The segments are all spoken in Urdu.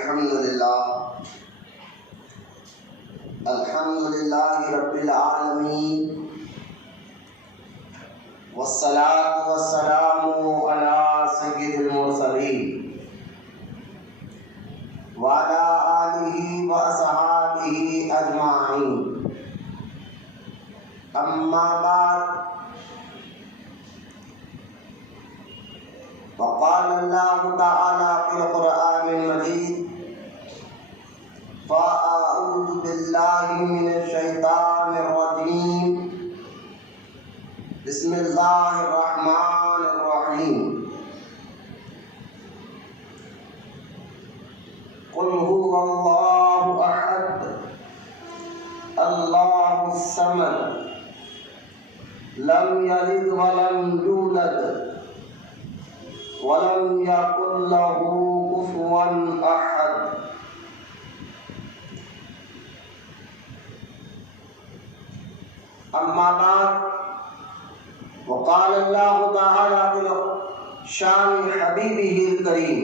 الحمد لله رب العالمين والصلاة والسلام على سيد المرسلين وعلى آله وأصحابه أجمعين أما بعد وقال الله تعالى في القرآن المجيد فأعوذ بالله من الشيطان الرجيم بسم الله الرحمن الرحيم قل هو الله أحد الله الصمد لم يلد ولم يولد ولم يكن له كفوا أحد أما بعد وقال الله تعالى في شان حبيبه الكريم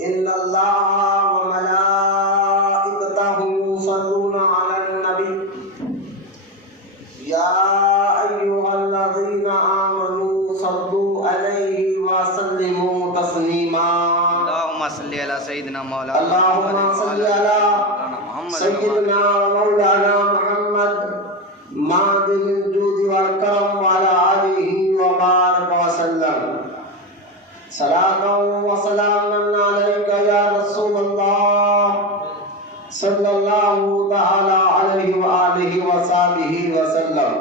إن الله وملائكته يصلون على النبي يا أيها الذين آمنوا صلوا عليه وسلموا تسليما اللهم صل على سيدنا مولانا اللهم صل على سيدنا مولانا محمد معدن الجود والكرم وعلى آله وبارك وسلم صلاة وسلاما عليك يا رسول الله صلى الله تعالى عليه وآله وصحبه وسلم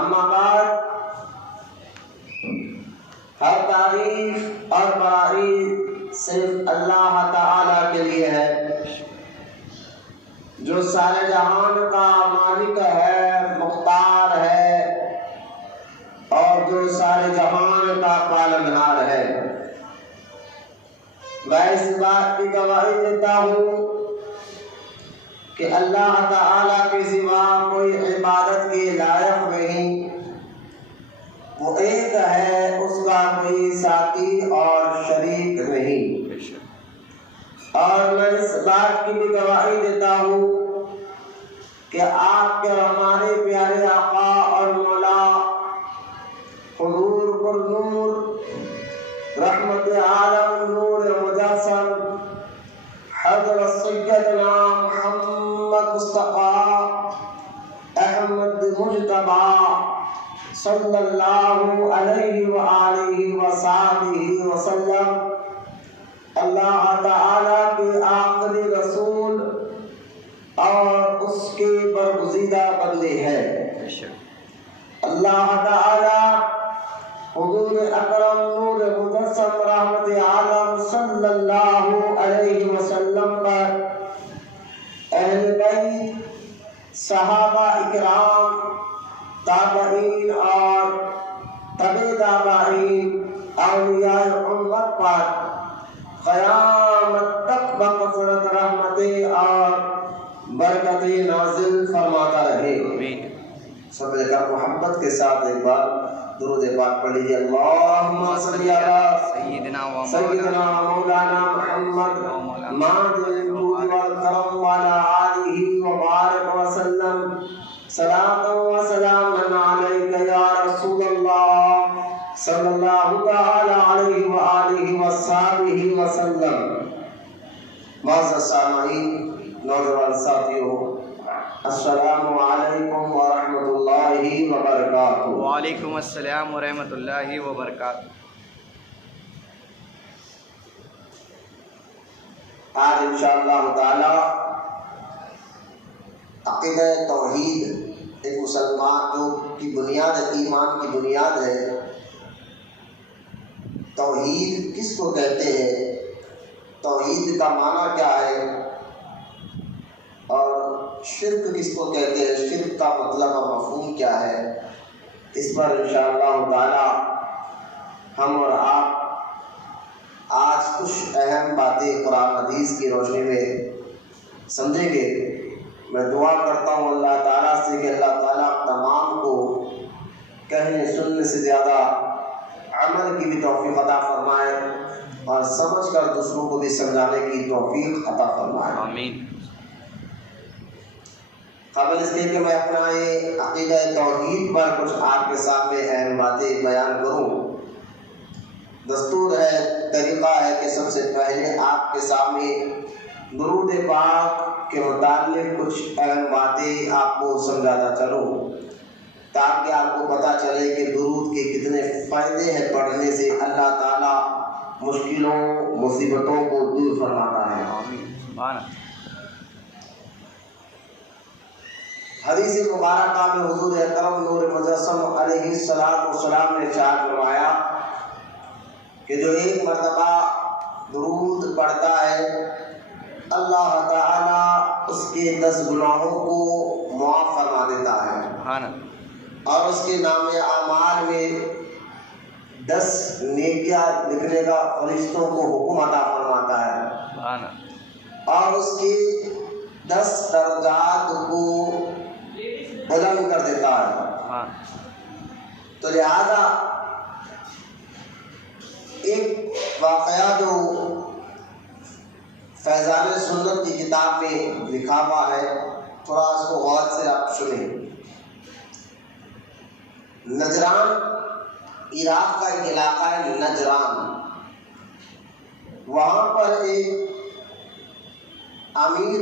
اما بعد ہر تعریف اور بڑائی صرف اللہ تعالی کے لیے ہے جو سارے جہان کا مالک ہے، مختار ہے اور جو سارے جہان کا پالنہار ہے۔ میں اس بات کی گواہی دیتا ہوں کہ اللہ تعالی کے سوا کوئی عبادت کے لائق نہیں، وہ ایک ہے، اس کا کوئی ساتھی اور شریک نہیں۔ اور میں اس بات کی بھی گواہی دیتا ہوں کہ آپ کے ہمارے پیارے آقا اور مولا حضور پر نور رحمت عالم نور مجسم حضرت سیدنا محمد مصطفیٰ احمد مجتبی صلی اللہ علیہ وآلہ وصحبہ وسلم اللہ تعالیٰ کے آخری رسول اور اس کے برگزیدہ بندے ہیں۔ اللہ تعالیٰ حضور اکرم نور مجسم رحمت عالم صلی اللہ علیہ وسلم پر، اہل بیت، صحابہ اکرام، تابعین اور تبع تابعین، اولیاء امت پر قیامت تک بکثرت رحمتیں اور برکتیں نازل فرماتا رہے۔ سب مل کر محبت کے ساتھ ایک بار درود پاک پڑھ لیجیے۔ اللہم صلی علی سیدنا مولانا محمد معدن الجود والکرم وعلی آلہ وبارک وسلم صلاۃ و سلاما علیک یا رسول اللہ صلی اللہ تعالی علیہ وآلہ وصحبہ وسلم۔ معزز سامعین، نوجوان ساتھیوں، السلام علیکم ورحمۃ اللہ وبرکاتہ۔ وعلیکم السلام ورحمۃ اللہ وبرکاتہ۔ آج انشاءاللہ تعالی عقیدہ توحید، ایک مسلمان جو کی بنیاد ہے، ایمان کی بنیاد ہے۔ توحید کس کو کہتے ہیں، توحید کا معنی کیا ہے، اور شرک کس کو کہتے ہیں، شرک کا مطلب اور مفہوم کیا ہے، اس پر انشاءاللہ تعالی ہم اور آپ آج کچھ اہم باتیں قرآن حدیث کی روشنی میں سمجھیں گے۔ میں دعا کرتا ہوں اللہ تعالیٰ سے کہ اللہ تعالیٰ تمام کو کہنے سننے سے زیادہ عمل کی بھی توفیق عطا فرمائے، اور سمجھ کر دوسروں کو بھی سمجھانے کی توفیق عطا فرمائے۔ آمین۔ قبل اس کے کہ میں اپنا یہ عقیدہ توحید پر کچھ آپ کے سامنے اہم باتیں بیان کروں، دستور ہے، طریقہ ہے کہ سب سے پہلے آپ کے سامنے درود پاک کے متعلق کچھ اہم باتیں آپ کو سمجھاتا چلوں، تاکہ آپ کو پتہ چلے کہ درود کے کتنے فائدے ہیں پڑھنے سے اللہ تعالیٰ مشکلوں مصیبتوں کو دور فرماتا ہے۔ آمین۔ حدیث مبارکہ میں حضور اکرم نور مجسم علیہ السلام نے ارشاد فرمایا کہ جو ایک مرتبہ درود پڑھتا ہے اللہ تعالیٰ اس کے 10 گناہوں کو معاف فرما دیتا ہے اور اس کے نام اعمال میں 10 نیکیاں لکھنے کا فرشتوں کو حکم عطا فرماتا ہے اور اس کے 10 درجات کو بلند کر دیتا ہے۔ تو لہذا ایک واقعہ جو فیضان سنت کی کتاب میں لکھا ہوا ہے، تھوڑا اس کو غور سے آپ سنیں۔ نجران عراق کا ایک علاقہ ہے نجران، وہاں پر ایک امیر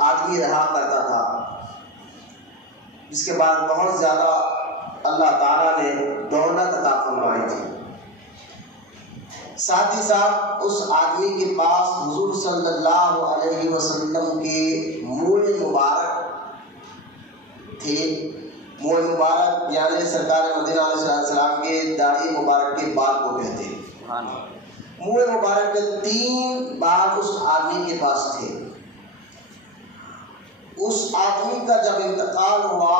آدمی رہا کرتا تھا، جس کے بعد بہت زیادہ اللہ تعالیٰ نے دولت عطا فرمائی تھی۔ ساتھ ہی ساتھ اس آدمی کے پاس حضور صلی اللہ علیہ وسلم کے منہ مبارک تھے۔ منہ مبارک یعنی سرکار مدینہ علیہ السلام کے داڑھی مبارک کے بال کو کہتے ہیں۔ منہ مبارک کے 3 بال اس آدمی کے پاس تھے۔ اس آدمی کا جب انتقال ہوا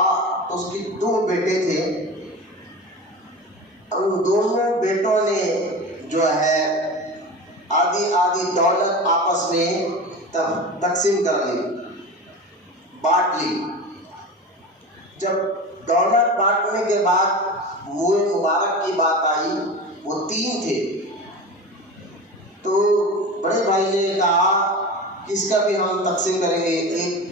تو اس کے 2 بیٹے تھے، ان دونوں بیٹوں نے جو ہے آدھی دولت آپس میں تقسیم کر لی، بانٹ لی۔ جب دولت بانٹنے کے بعد منہ مبارک کی بات آئی، وہ 3 تھے، تو بڑے بھائی نے کہا کہ اس کا بھی ہم تقسیم کریں گے، ایک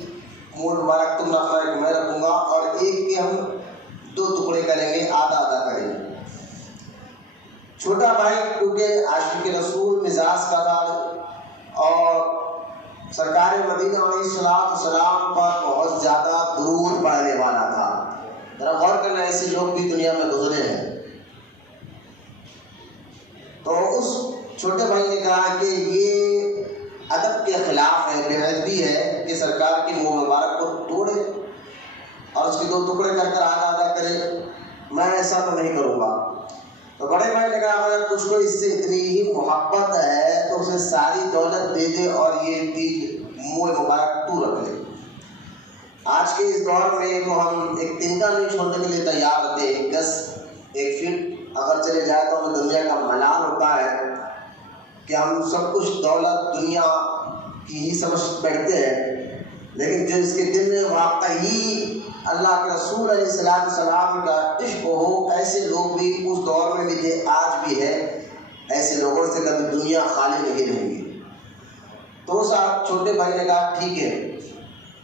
منہ مبارک تم رکھنا، ایک میں رکھوں گا، اور ایک کے ہم 2 ٹکڑے کریں گے، آدھا کریں گے۔ چھوٹا بھائی کیونکہ عاشق رسول مزاج کا تھا اور سرکار مدینہ علیہ السلام پر بہت زیادہ درود پڑھنے والا تھا۔ ذرا غور کرنا، ایسے لوگ بھی دنیا میں گزرے ہیں۔ تو اس چھوٹے بھائی نے کہا کہ یہ ادب کے خلاف ہے، بے ادبی ہے کہ سرکار کی منہ مبارک کو توڑے اور اس کے 2 ٹکڑے کر آدھا کرے، میں ایسا تو نہیں کروں گا۔ تو بڑے بھائی نے کہا اگر تجھ کو اس سے اتنی ہی محبت ہے تو اسے ساری دولت دے دے اور یہ منہ مبارک تو رکھ لے۔ آج کے اس دور میں تو ہم ایک تنکا نہیں چھوڑنے کے لیے تیار ہوتے، 1 گز 1 فٹ اگر چلے جائے تو ہمیں دنیا کا ملال ہوتا ہے کہ ہم سب کچھ دولت دنیا کی ہی سمجھ بیٹھتے ہیں، لیکن جو اس کے دل میں واقعی اللہ کے رسول علیہ السلام کا عشق ہو، ایسے لوگ بھی اس دور میں بھی تھے، آج بھی ہے، ایسے لوگوں سے کبھی دنیا خالی نہیں رہے گی۔ تو صاحب چھوٹے بھائی نے کہا ٹھیک ہے،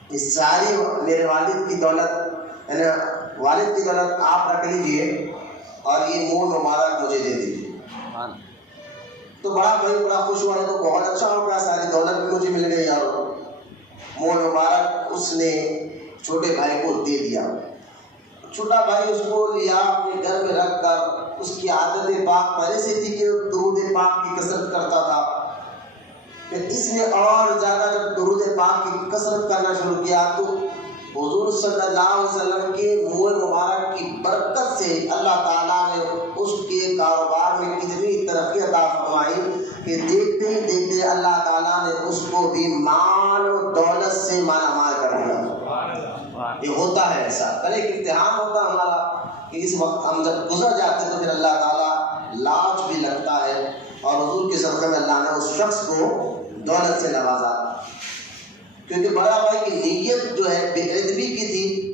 اس ساری میرے والد کی دولت یعنی والد کی دولت آپ رکھ لیجئے اور یہ منہ مبارک مجھے دے دیجیے۔ تو بڑا بھائی بڑا خوش ہوا، تو بہت اچھا ہو گیا، ساری دولت بھی مجھے مل گئی اور منہ مبارک اس نے چھوٹے بھائی کو دے دیا۔ چھوٹا بھائی اس کو لیا اپنے گھر میں رکھ کر، اس کی عادت پاک پہلے سے تھی کہ درود پاک کی کثرت کرتا تھا، پھر اس نے اور زیادہ جب درود پاک کی کثرت کرنا شروع کیا تو حضور صلی اللہ علیہ وسلم کے منہ مبارک کی برکت سے اللہ تعالیٰ نے اس کے کاروبار میں اتنی ترقی عطا فرمائی کہ دیکھتے ہی دیکھتے اللہ تعالیٰ نے اس کو بھی مال و دولت سے مالا مال کر دیا۔ یہ ہوتا ہے ایسا، کل ایک امتحان ہوتا ہے ہمارا کہ اس وقت ہم جب گزر جاتے تو پھر اللہ تعالیٰ لاج بھی لگتا ہے، اور حضور کے صدقے میں اللہ نے اس شخص کو دولت سے نوازا، کیونکہ بڑا بھائی کی نیت جو ہے بے ادبی کی تھی۔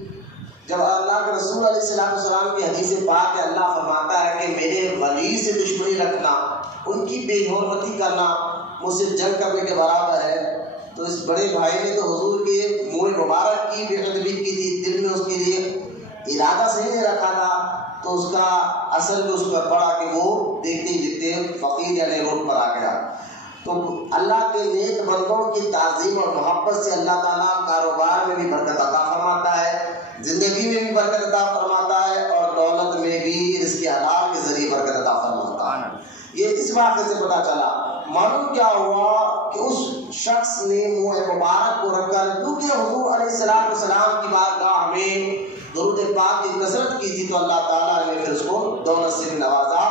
جب اللہ کے رسول علیہ السلام کی حدیث پاک ہے، اللہ فرماتا ہے کہ میرے ولی سے دشمنی رکھنا ان کی بے حرمتی کرنا مجھ سے جنگ کرنے کے برابر ہے۔ تو اس بڑے بھائی نے تو حضور کے منہ مبارک کی بے ادبی کی تھی، دل میں اس کے لیے ارادہ صحیح نہیں رکھا تھا، تو اس کا اثر بھی اس پر پڑا کہ وہ دیکھتے ہی دیکھتے فقیر یعنی روڈ پر آ گیا۔ تو اللہ کے نیک بندوں کی تعظیم اور محبت سے اللہ تعالیٰ کاروبار میں بھی برکت عطا فرماتا ہے، زندگی میں بھی برکت عطا فرماتا ہے، اور دولت میں بھی رزق حلال کے ذریعے برکت عطا فرماتا ہے۔ یہ اس واقعے سے پتہ چلا۔ معلوم کیا ہوا کہ اس شخص نے منہ مبارک کو رکھ کر، کیونکہ حضور علیہ السلام کی بارگاہ میں درود پاک کی کثرت کی تھی، تو اللہ تعالیٰ نے پھر اس کو دولت سے بھی نوازا۔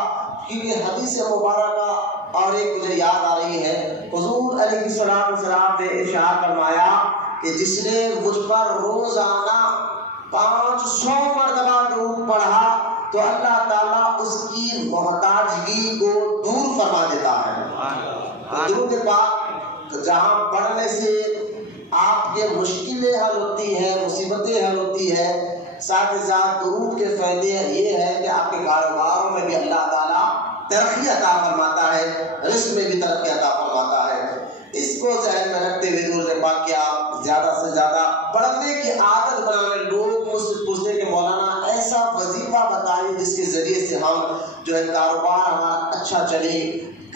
کیونکہ حدیث مبارکہ اور ایک مجھے یاد آ رہی ہے، حضور علیہ السلام نے ارشاد فرمایا کہ جس نے مجھ پر روزانہ 500 مرتبہ درود پڑھا تو اللہ تعالیٰ اس کی محتاجگی کو دور فرما دیتا ہے۔ درود پاک جہاں پڑھنے سے آپ کے مشکلیں حل ہوتی ہیں، مصیبتیں حل ہوتی ہیں، ساتھ ہی ساتھ درود کے فائدے یہ ہے کہ آپ کے کاروباروں میں بھی اللہ تعالیٰ ترقی عطا فرماتا ہے، رزق میں بھی ترقی عطا فرماتا ہے۔ اس کو ذہن میں رکھتے ہوئے درود پاک کیا زیادہ سے زیادہ پڑھنے کی عادت بنانے۔ لوگ مجھ سے پوچھتے کہ مولانا ایسا وظیفہ بتائیے جس کے ذریعے سے ہم جو ہے کاروبار ہمارا اچھا چلے،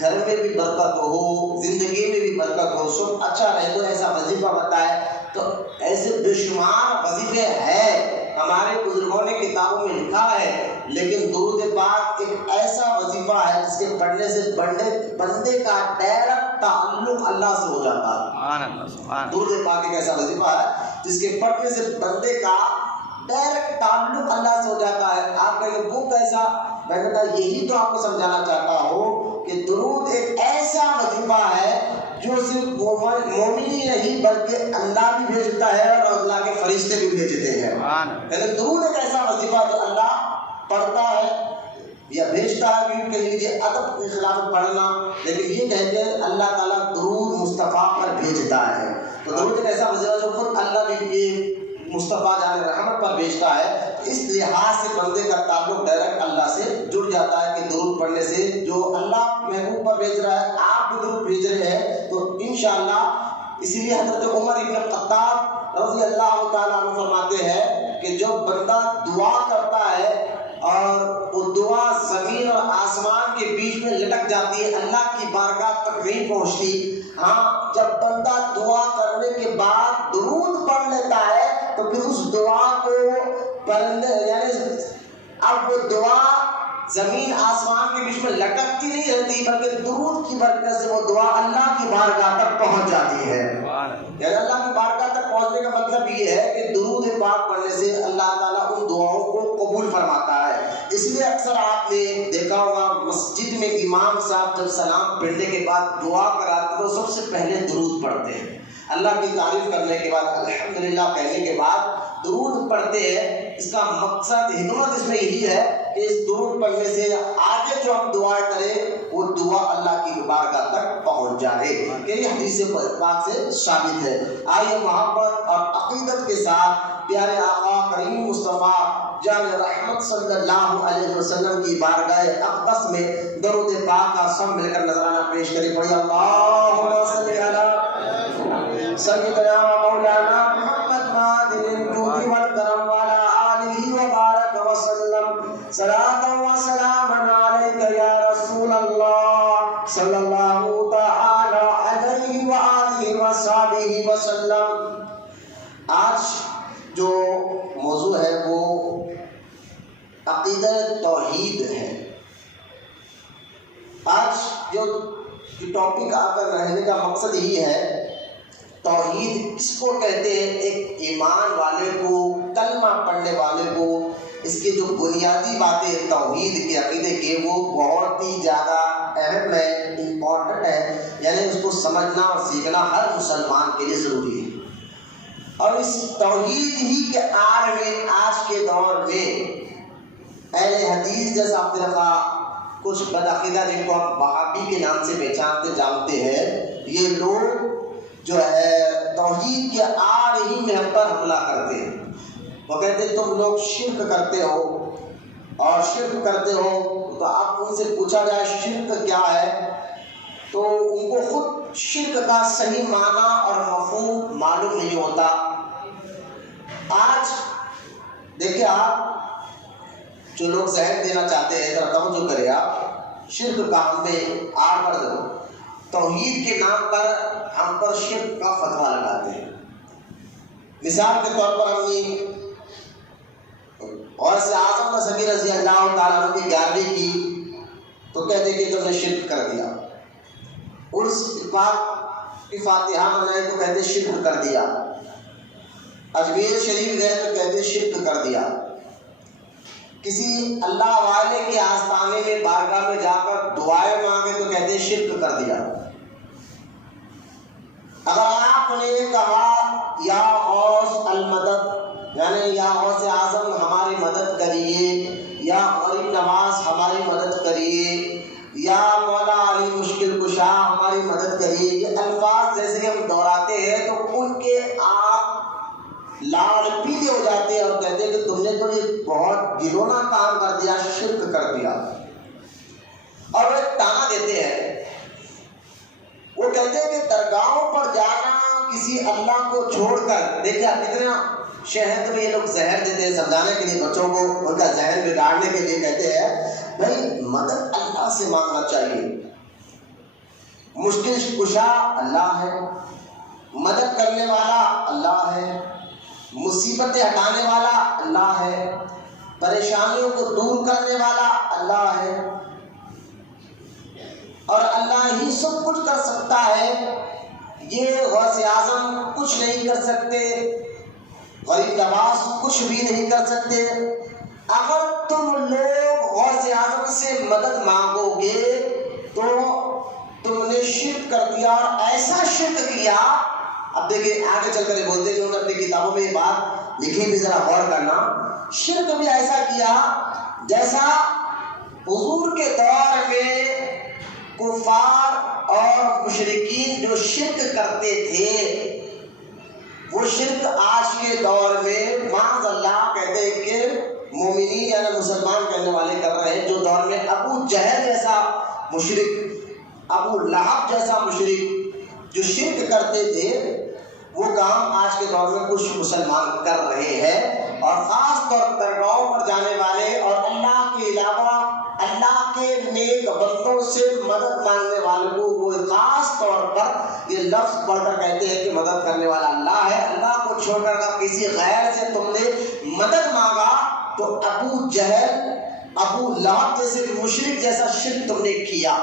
گھر میں بھی برکت ہو، زندگی میں بھی برکت ہو، سب اچھا رہے، کوئی ایسا وظیفہ بتائے۔ تو ایسے بے شمار وظیفے ہیں، ہمارے بزرگوں نے کتابوں میں لکھا ہے، لیکن درود پاک ایک ایسا وظیفہ ہے جس کے پڑھنے سے بندے کا ڈائریکٹ تعلق اللہ سے ہو جاتا ہے۔ درود پاک ایک ایسا وظیفہ ہے جس کے پڑھنے سے بندے کا ڈائریکٹ تعلق اللہ سے ہو جاتا ہے۔ آپ کا یہ وہ کیسا؟ میں نے کہا یہی تو آپ کو سمجھانا چاہتا ہوں کہ درود ایک ایسا وظیفہ ہے جو صرف مومن ہی نہیں بلکہ اللہ بھی بھیجتا ہے اور اللہ کے فرشتے بھی بھیجتے ہیں۔ لیکن درود ایک ایسا وظیفہ جو اللہ پڑھتا ہے یا بھیجتا ہے، بھی کہہ لیجیے ادب کے خلاف پڑھنا، لیکن یہ کہتے ہیں اللہ تعالیٰ درود مصطفیٰ پر بھیجتا ہے۔ تو درود ایک ایسا وظیفہ جو خود اللہ بھی یہ مصطفیٰ جان رحمت پر بھیجتا ہے۔ اس لحاظ سے بندے کا تعلق ڈائریکٹ اللہ سے جڑ جاتا ہے کہ درود پڑھنے سے جو اللہ محبوب پر بھیج رہا ہے، آپ بھی درود بھیج رہے ہیں تو انشاءاللہ۔ اسی لیے حضرت عمر ابن خطاب رضی اللہ تعالیٰ عنہ فرماتے ہیں کہ جو بندہ دعا کرتا ہے اور وہ دعا زمین اور آسمان کے بیچ میں لٹک جاتی ہے، اللہ کی بارگاہ تک نہیں پہنچتی، ہاں جب بندہ دعا کرنے کے بعد درود پڑھ لیتا ہے تو پھر اس دعا کو پڑھنے یعنی اب وہ دعا زمین آسمان کے بیچ میں لٹکتی نہیں رہتی، بلکہ درود کی برکت سے وہ دعا اللہ کی بارگاہ تک پہنچ جاتی ہے۔ یعنی اللہ کی بارگاہ تک پہنچنے کا مطلب یہ ہے کہ درود پاک پڑھنے سے اللہ تعالیٰ ان دعاؤں کو قبول فرماتا ہے۔ اس لیے اکثر آپ نے دیکھا ہوگا مسجد میں امام صاحب جب سلام پھیرنے کے بعد دعا کراتے تو سب سے پہلے درود پڑھتے ہیں، اللہ کی تعریف کرنے کے بعد الحمدللہ کہنے کے بعد درود پڑھتے ہیں۔ اس کا مقصد حکمت اس میں یہی ہے کہ اس درود پڑھنے سے آگے جو ہم دعا کریں وہ دعا اللہ کی بارگاہ تک پہنچ جائے، یہ حدیث پاک سے ثابت ہے۔ آئیے محبت اور عقیدت کے ساتھ پیارے آقا کریم مصطفیٰ جان رحمت صلی اللہ علیہ وسلم کی بارگاہ اقدس میں درود پاک کا سب مل کر نذرانہ پیش کریں۔ پڑھیے اللہم صلی علی سیدنا مولانا محمد مادن الجود والکرم وعلی آلہ وبارک وسلم صلاۃ و سلام علیک یا رسول اللہ صلی اللہ تعالی علیہ وآلہ وصحبہ وسلم۔ آج جو موضوع ہے وہ عقیدہ توحید ہے۔ آج جو ٹاپک آ کر رہنے کا مقصد یہی ہے، توحید کس کو کہتے ہیں؟ ایک ایمان والے کو، کلمہ پڑھنے والے کو اس کی جو بنیادی باتیں توحید کے عقیدے کے وہ بہت ہی زیادہ اہم ہے، امپورٹنٹ ہے، یعنی اس کو سمجھنا اور سیکھنا ہر مسلمان کے لیے ضروری ہے۔ اور اس توحید ہی کے آڑ میں آج کے دور میں اہل حدیث جیسا آپ نے رکھا کچھ بدعقیدہ جن کو ہم وہابی کے نام سے پہچانتے جانتے ہیں، یہ لوگ جو ہے توحید کے آڑ ہی میں ہم پر حملہ کرتے ہیں۔ وہ کہتے ہیں تم لوگ شرک کرتے ہو، اور شرک کرتے ہو تو آپ ان سے پوچھا جائے شرک کیا ہے تو ان کو خود شرک کا صحیح معنی اور مفہوم معلوم نہیں ہوتا۔ آج دیکھیں آپ جو لوگ ذہن دینا چاہتے ہیں ذرا توجہ کرے آپ، شرک کا ہم پہ آڑ پر توحید کے نام پر ہم پر شرک کا فتویٰ لگاتے ہیں۔ مثال کے طور پر ہم نے غوث اعظم نصبی رضی اللہ تعالیٰ عنہ کی 11ویں کی تو کہتے کہ تم نے شرک کر دیا، عرس پاک کی فاتحہ منائی تو کہتے شرک کر دیا، اجمیر شریف گئے تو کہتے شرک کر دیا، کسی اللہ والے کے آستانے میں بارگاہ میں جا کر دعائیں مانگے تو کہتے شرک کر دیا۔ اگر آپ نے کہا یا غوث المدد یعنی یا غوث اعظم ہماری مدد کریے، یا غریب نواز ہماری مدد کریے، یا مولا علی مشکل کشا ہماری مدد کریے، یہ الفاظ جیسے کہ ہم دہراتے ہیں تو ان کے آپ لال پیلے ہو جاتے ہیں اور کہتے ہیں کہ تم نے تو یہ بہت گھنونا کام کر دیا، شرک کر دیا۔ اور وہ ایک تانا دیتے ہیں، وہ کہتے ہیں کہ درگاہوں پر جانا کسی اللہ کو چھوڑ کر، دیکھیں کتنا شہر میں یہ لوگ زہر دیتے ہیں سمجھانے کے لیے بچوں کو، ان کا ذہن بگاڑنے کے لیے کہتے ہیں بھائی مدد اللہ سے مانگنا چاہیے، مشکل کشا اللہ ہے، مدد کرنے والا اللہ ہے، مصیبتیں ہٹانے والا اللہ ہے، پریشانیوں کو دور کرنے والا اللہ ہے، اور اللہ ہی سب کچھ کر سکتا ہے۔ یہ غوث اعظم کچھ نہیں کر سکتے، غریب نواز کچھ بھی نہیں کر سکتے۔ اگر تم لوگ غوث اعظم سے مدد مانگو گے تو تم نے شرک کر دیا، اور ایسا شرک کیا۔ اب دیکھیں آگے چل کر بولتے ہیں، انہوں نے اپنی کتابوں میں یہ بات لکھی بھی، ذرا غور کرنا، شرک بھی ایسا کیا جیسا حضور کے دور میں کفار اور مشرکین جو شرک کرتے تھے، وہ شرک آج کے دور میں معاذ اللہ کہتے ہیں کہ مومنین یعنی مسلمان کہنے والے کر رہے ہیں۔ جو دور میں ابو جہل جیسا مشرک، ابو لہب جیسا مشرک جو شرک کرتے تھے، وہ کام آج کے دور میں کچھ مسلمان کر رہے ہیں، اور خاص طور پر درگاہوں پر جانے والے اور اللہ کے علاوہ اللہ کے نیک بندوں سے مدد مانگنے والوں کو وہ خاص طور پر یہ لفظ پڑھ کر کہتے ہیں کہ مدد کرنے والا اللہ ہے۔ اللہ کو چھوڑ کر اگر کسی غیر سے تم نے مدد مانگا تو ابو جہل، ابو لہب جیسے مشرک جیسا شرک تم نے کیا۔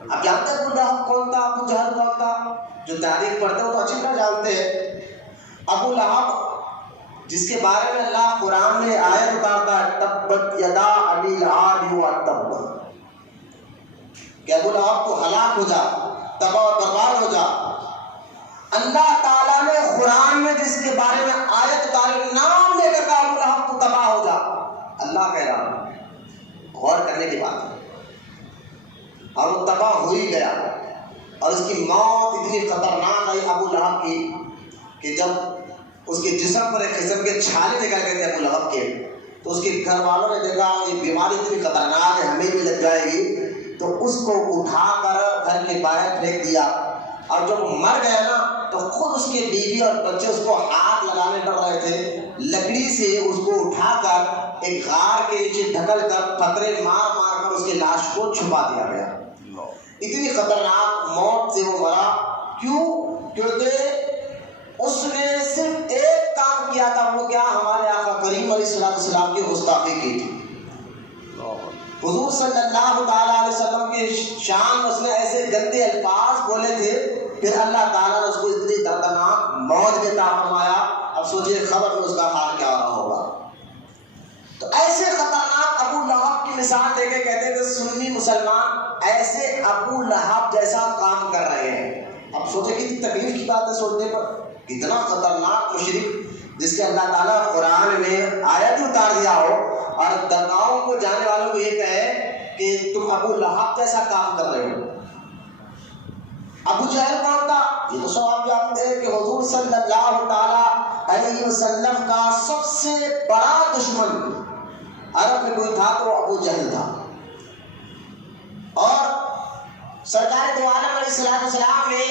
اب جانتے ہیں ابو لہب کون تھا، ابو جہل کون تھا؟ جو تاریخ پڑھتے ہیں وہ تو اچھی طرح جانتے ہیں۔ ابو لہب جس کے بارے میں اللہ قرآن میں آیت اتارتا ہے تبت یدا ابی لہب وتب، کہ ابو لہب تو ہلاک ہو جا، تباہ و برباد ہو جا۔ اللہ تعالیٰ نے قرآن میں جس کے بارے میں آیت اتاری، نام لے کر کہا ابو لہب تو تباہ ہو جا، اللہ کہہ رہا، غور کرنے کی بات ہے۔ اور وہ تباہ ہو ہی گیا، اور اس کی موت اتنی خطرناک آئی ابو لہب کی کہ جب اس کے جسم پر ایک قسم کے چھالے نکل گئے تھے ابو لہب کے، تو اس کے گھر والوں نے دیکھا یہ بیماری اتنی خطرناک ہے ہمیں بھی لگ جائے گی، تو اس کو اٹھا کر گھر کے باہر پھینک دیا، اور جب مر گیا نا تو خود اس کے بیوی اور بچے اس کو ہاتھ لگانے ڈر رہے تھے، لکڑی سے اس کو اٹھا کر ایک غار کے نیچے ڈھکل کر پتھرے مار مار کر اس کی لاش کو چھپا دیا گیا۔ اتنی خطرناک موت سے وہ مرا، کیوں؟ کیونکہ اس نے صرف ایک کام کیا تھا، وہ کیا؟ ہمارے آقا کریم علیہ السلام کی گستاخی کی تھی۔ حضور صلی اللہ تعالیٰ علیہ وسلم کے شان اس نے ایسے گندے الفاظ بولے تھے، پھر اللہ تعالیٰ نے اس کو اتنی دردناک موت کے عطا فرمایا۔ اب سوچئے خبر میں اس کا حال کیا رہا ہوگا۔ تو ایسے خطرناک ابو لہب کی مثال دے کے کہتے ہیں کہ سنی مسلمان ایسے ابو لہب جیسا کام کر رہے ہیں۔ اب سوچے کتنی تکلیف کی بات ہے سوچنے پر، کتنا خطرناک مشرک جس کے اللہ تعالیٰ قرآن میں آیت اتار دیا ہو، اور درگاہوں کو جانے والوں کو یہ کہے کہ تم ابو لہب جیسا کام کر رہے ہو۔ ابو جہل کون تھا؟ یہ تو سب آپ جانتے ہیں کہ حضور صلی اللہ تعالیٰ علیہ وسلم کا سب سے بڑا دشمن عرب میں کوئی تھا تو وہ ابو جہل تھا۔ سرکار دو عالم علیہ السلام نے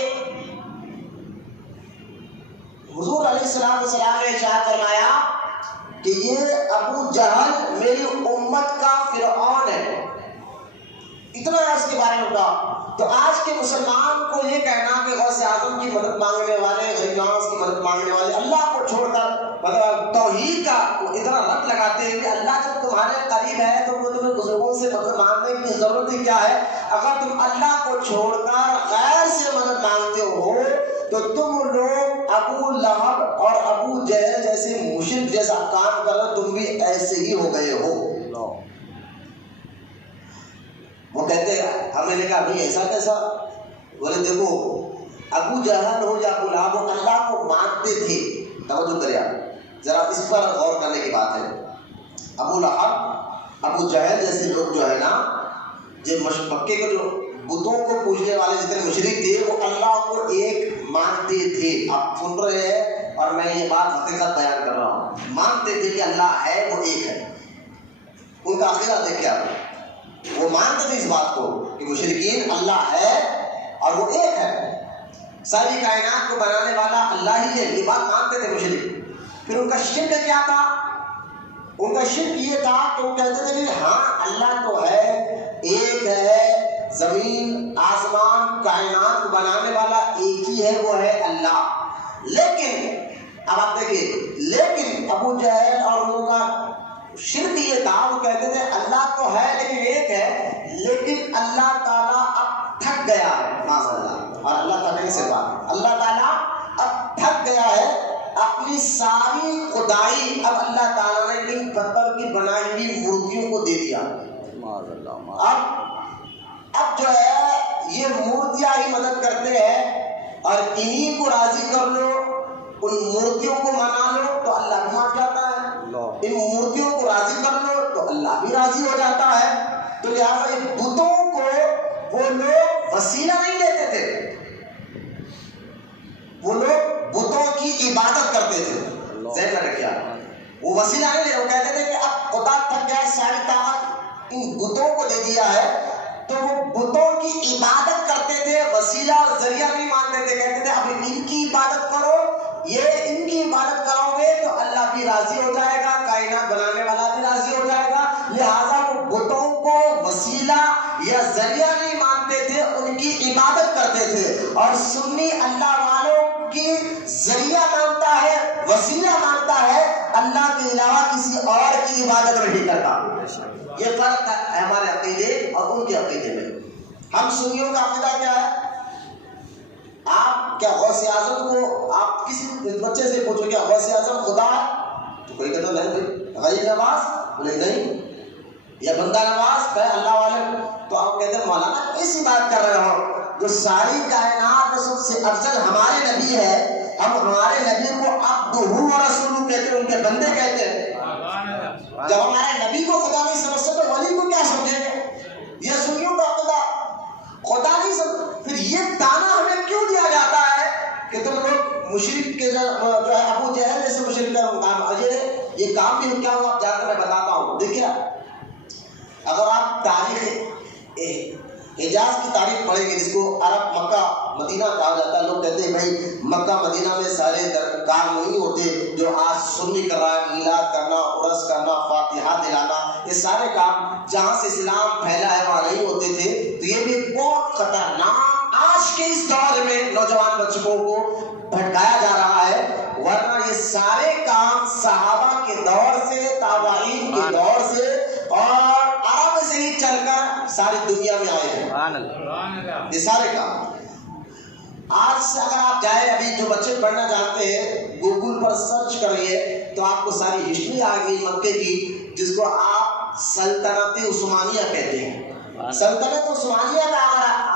حضور علیہ السلام نے ارشاد فرمایا کہ یہ ابو جہل میری امت کا فرعون ہے، اتنا اس کے بارے میں کہا۔ تو آج کے مسلمان کو یہ کہنا کہ غوث اعظم کی مدد مانگنے والے، غریب نواز کی مدد مانگنے والے اللہ کو چھوڑ کر مطلب توحید کا اتنا رٹ لگاتے ہیں کہ اللہ جب تمہارے قریب ہے تو وہ تمہیں بزرگوں سے مدد مانگنے کی ضرورت ہی کیا ہے؟ اگر تم اللہ کو چھوڑ کر غیر سے مدد مانگتے ہو تو تم لوگ ابو لہب اور ابو جہل جیسے مشرک جیسا کام کر رہے، تم بھی ایسے ہی ہو گئے ہو۔ وہ کہتے ہیں، ہمیں نے کہا بھائی ایسا کیسا؟ بولے دیکھو ابو جہل ہو یا ابو لہب ہو اللہ کو مانتے تھے۔ توجہ کرے آپ، ذرا اس پر غور کرنے کی بات ہے۔ ابو لہب ابو جہل جیسے لوگ جو ہے نا، جو مکے کے جو بتوں کو پوجنے والے جتنے مشرک تھے وہ اللہ کو ایک مانتے تھے۔ آپ سن رہے ہیں اور میں یہ بات حقیقت بیان کر رہا ہوں، مانتے تھے کہ اللہ ہے، وہ ایک ہے۔ ان کا عقیدہ دیکھیں آپ، وہ مانتے تھے اس بات کو کہ مشرکین اللہ ہے اور وہ ایک ہے، ساری کائنات کو بنانے والا اللہ ہی ہے، یہ بات مانتے تھے مشرک۔ پھر ان کا شرک کیا تھا؟ ان کا شرک یہ تھا کہ وہ کہتے تھے کہ ہاں اللہ تو ہے، ایک ہے، زمین آسمان کائنات کو بنانے والا ایک ہی ہے، وہ ہے اللہ۔ لیکن اب آپ دیکھیے، لیکن ابو جہل اور ان کا شرک یہ تھا، وہ کہتے تھے اللہ تو ہے لیکن ایک ہے، لیکن اللہ تعالیٰ اب تھک گیا ہے، معاذ اللہ، اور اللہ تعالیٰ سے بات، اللہ تعالیٰ اب تھک گیا ہے اپنی ساری خدائی اب اللہ تعالیٰ نے ان پتھر کی بنائی ہوئی مورتیوں کو دے دیا۔ اب جو ہے یہ مورتیاں ہی مدد کرتے ہیں اور انہی کو راضی کر لو، ان مورتیوں کو منا لو تو اللہ بھی مان جاتا ہے، ان مورتیوں کو راضی کر لو تو اللہ بھی راضی ہو جاتا ہے۔ تو لہٰذا ان بتوں کو وہ لوگ وسیلہ نہیں لیتے تھے، وہ لوگ بتوں کی عبادت کرتے تھے۔ ذہن میں رکھیے، وہ وسیلہ نہیں لے، وہ کہتے تھے کہ اب خدا تھک گیا، ساری طاقت ان بتوں کو دے دیا ہے، تو وہ بتوں کی عبادت کرتے تھے، وسیلہ ذریعہ نہیں مانتے تھے، کہتے تھے اب ان کی عبادت کرو، یہ ان کی عبادت کراؤ گے تو اللہ بھی راضی ہو جائے گا، کائنات بنانے والا بھی راضی ہو جائے گا۔ لہٰذا وہ بتوں کو وسیلہ یا ذریعہ نہیں مانتے تھے، ان کی عبادت کرتے تھے۔ اور سنی اللہ والوں کی ذریعہ مانتا ہے، وسیلہ مانتا ہے، اللہ کے علاوہ کسی اور کی عبادت نہیں کرتا۔ یہ فرق ہے ہمارے عقیدے اور ان کے عقیدے میں۔ ہم سنیوں کا عقیدہ کیا ہے؟ آپ کیا غوث اعظم کو آپ کسی بچے سے پوچھو کیا غوث اعظم خدا ہے؟ تو کوئی کہتا نہیں۔ غریب نواز بولے نہیں، یا بندہ نواز کہے اللہ والے، تو آپ کہتے ہیں مولانا ایسی بات کر رہے ہو، جو ساری کائنات میں سب سے افضل ہمارے نبی ہے، ہم ہمارے نبی کو عبدہ و رسولہ کہتے ہیں، ان کے بندے کہتے ہیں۔ جب ہمارے نبی کو خدا نہیں سمجھتے تو ولی کو کیا سمجھیں گے؟ یہ سنیوں کا عقیدہ، خدا نہیں سمجھ۔ پھر یہ تانا ہمیں کیوں دیا جاتا ہے کہ تم لوگ مشرک کے جو ہے ابو جہل جیسے مشرک کا یہ کام بھی کیا ہوا؟ آپ جانتے میں بتاتا ہوں۔ دیکھیے اگر آپ تاریخ حجاز کی تاریخ پڑھیں گے، جس کو عرب مکہ مدینہ کہا جاتا ہے، لوگ کہتے ہیں بھائی مکہ مدینہ میں سارے کام نہیں ہوتے جو آج سنی کر رہا ہے، میلاد کرنا، عرس کرنا، فاتحہ دلانا، یہ سارے کام جہاں سے اسلام پھیلا ہے وہاں نہیں ہوتے تھے۔ تو یہ بھی بہت خطرناک آج کے اس دور میں نوجوان بچوں کو بھٹکایا جا رہا ہے، ورنہ یہ سارے کام صحابہ کے دور سے، تابعین کے دور سے اور عرب سے ہی چل کر ساری دنیا میں آئے ہیں۔ یہ سارے کام آج سے اگر آپ جائیں، ابھی جو بچے پڑھنا چاہتے ہیں گوگل پر سرچ کریے تو آپ کو ساری ہسٹری آ گئی مکے کی، جس کو آپ سلطنت عثمانیہ کہتے ہیں۔ سلطنت عثمانیہ کا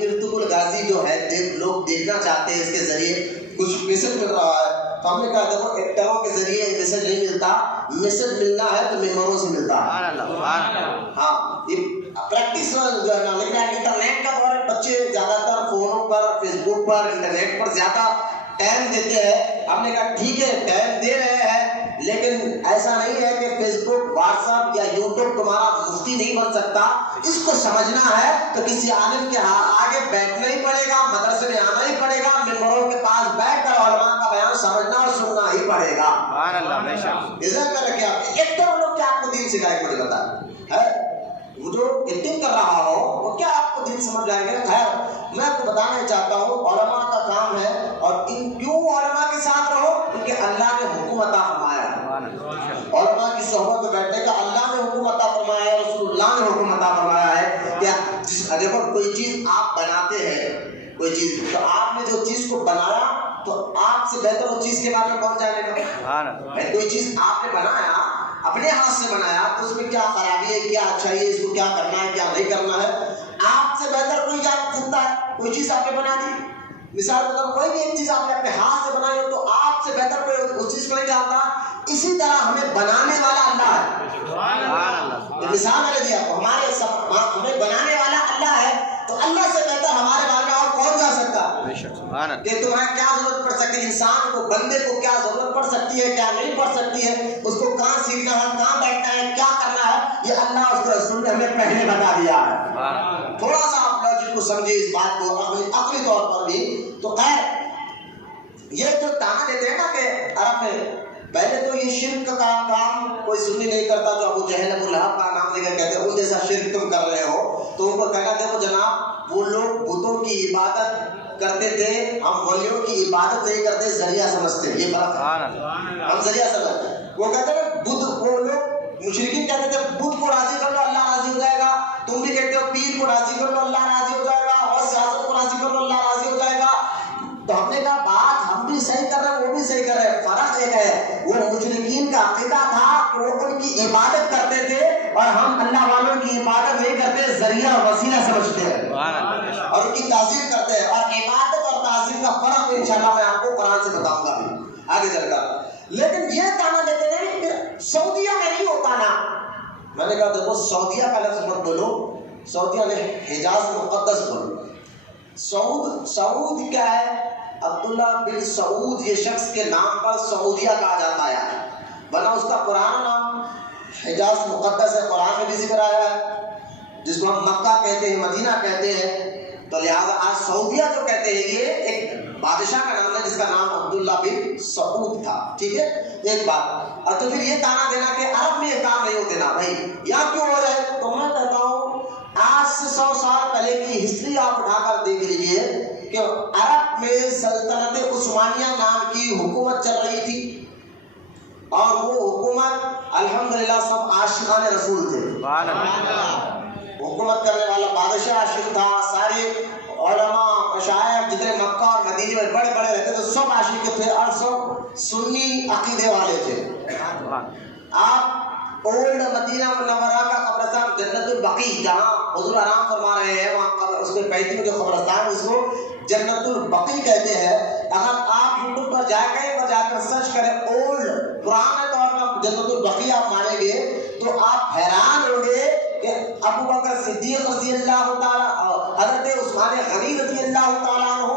ارطغرل غازی جو ہے لوگ دیکھنا چاہتے ہیں، اس کے ذریعے کچھ میسج مل رہا ہے۔ تو ہم نے کہا دیکھو ایکٹروں کے ذریعے میسج نہیں ملتا، میسج ملنا ہے تو ممبروں سے ملتا ہے۔ ہاں یہ پریکٹس جو ہے نا، لیکن انٹرنیٹ کا دور ہے، بچے زیادہ تر فونوں پر، فیس بک پر، انٹرنیٹ پر زیادہ ٹائم دیتے ہیں۔ ہم نے کہا ٹھیک ہے ٹائم دے رہے ہیں لیکن ایسا نہیں ہے کہ فیس بک، واٹس ایپ یا یوٹیوب تمہارا مفتی نہیں بن سکتا. اس کو سمجھنا ہے تو کسی عالم کے آگے بیٹھنا ہی پڑے گا، مدرسے میں آنا ہی پڑے گا، ممبروں کے پاس بیٹھ کر علماء کا بیان سمجھنا اور سننا ہی پڑے گا. سبحان اللہ. بے شک. ذہن میں رکھیں آپ. ایک تو لوگ کیا آپ کو دین سکھائے مجھے بتا ہے، وہ جو ایکٹنگ کر رہا ہو وہ کیا آپ کو دین سمجھ جائیں گے؟ خیر میں آپ کو بتانا چاہتا ہوں علماء کا کام ہے. اور کیوں علماء کے ساتھ رہو؟ کیونکہ اللہ نے حکم عطا فرمایا ہے. علماء کی صحبت میں بیٹھنے کا اللہ نے حکم عطا فرمایا ہے، رسول اللہ نے حکم عطا فرمایا ہے. کیا دیکھو کوئی چیز آپ بناتے ہیں، کوئی چیز تو آپ نے جو چیز کو بنایا تو آپ سے بہتر اس چیز کے بارے میں کون جانے گا؟ کوئی چیز آپ نے بنایا، اپنے ہاتھ سے بنایا تو اس میں کیا خرابی ہے، کیا اچھائی ہے، اس کو کیا کرنا ہے، کیا نہیں کرنا ہے، آپ سے بہتر کوئی جان سکتا ہے. کوئی چیز آپ نے بنا دی، مثال کے طور پر کوئی بھی ایک چیز آپ نے اپنے ہاتھ سے بنائی ہو تو آپ سے بہتر کوئی اس چیز کو نہیں جانتا. اسی طرح ہمیں بنانے والا اللہ ہے. مثال میں نے دیا آپ کو، ہمیں بنانے والا اللہ ہے تو اللہ سے بہتر ہمارے بارے میں اور کون جا سکتا ہے کہ تمہیں کیا ضرورت پڑ سکتی ہے، انسان کو، بندے کو کیا ضرورت پڑ سکتی ہے، کیا نہیں پڑ سکتی ہے، اس کو کہاں سیکھنا ہے، کہاں بیٹھنا ہے، کیا کرنا ہے، یہ اللہ اس کے رسول نے ہمیں پہلے بتا دیا ہے. تھوڑا سا آپ لاجک کو سمجھے اس بات کو عقلی طور پر بھی. تو خیر یہ جو تانا دیتے ہیں نا کہ عرب میں پہلے تو یہ شرک کا کام کوئی سنی نہیں کرتا، جو ابو جہل ابو لہب کا نام لے کر کہتے ہیں ان جیسا شرک تم کر رہے ہو، تو ان کو کہنا دیکھو جناب وہ لوگ بتوں کی عبادت کرتے تھے، ہم ولیوں کی عبادت نہیں کرتے، ذریعہ سمجھتے. یہ فرق ہے، ہم ذریعہ سمجھتے ہیں. وہ کہتے ہیں بدھ، وہ لوگ مشرکین کہتے تھے بدھ کو راضی کر لو اللہ راضی ہو جائے گا. تم بھی کہتے ہو پیر کو راضی کر لو اللہ راضی ہو جائے گا، اور سیاست کو راضی کر لو اللہ راضی ہو جائے گا. تو ہم نے کہا بات ہم بھی صحیح کر رہے ہیں، وہ بھی صحیح کر رہے ہیں. فرق ایک ہے، وہ مشرکین کا عقیدہ تھا کہ وہ ان کی عبادت کرتے تھے اور ہم اللہ والوں کی عبادت نہیں کرتے، ذریعہ اور وسیلہ سمجھتے ہیں اور ان کی تعظیم کرتے ہیں. اور عبادت اور تعظیم کا فرق انشاءاللہ میں آپ کو قرآن سے بتاؤں گا بھی آگے چل کر. لیکن یہ تانا دیتے ہیں کہ سعودیہ میں نہیں ہوتا نا. میں نے کہا دیکھو سعودیہ کا لفظ مت بولو، سعودیہ نے حجاز مقدس بولو. سعود کیا ہے؟ عبداللہ بن سعود یہ شخص کے نام پر سعودیہ کہا جاتا ہے، ورنہ اس کا قرآن نام حجاز مقدس ہے، قرآن میں بھی ذکر آیا ہے، جس کو ہم مکہ کہتے ہیں، مدینہ کہتے ہیں. تو لہٰذا آج سعودیہ جو کہتے ہیں یہ ایک بادشاہ کا نام ہے جس کا نام عبداللہ بن سعود تھا. ٹھیک ہے ایک بات. اور تو پھر یہ تانا دینا کہ عرب میں یہ کام نہیں ہوتے نا بھائی یہاں کیوں ہو رہے. تو میں کہتا ہوں آج سے 100 سال پہلے کی ہسٹری آپ اٹھا کر دیکھ لیجئے کہ عرب میں سلطنت عثمانیہ نام کی حکومت چل رہی تھی، اور وہ حکومت الحمدللہ سب عاشقان رسول تھے. حکومت کرنے والا بادشاہ عاشق تھا، سارے علماء مشائخ جتنے مکہ اور مدینے میں بڑے بڑے رہتے تھے سب عاشق تھے اور سب سنی عقیدے والے تھے. آپ اولڈ مدینہ منورہ کا قبرستان جنت البقیع جہاں حضور آرام فرما رہے ہیں وہاں اس کے بیت میں جو قبرستان اس کو جنت البقیع کہتے ہیں. اگر آپ یوٹیوب پر جا کر سرچ کریں اولڈ پرانے طور پر جنت البقیع آپ مانیں گے تو آپ حیران ہوں گے کہ ابو بکر صدیق رضی اللہ تعالیٰ، حضرت عثمان غنی رضی اللہ تعالیٰ عنہ،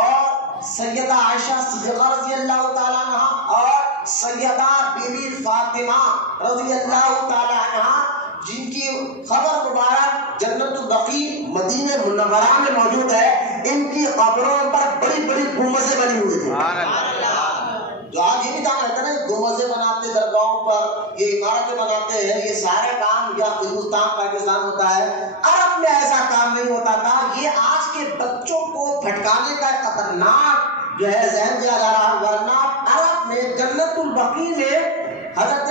اور سیدہ عائشہ صدیقہ رضی اللہ تعالیٰ عنہ، اور سیدہ بی بی فاطمہ رضی اللہ تعالیٰ عنہ، جن کی قبر مبارک جنت البقیع مدینہ منورہ میں موجود ہے. ان کی قبروں پر بڑی بڑی گنبدیں بنی ہوئی تھی. جو آج یہ بھی کام رہتا ہے نا گنبدیں بناتے درگاہوں پر، یہ عمارتیں بناتے ہیں، یہ سارے کام یا ہندوستان پاکستان ہوتا ہے. عرب میں ایسا کام نہیں ہوتا تھا. یہ آج کے بچوں کو بھٹکانے کا خطرناک جو ہے ذہن دیا جا رہا ہے. ورنہ عرب میں جنت البقیع میں حضرت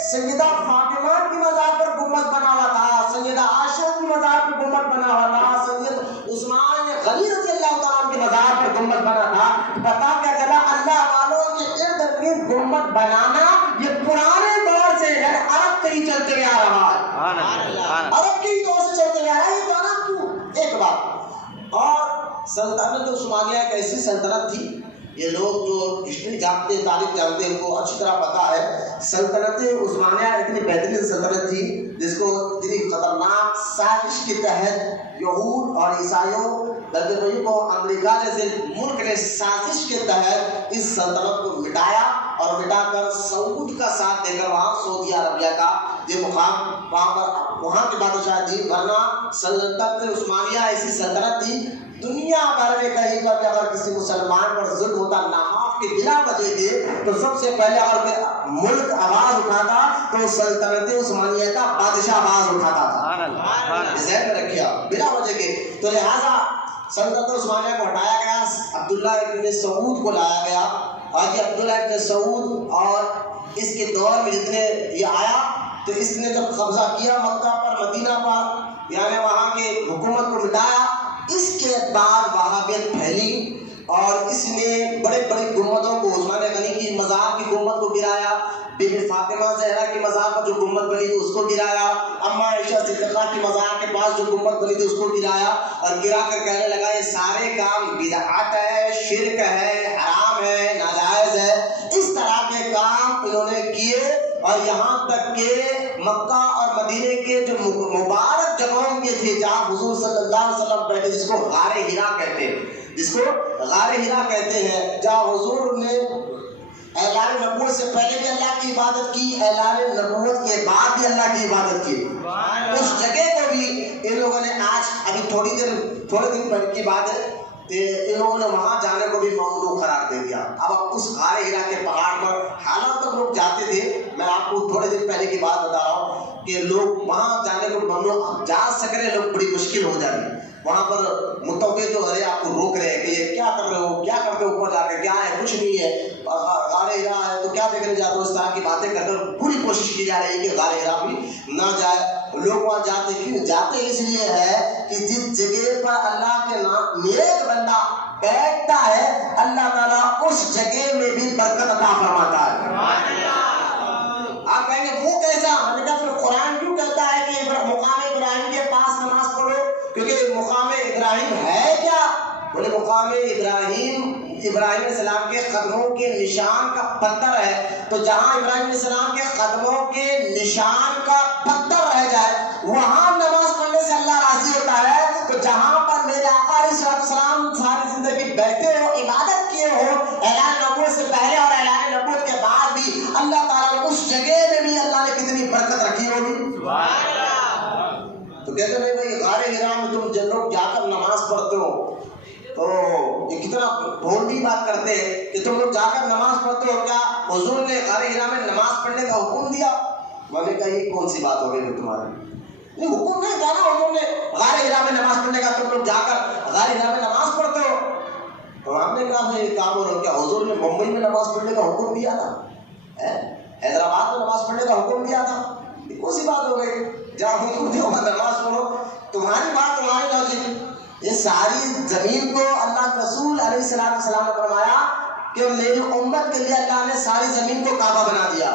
سیدہ فاطمہ کی مزار پر گنبد بنا ہوا تھا، سیدہ عائشہ کی مزار پر گنبد بنا ہوا تھا، سید عثمان غنی رضی اللہ تعالیٰ کی مزار پر گنبد بنا تھا. پتا کیا چلا اللہ والوں کے ارد گرد گنبد بنانا یہ پرانے دور سے ہے، عرب سے ہی چلتے آ رہا ہے، عرب کے ہی دور سے چلتے آ رہا ہے. یہ جانا کیوں؟ ایک بات. اور سلطنت عثمانیہ ایک ایسی سلطنت تھی، یہ لوگ جو ہسٹری جانتے ہیں تاریخ جانتے ہیں ان کو اچھی طرح پتا ہے سلطنت عثمانیہ اتنی بہترین سلطنت تھی جس کو اتنی خطرناک سازش کے تحت یہود اور عیسائیوں بلکہ کو امریکہ جیسے ملک نے سازش کے تحت اس سلطنت کو مٹایا اور مٹا کر سعود کا ساتھ دے کر وہاں سعودی عربیہ کا یہ مقام وہاں کے بادشاہ تھی، ورنہ سلطنت عثمانیہ ایسی سلطنت تھی دنیا بھر میں کہیں پر اگر کسی مسلمان پر ظلم ہوتا ناحق کے بلا وجہ دے تو سب سے پہلے اگر ملک آواز اٹھاتا تو سلطنت عثمانیہ کا بادشاہ آواز اٹھاتا تھا، ذہن میں رکھیے بلا وجہ کے۔ تو لہٰذا سلطنت عثمانیہ کو ہٹایا گیا، عبداللہ ابن سعود کو لایا گیا، اور یہ عبداللہ ابن سعود اور اس کے دور میں جتنے یہ آیا تو اس نے جب قبضہ کیا مکہ پر، مدینہ پر، یعنی وہاں کے حکومت کو مٹایا، اس کے بعد وہابیت پھیلی اور اس نے بڑے بڑے گنبدوں کو، عثمان غنی کی مزار کی گنبد کو گرایا، بی بی فاطمہ زہرا کی مزار پر جو گنبد بنی تھی اس کو گرایا، اما عائشہ صدیقہ کی مزار کے پاس جو گنبد بنی تھی اس کو گرایا، اور گرا کر کہنے لگا یہ سارے کام بدعت ہے، شرک ہے، حرام ہے، ناجائز ہے۔ اس طرح کے کام انہوں نے کیے، اور یہاں تک کہ مکہ اور مدینے کے جو مبارک جگہوں کے تھے جہاں حضور صلی اللہ علیہ وسلم بیٹھے، جس کو غار ہرا کہتے ہیں، جس کو غار ہرا کہتے ہیں، جہاں حضور نے اعلان نبوت سے پہلے بھی اللہ کی عبادت کی، اعلان نبوت کے بعد بھی اللہ کی عبادت کی، اس جگہ کو بھی ان لوگوں نے آج ابھی تھوڑے دن پہلے کی بات ہے ان لوگوں نے وہاں جانے کو بھی ممنوع قرار دے دیا۔ اب اس غار ہرا کے پہاڑ پر حالات تک لوگ جاتے تھے، میں آپ کو تھوڑے دن پہلے کی بات بتا رہا ہوں کہ لوگ وہاں جانے کو ممنوع، جا سک رہے لوگ بڑی مشکل ہو جا رہی، وہاں پر متوقع جو ہے آپ کو روک رہے ہیں کہ یہ کیا کر رہے ہو، کیا کرتے ہو، اوپر جا کے کیا ہے، کچھ نہیں ہے، غار ہرا ہے تو کیا دیکھنے جاتے ہو، اس طرح کی باتیں کر کر پوری کوشش کی جا رہی ہے کہ غار ہرا بھی نہ جائے۔ لوگ وہاں جاتے کیوں جاتے؟ اس لیے ہے کہ جس جگہ پر اللہ کے نام نیک بندہ بیٹھتا ہے اللہ تعالیٰ اس جگہ میں بھی برکت عطا فرماتا ہے۔ آپ کہیں گے وہ کیسا؟ میں نے کہا پھر قرآن کیوں کہتا ہے کہ مقام ابراہیم کے پاس نماز پڑھو؟ کیونکہ مقام ابراہیم ہے کیا؟ بولے مقام ابراہیم علیہ السلام کے قدموں کے نشان کا پتھر ہے، تو جہاں ابراہیم علیہ السلام کے قدموں کے نشان کا پتھر رہ جائے وہاں نماز پڑھنے سے اللہ راضی ہوتا ہے۔ تو جہاں پر میرے آقا علیہ السلام ساری زندگی بیٹھے ہو، عبادت کیے ہو، اعلان نبوت سے پہلے اور اعلان نبوت کے بعد بھی اللہ تعالیٰ نے اس جگہ میں بھی اللہ نے کتنی برکت رکھی ہوگی۔ تو کہتے ہیں بھائی غار ہرا میں تم لوگ جا کر نماز پڑھتے ہو تو یہ کتنا بھونڈی بات کرتے ہیں کہ تم لوگ جا کر نماز پڑھتے ہو، کیا حضور نے غار ہرا میں نماز پڑھنے کا حکم دیا؟ میں نے کہا یہ کون سی بات ہو گئی تمہاری؟ نہیں حکم نہیں جانا، حضور نے غار ہرا میں نماز پڑھنے کا، تم لوگ جا کر غار ہرا میں نماز پڑھتے ہو؟ تو ہم نے کہا میں کام ہو رہا، کیا حضور نے ممبئی میں نماز پڑھنے کا حکم دیا تھا؟ حیدرآباد میں نماز پڑھنے کا حکم دیا تھا؟ یہ کون سی بات ہو گئی؟ جہاں حکم دیا وہاں نماز پڑھو، تمہاری بات تمہاری لاجک۔ یہ ساری زمین کو اللہ کے رسول علیہ السلام نے فرمایا کہ میری امت کے لیے اللہ نے ساری زمین کو کعبہ بنا دیا۔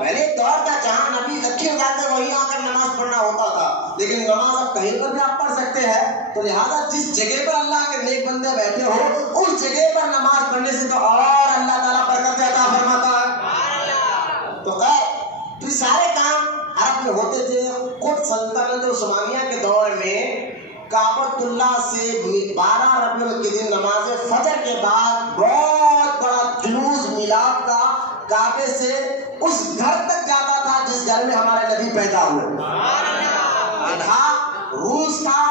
پہلے دور تھا جہاں نبی رکھے جاتے وہیں آ کر نماز پڑھنا ہوتا تھا، لیکن نماز اب کہیں پر بھی آپ پڑھ سکتے ہیں، تو لہٰذا جس جگہ پر اللہ کے نیک بندے بیٹھے ہو اس جگہ پر نماز پڑھنے سے تو اور اللہ تعالیٰ برکت عطا فرماتا ہے۔ تو خیر تو سارے کام عرب میں ہوتے تھے۔ خود سلطنت عثمانیہ کے دور میں کعبۃ اللہ سے 12 ربیع کے دن نماز فجر کے بعد بہت بڑا جلوس میلاد کا کعبے سے اس گھر تک جاتا تھا جس گھر میں ہمارے نبی پیدا ہوئے تھا، روس تھا،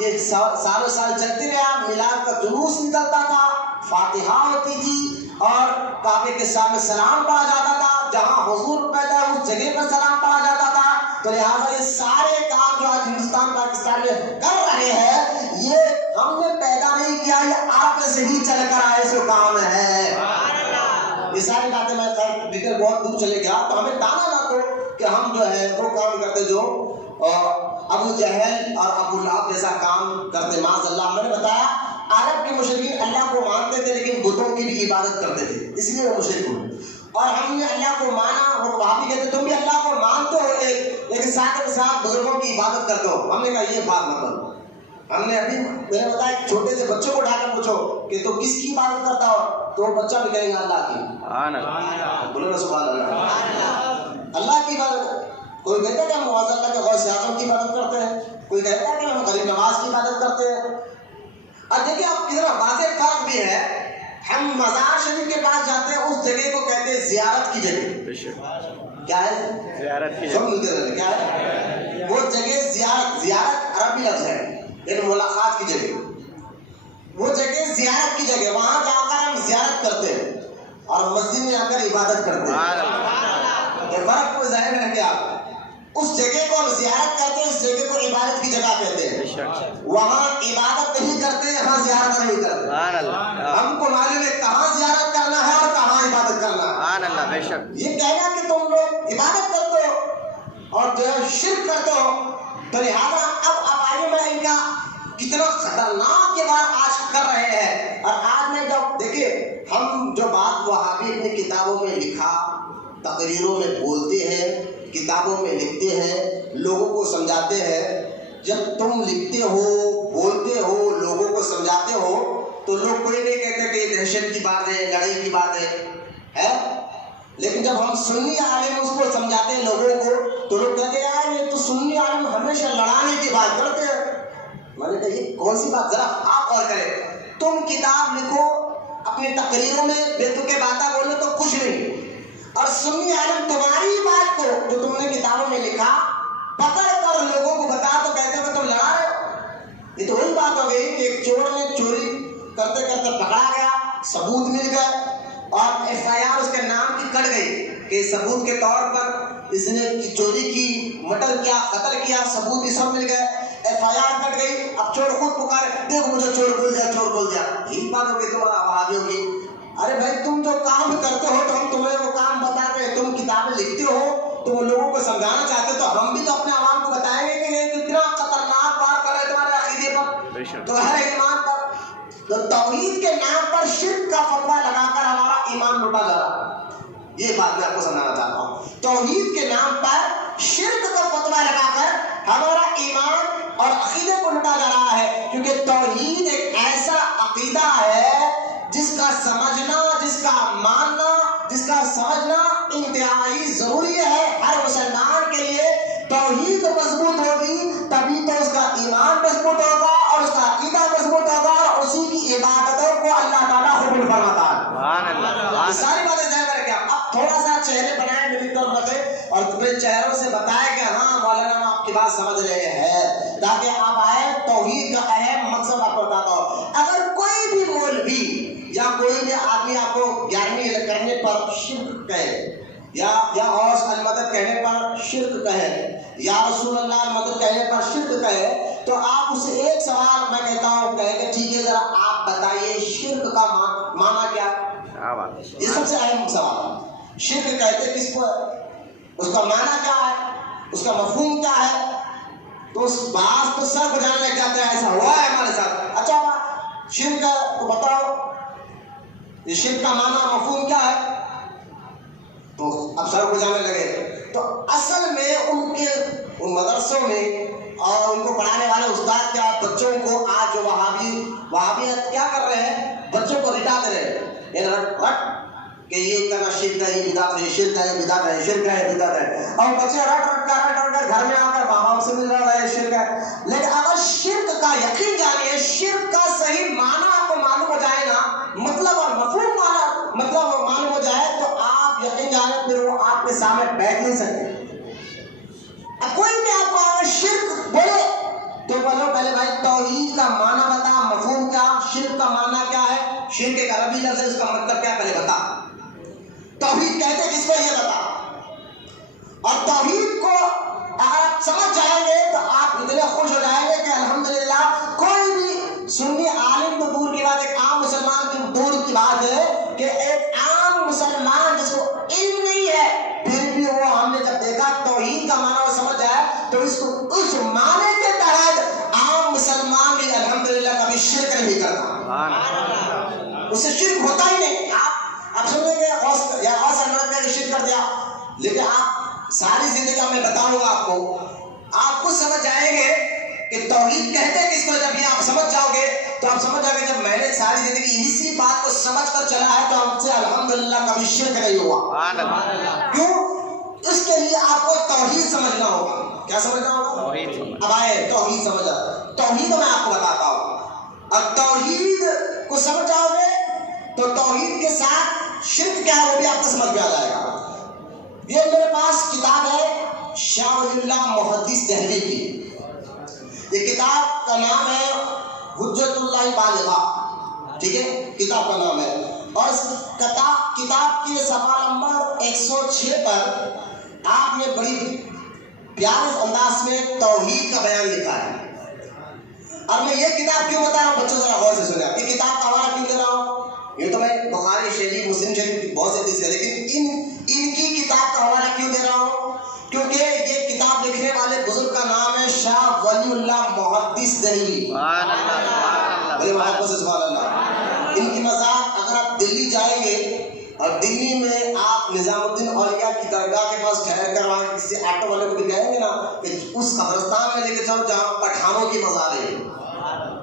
یہ سالوں سال چلتے رہا، میلاد کا جلوس نکلتا تھا، فاتحہ ہوتی تھی اور کعبے کے سامنے سلام پڑھا جاتا تھا، جہاں حضور پیدا اس جگہ پر سلام پڑھا جاتا تھا۔ تو لہٰذا یہ سارے کام جو آج ہندوستان پاکستان میں کر رہے ہیں یہ ہم نے پیدا نہیں کیا، یہ آپ سے ہی چل کر آئے سو کام ہے۔ یہ ساری باتیں میں ذکر بہت دور چلے گیا تو ہمیں تانا نہ دو کہ ہم جو ہے وہ کام کرتے جو ابو جہل اور ابو لہب جیسا کام کرتے، معاذ اللہ۔ میں نے بتایا عرب کے مشرکین اللہ کو مانتے تھے لیکن بتوں کی بھی عبادت کرتے تھے، اس لیے وہ مشرک ہوئے، اور ہم نے اللہ کو مانا، وہ وہاں بھی کہتے تم بھی اللہ کو مانتے ہو لیکن ساتھ کے ساتھ بزرگوں کی عبادت کرتے ہو۔ ہم نے کہا یہ بات مت کرو۔ ہم نے ابھی میں نے بتایا چھوٹے سے بچوں کو اٹھا کر پوچھو کہ تو کس کی عبادت کرتا ہو تو وہ بچہ بھی کہیں گا اللہ کی، بولو نا سبحان اللہ، اللہ کی عبادت۔ کوئی کہتا ہے کہ ہم معاذ اللہ کے غوث اعظم کی عبادت کرتے ہیں، کوئی کہتا ہے کہ ہم غریب نواز کی عبادت کرتے ہیں۔ اور دیکھیے آپ کتنا واضح فرق بھی ہے، ہم مزار شریف کے پاس جاتے ہیں، اس جگہ کو کہتے ہیں زیارت کی جگہ. کیا ہے؟ زیارت کی سب ملتے رہتے کیا ہے وہ جگہ؟ زیارت عربی لفظ ہے یعنی ملاقات کی جگہ. وہ جگہ زیارت کی جگہ، وہاں جا کر ہم زیارت کرتے ہیں اور مسجد میں جا کر عبادت کرتے ہیں. یہ فرق کو ظاہر ہے کہ آپ اس جگہ کو ہم زیارت کرتے ہیں، اس جگہ کو عبادت کی جگہ کہتے ہیں. وہاں عبادت نہیں کرتے، یہاں زیارت نہیں کرتے. ہم کو معلوم ہے کہاں زیارت کرنا ہے اور کہاں عبادت کرنا ہے. یہ کہنا کہ تم لوگ عبادت کرتے ہو اور جو ہے شرک کرتے ہو، تو لہٰذا اب آئیے میں ان کا کتنا خطرناک کردار آج کر رہے ہیں. اور آج میں جب دیکھیے ہم جو بات وہابی اپنی کتابوں میں لکھا، تقریروں میں بولتے ہیں، کتابوں میں لکھتے ہیں، لوگوں کو سمجھاتے ہیں. جب تم لکھتے ہو، بولتے ہو، لوگوں کو سمجھاتے ہو تو لوگ کوئی نہیں کہتے کہ یہ دہشت کی بات ہے، لڑائی کی بات ہے. لیکن جب ہم سنی عالم اس کو سمجھاتے ہیں لوگوں کو تو لوگ کہتے ہیں یار یہ تو سنی عالم ہمیشہ لڑانے کی بات کرتے ہیں. میں نے کہا یہ کون سی بات؟ ذرا آپ غور کریں. تم کتاب لکھو، اپنی تقریروں میں بے تکے باتیں بولو تو کچھ نہیں، اور سنی عالم تمہاری بات کو جو تم نے کتابوں میں لکھا پکڑ کر لوگوں کو بتا تو کہتے ہو تم لڑا رہے ہو. یہ تو وہی بات ہو گئی کہ ایک چور نے چوری کرتے کرتے پکڑا گیا، ثبوت مل گئے اور FIR اس کے نام کی کٹ گئی کہ ثبوت کے طور پر اس نے چوری کی، مرڈر کیا، قتل کیا، ثبوت یہ سب مل گئے، FIR کٹ گئی. اب چور خود پکارے دیکھو مجھے چور بول دیا، چور بول دیا. یہی بات ہوگی تمہارا وہابیوں کی. ارے بھائی تم جو کام کرتے ہو تو ہم تمہیں وہ کام بتاتے ہیں. تم کتابیں لکھتے ہو، تم لوگوں کو سمجھانا چاہتے ہو، تو ہم بھی تو اپنے عوام کو بتائیں گے کہ یہ کتنا خطرناک بات کر رہے ہیں تمہارے عقیدے پر، تمہارے ایمان پر. تو توحید کے نام پر شرک کا فتویٰ لگا کر ہمارا ایمان لوٹا جا رہا ہے. یہ بات میں آپ کو سمجھانا چاہتا ہوں. توحید کے نام پر شرک کا فتویٰ لگا کر ہمارا ایمان اور عقیدے کو لوٹا جا رہا ہے. کیونکہ توحید ایک ایسا عقیدہ ہے جس کا سمجھنا، جس کا ماننا، جس کا سمجھنا انتہائی ضروری ہے. ہر مسلمان کے لیے توحید مضبوط ہوگی تبھی تو اس کا ایمان مضبوط ہوگا اور اس کا عقیدہ مضبوط ہوگا اور اسی کی عبادتوں کو اللہ تعالیٰ قبول فرماتا ہے. ساری باتیں ذہن میں رکھیں. اب تھوڑا سا چہرے بنائے میری طرف رکھے اور تمہیں چہروں سے بتائے کہ ہاں مولانا ہم آپ کی بات سمجھ رہے ہیں، تاکہ آپ آئے. توحید کا اہم مقصد آپ کو بتاتا ہوں. اگر کوئی بھی مولوی یا کوئی بھی آدمی آپ کو 11ویں کرنے پر شرک کہے یا غوث المدد کہنے پر شرک کہے یا رسول اللہ المدد کہنے پر شرک کہے تو آپ اسے ایک سوال میں کہتا ہوں کہیں کہ ٹھیک ہے ذرا آپ بتائیے شرک کا معنی کیا ہے؟ یہ سب سے اہم سوال ہے. شرک کہتے کس کو ہے؟ اس کا معنی کیا ہے؟ اس کا مفہوم کیا ہے؟ تو اس بات کو سب کو جاننے لگ جاتے ہیں. ایسا ہوا ہے ہمارے ساتھ. اچھا شرک تو بتاؤ یہ شرک کا معنی مفہوم کیا ہے؟ تو اب سر کو جانے لگے. تو اصل میں ان مدرسوں میں اور ان کو پڑھانے والے استاد کیا بچوں کو آج جو وہابیت کیا کر رہے ہیں؟ بچوں کو رٹا دے رہے ہیں رٹ کہ یہ کرنا شرک ہے، یہ بدعت ہے، یہ شرک ہے، یہ بدعت ہے، شرک ہے، یہ بدعت ہے. اور بچے رٹ کر گھر میں آ کر ماں باپ سے مل رہا ہے شرک ہے. لیکن اگر شرک کا یقین جانیے، شرک کا صحیح معنی آپ کو معلوم ہو جائے نا، مطلب اور مفہوم مطلب معلوم ہو جائے تو آپ یقین جانے پھر وہ آپ کے سامنے بیٹھ نہیں سکتے. اب کوئی بھی آپ کو اگر شرک بولے تو بولو پہلے بھائی توحید کا معنی بتا، مفہوم کیا، شرک کا معنی کیا ہے. شرک ایک عربی لفظ ہے، اس کا مطلب کیا پہلے بتا. توحید کہتے کس کو یہ بتا. اور توحید کو اگر آپ سمجھ جائیں گے تو آپ اتنے خوش ہو جائیں گے کہ الحمدللہ کوئی بھی سنی عالم تو دور کی بات، ایک عام مسلمان کی دور کی بات ہے کہ ایک عام مسلمان جس کو علم نہیں ہے پھر بھی وہ ہم نے جب دیکھا توحید کا معنی وہ سمجھ آیا تو اس کو اس معنی کے تحت عام مسلمان بھی الحمدللہ کبھی شرک نہیں کرتا. اس سے شرک ہوتا ہی نہیں. آپ سنیں گے غوث المدد نے شرک کر دیا، لیکن آپ ساری زندگی میں بتاؤں گا آپ کو سمجھ جائیں گے کہ توحید کہتے ہیں کس کو. جب یہ آپ سمجھ جاؤ گے تو آپ سمجھ جاؤ گے جب میں نے ساری زندگی اسی بات کو سمجھ کر چلا ہے تو ہم سے الحمدللہ کبھی شرک نہیں ہوا. کیوں؟ اس کے لیے آپ کو توحید سمجھنا ہوگا. کیا سمجھنا ہوگا؟ اب آئے توحید سمجھا. توحید میں آپ کو بتاتا ہوں. اور توحید کو سمجھ جاؤ گے تو توحید کے ساتھ شرک کیا ہے وہ بھی آپ کو سمجھ میں آ جائے گا۔ یہ میرے پاس کتاب ہے شاہ ولی اللہ محدث دہلوی کی، یہ کتاب کا نام ہے حجت اللہ بالغہ، ٹھیک ہے، کتاب کا نام ہے، اور اس کتاب کی صفحہ نمبر 106 پر آپ نے بڑی پیارے انداز میں توحید کا بیان لکھا ہے۔ اور میں یہ کتاب کیوں بتا رہا ہوں، بچوں ذرا غور سے سنیں، یہ کتاب کا حوالہ کیوں دے رہا ہوں؟ یہ تو میں بخاری شریف، مسلم شریف بہت سے حدیث ہے، لیکن ان کی کتاب کا حوالہ کیوں دے رہا ہوں؟ کیونکہ یہ کتاب لکھنے والے بزرگ کا نام ہے شاہ ولی اللہ محدث دہلوی، بڑے محبت سے سبحان اللہ۔ ان کی مزار اگر آپ دلی جائیں گے اور دلی میں آپ نظام الدین اولیاء کی درگاہ کے پاس ٹھہر کر وہاں کسی آٹو والے کو بھی کہیں گے نا کہ اس قبرستان میں لے کے جاؤ جہاں پٹھانوں کی مزار ہے،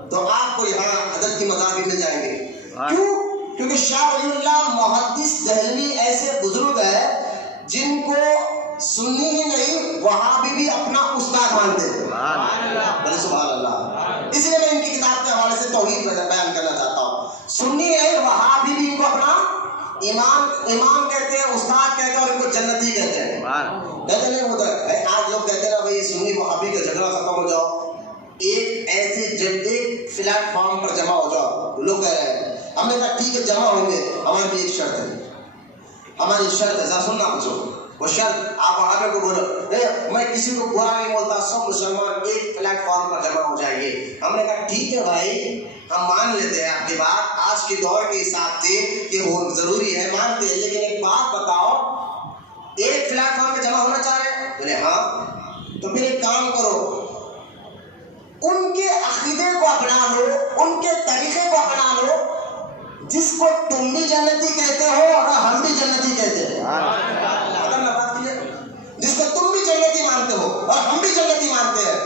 تو آپ کو یہاں حضرت کی مزار بھی مل جائیں گے۔ کیوں؟ کیونکہ شاہ ولی اللہ محدث دہلوی ایسے بزرگ ہیں جن کو سنی ہی نہیں وہابی بھی اپنا استاد مانتے ہیں، بولے سبحان اللہ۔ اس لیے میں ان کی کتاب کے حوالے سے توحید بیان کرنا چاہتا ہوں۔ سنی ہے وہابی بھی ان کو اپنا امام کہتے ہیں، استاد کہتے ہیں، اور ان کو جنتی کہتے ہیں، کہتے نہیں ہوتا ہے۔ آج لوگ کہتے ہیں نا بھائی سنی وہابی کا جھگڑا ختم ہو جاؤ، ایک ایسے جب ایک پلیٹ فارم پر جمع ہو جاؤ، لوگ کہہ رہے ہیں، ہم نے کہا ٹھیک ہے جمع ہوں گے، ہماری بھی ایک شرط ہے، ہماری شرط ہے، ذرا سننا مجھے وہ شرط، آپ وہاں کو بولو میں کسی کو برا نہیں بولتا، سب مسلمان ایک پلیٹ فارم پر جمع ہو جائیں گے۔ ہم نے کہا ٹھیک ہے بھائی، ہم مان لیتے ہیں آپ کی بات، آج کے دور کے حساب سے کہ وہ ضروری ہے، مانتے ہیں، لیکن ایک بات بتاؤ، ایک پلیٹ فارم پہ جمع ہونا چاہ رہے ہیں؟ بولے ہاں، تو پھر ایک کام کرو، ان کے عقیدے کو اپنا لو، ان کے طریقے کو اپنا لو، جس کو تم بھی جنتی کہتے ہو اور ہم بھی جنتی کہتے ہیں، جس کو تم بھی جنتی مانتے ہو اور ہم بھی جنتی مانتے ہیں،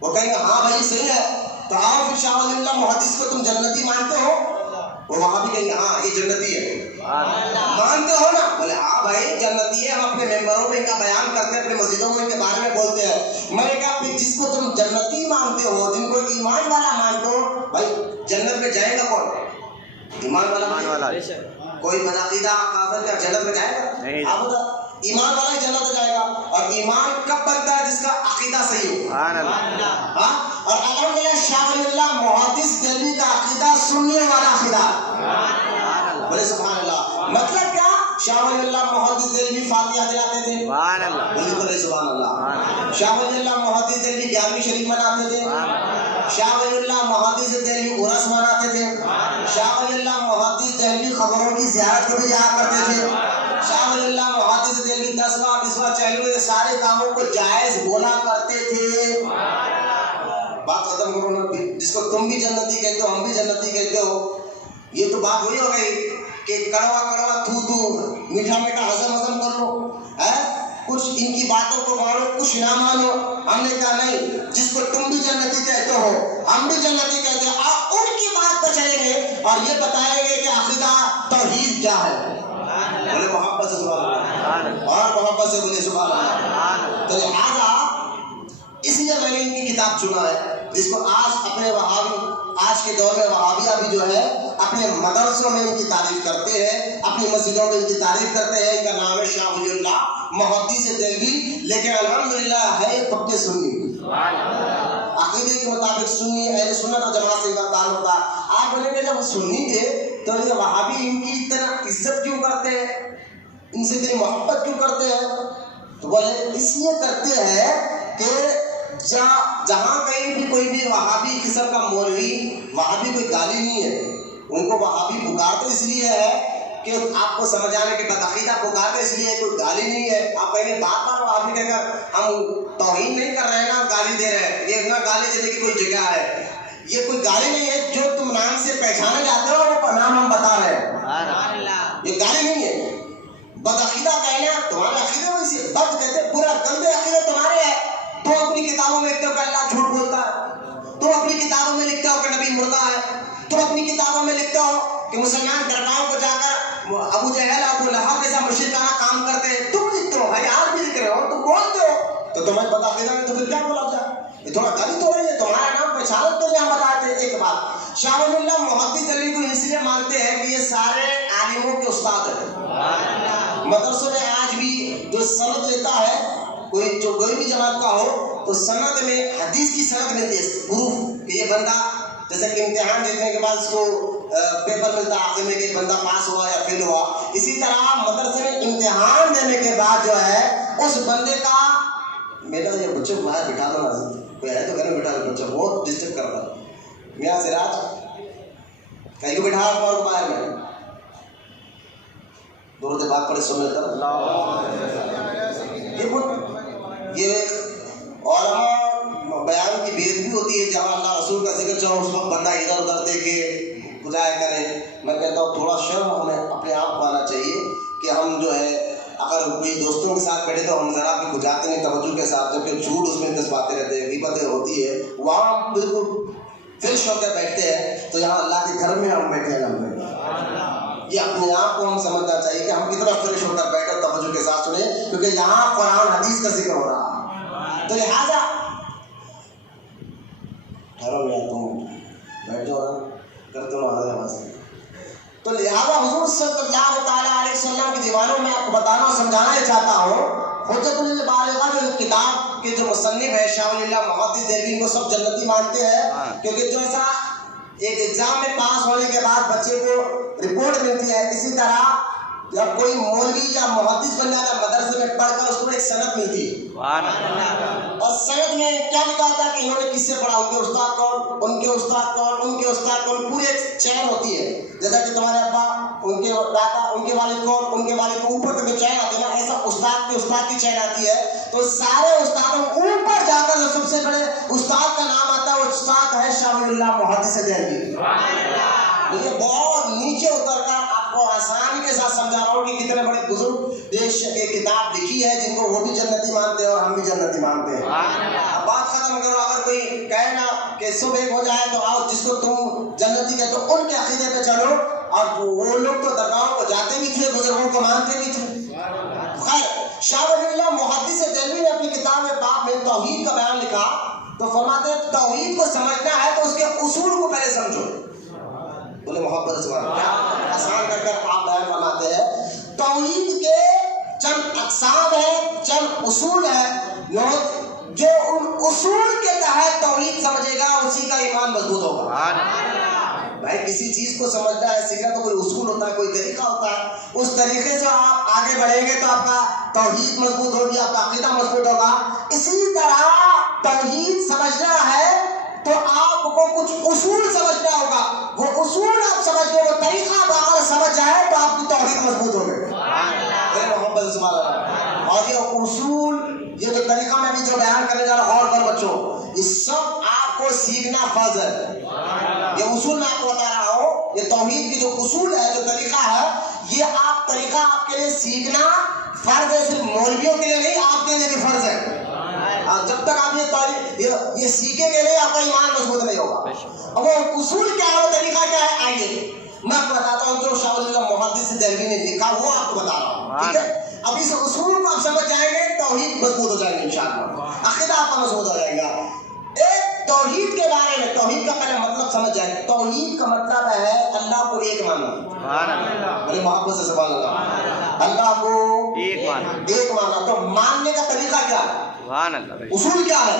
وہ کہیں گے ہاں بھائی صحیح ہے، تو آؤ پھر شاہ ولی اللہ محدث کو تم جنتی مانتے ہو، وہ وہاں بھی کہیں گے ہاں یہ جنتی ہے، مانتے ہو نا؟ بولے ہاں بھائی جنتی ہے، ہم اپنے ممبروں میں ان کا بیان کرتے ہیں، اپنے مسجدوں میں ان کے بارے میں بولتے ہیں۔ میں نے کہا پھر جس کو تم جنتی مانتے ہو، جن کو ایمان والا مانتے ہو، بھائی جنت میں جائے گا کون؟ ایمان والا۔ کوئی بدعقیدہ کافر کیا جنت میں جائے گا؟ آپ بتا، ایمان والا ہی جنت میں جائے گا، اور ایمان کب بنتا ہے؟ جس کا عقیدہ صحیح ہو۔ ہاں، اور الحمدللہ شاہ ولی اللہ محدث دہلوی کا عقیدہ سننے والا عقیدہ، بولے سبحان اللہ۔ مطلب کیا؟ شاہ ولی اللہ محدث دہلوی فاتحہ دلاتے تھے، بولے سبحان اللہ۔ شاہ ولی اللہ محدث دہلوی 11ویں شریف مناتے تھے، شاہ ولی اللہ محدث دہلوی عرس مناتے تھے، شاہ ولی اللہ محدث دہلوی قبروں کی زیارت کو بھی جایا کرتے تھے، شاہ ولی اللہ محدث دہلوی 10واں 20واں 40واں سارے کاموں کو جائز بولا کرتے تھے۔ بات ختم کرو نا، جس کو تم بھی جنتی کہتے ہو ہم بھی جنتی کہتے ہو، یہ تو بات وہی ہو گئی کہ کڑوا کڑوا تھو میٹھا میٹھا ہضم کر لو، کچھ ان کی باتوں کو مانو کچھ نہ مانو۔ ہم نے کہا نہیں، جس کو تم بھی جنتی کہتے ہو ہم بھی جنتی کہتے ہو، آپ ان کی بات پر چلیں گے اور یہ بتائیں گے کہ عقیدہ توحید کیا ہے، بولے محبت سے سبحان اللہ، اور محبت سے بولے سبحان اللہ۔ تو لہٰذا اس لیے میں نے ان کی کتاب چنا ہے، جس کو آج کے دور میں وہابیہ بھی جو ہے اپنے مدرسوں میں ان کی تعریف کرتے ہیں، اپنی مسجدوں میں ان کی تعریف کرتے ہیں۔ ان کا نام ہے شاہ ولی اللہ محدث دہلوی، لیکن الحمدللہ ہے پکے سنی، عقیدے کے مطابق سنی، اہل سنت و جماعت سے ان کا تعلق تھا۔ آپ بولیں گے جب سنی تھے تو یہ وہابی ان کی اتنا عزت کیوں کرتے ہیں، ان سے اتنی محبت کیوں کرتے ہیں؟ تو بولے اس لیے کرتے ہیں کہ جہاں کہیں بھی کوئی بھی وہابی قسم کا مولوی، وہابی کوئی گالی نہیں ہے، ان کو وہابی پکارتے اس لیے ہے کہ آپ کو سمجھ آنے کے بدعقیدہ پکارتے اس لیے، کوئی گالی نہیں ہے۔ آپ کہیں گے بات بار وہابی کہہ کر ہم توہین نہیں کر رہے ہیں نا، گالی دے رہے ہیں، یہ نہ گالی دینے کی کوئی جگہ ہے، یہ کوئی گالی نہیں ہے، جو تم نام سے پہچانے جاتے ہو وہ نام ہم بتا رہے ہیں، یہ گالی نہیں ہے۔ بدعقیدہ کہنا تمہارے عقیدے میں سے بد کہتے، برا گندے عقیدے تمہارے ہیں، تو اپنی کتابوں میں لکھتے ہو کہ اللہ جھوٹ بولتا ہے، تم اپنی کتابوں میں لکھتے ہو کہ نبی مردہ ہے، تم اپنی کتابوں میں لکھتے ہو کہ مسلمان درگاہوں کو جا کر ابو جہل ابو لہب جیسا مشرکانہ کام کرتے ہیں، تم لکھتے ہو بھائی، آج بھی لکھ رہے ہو، تم بولتے ہو، تو تمہیں بدعقیدہ میں تو پھر کیا بولا جائے؟ یہ تھوڑا گالی تو نہیں ہے، تمہارا نام پہچانت کے لیے ہم بتاتے ہیں۔ ایک بات شاہ ولی اللہ محدث دہلوی کو اس لیے مانتے ہیں کہ یہ سارے عالموں کے استاد ہیں. مدرسوں میں آج بھی جو سند لیتا ہے کوئی جو کوئی بھی جماعت کا ہو تو سند میں حدیث کی سند ملتی ہے، پروف کہ یہ بندہ جیسے کہ امتحان دینے کے بعد اس کو پیپر ملتا ہے آخر میں کہ بندہ پاس ہوا یا فیل ہوا، اسی طرح مدرسے میں امتحان دینے کے بعد جو ہے اس بندے کا بیٹا یہ بچوں کو باہر بٹھا دو نا، کوئی ہے تو گھر میں بٹھا دو، بچہ بہت ڈسٹرب کرتا ہے. میاں سراج کہیں کو بٹھا رہا اور باہر میں دورت بات پڑے سو ملتا یہ علماء بیان کی بید بھی ہوتی ہے جہاں اللہ رسول کا ذکر چلو اس وقت بندہ ادھر ادھر دیکھے بجائے کرے. میں کہتا ہوں تھوڑا شرم ہمیں اپنے آپ کو آنا چاہیے کہ ہم جو ہے اگر کوئی دوستوں کے ساتھ بیٹھے تو ہم ذرا بھی بجاتے نہیں توجہ کے ساتھ، جبکہ جھوٹ اس میں دس باتیں رہتے ہیں، غیبتیں ہوتی ہے، وہاں بالکل فریش ہو کے بیٹھتے ہیں تو یہاں اللہ کے گھر میں ہم بیٹھے ہیں. یہ اپنے آپ کو ہم سمجھنا چاہیے کہ ہم کتنا فریش ہو کر بیٹھ کر توجہ کے ساتھ سنیں، کیونکہ یہاں قرآن حدیث کا ذکر ہو رہا ہے. تو لہٰذا ٹھہرو یار تم بیٹھ جاؤ کرتے ہو. تو لہٰذا حضور صلی اللہ تعالیٰ علیہ وسلم کی دیوانوں میں آپ کو بتانا اور سمجھانا یہ چاہتا ہوں. حجت البالغہ جو کتاب کے جو مصنف ہے شاہ ولی اللہ محدث دہلوی کو سب جنتی مانتے ہیں، کیونکہ جو ایسا ایک ایگزام میں پاس ہونے کے بعد بچے کو رپورٹ ملتی ہے، اسی طرح جب کوئی مولوی یا محدث بن جاتا ہے مدرسے میں پڑھ کر اس کو ایک سند ملتی ہے، اور سند میں کیا لکھا تھا کہ انہوں نے کس سے پڑھا، ان کے استاد کون، ان کے استاد کون، ان کے استاد کون، پوری ایک چین ہوتی ہے. جیسا کہ تمہارے ابا، ان کے دادا، ان کے والد کون، ان کے والد کو اوپر تک چین آتی ہے نا، ایسا استاد کے استاد کی چین آتی ہے. تو سارے استادوں اوپر جا کر جو سب سے بڑے استاد کا نام آتا ہے وہ استاد ہے شاہ ولی اللہ محدث دہلوی. یہ بہت نیچے اتر کر آپ کو آسانی کے ساتھ سمجھا رہا ہوں کہ کتنے بڑے بزرگ دیش ایک کتاب لکھی ہے جن کو وہ بھی جنتی مانتے ہیں اور ہم بھی جنتی مانتے ہیں. اب بات ختم کرو. اگر کوئی کہے نا کہ صبح ہو جائے تو آؤ جس کو تم جنتی کہتے ہو ان کے عقیدے پہ چلو، اور وہ لوگ تو درگاہوں کو جاتے بھی تھے، بزرگوں کو مانتے بھی تھے. خیر، شاہ ولی اللہ محدث دہلوی نے اپنی کتاب میں باب میں توحید کا بیان لکھا تو فرماتے ہیں توحید کو سمجھنا ہے تو اس کے اصول کو پہلے سمجھو. بولے محبت سے آسان کر کر آپ بیان فرماتے ہیں توحید کے چند اقسام ہیں، چند اصول ہیں، جو ان اصول کے تحت توحید سمجھے گا اسی کا ایمان مضبوط ہوگا. بھائی کسی چیز کو سمجھنا ہے سیکھنا تو کوئی اصول ہوتا ہے، کوئی طریقہ ہوتا ہے، اس طریقے سے آپ آگے بڑھیں گے تو آپ کا توحید مضبوط ہوگی، آپ کا عقیدہ مضبوط ہوگا. اسی طرح توحید سمجھنا ہے تو آپ کو کچھ اصول سمجھنا ہوگا، وہ اصول آپ سمجھ گئے، وہ طریقہ آپ اگر سمجھ جائے تو آپ کی توحید مضبوط ہو گئی. محبت سے اور یہ اصول، یہ جو طریقہ میں بھی جو بیان کرنے جا رہا ہوں، اور کر بچوں یہ سب آپ کو سیکھنا فرض ہے. یہ اصول میں آپ کو بتا رہا ہوں، یہ توحید کی جو اصول ہے، جو طریقہ ہے، یہ آپ طریقہ آپ کے لیے سیکھنا فرض ہے. صرف مولویوں کے لیے نہیں، آپ کے لیے بھی فرض ہے. جب تک آپ یہ سیکھیں گے نہیں آپ کا ایمان مضبوط نہیں ہوگا. اب وہ اصول کیا ہے، وہ طریقہ کیا ہے، آئیے میں آپ کو بتاتا ہوں. جو شاہ ولی اللہ محدث دہلوی نے لکھا وہ آپ کو بتا رہا ہوں، ٹھیک ہے. اب اس اصول کو آپ سمجھ جائیں گے توحید مضبوط ہو جائے گا انشاءاللہ، عقیدہ آپ کا مضبوط ہو جائے گا. ایک توحید کے بارے میں، توحید کا پہلے مطلب سمجھ جائیں. توحید کا مطلب ہے اللہ کو ایک ماننا. بڑے محبت سے سبحان اللہ. اللہ کو ایک ماننا. تو ماننے کا طریقہ کیا ہے، اصول کیا ہے؟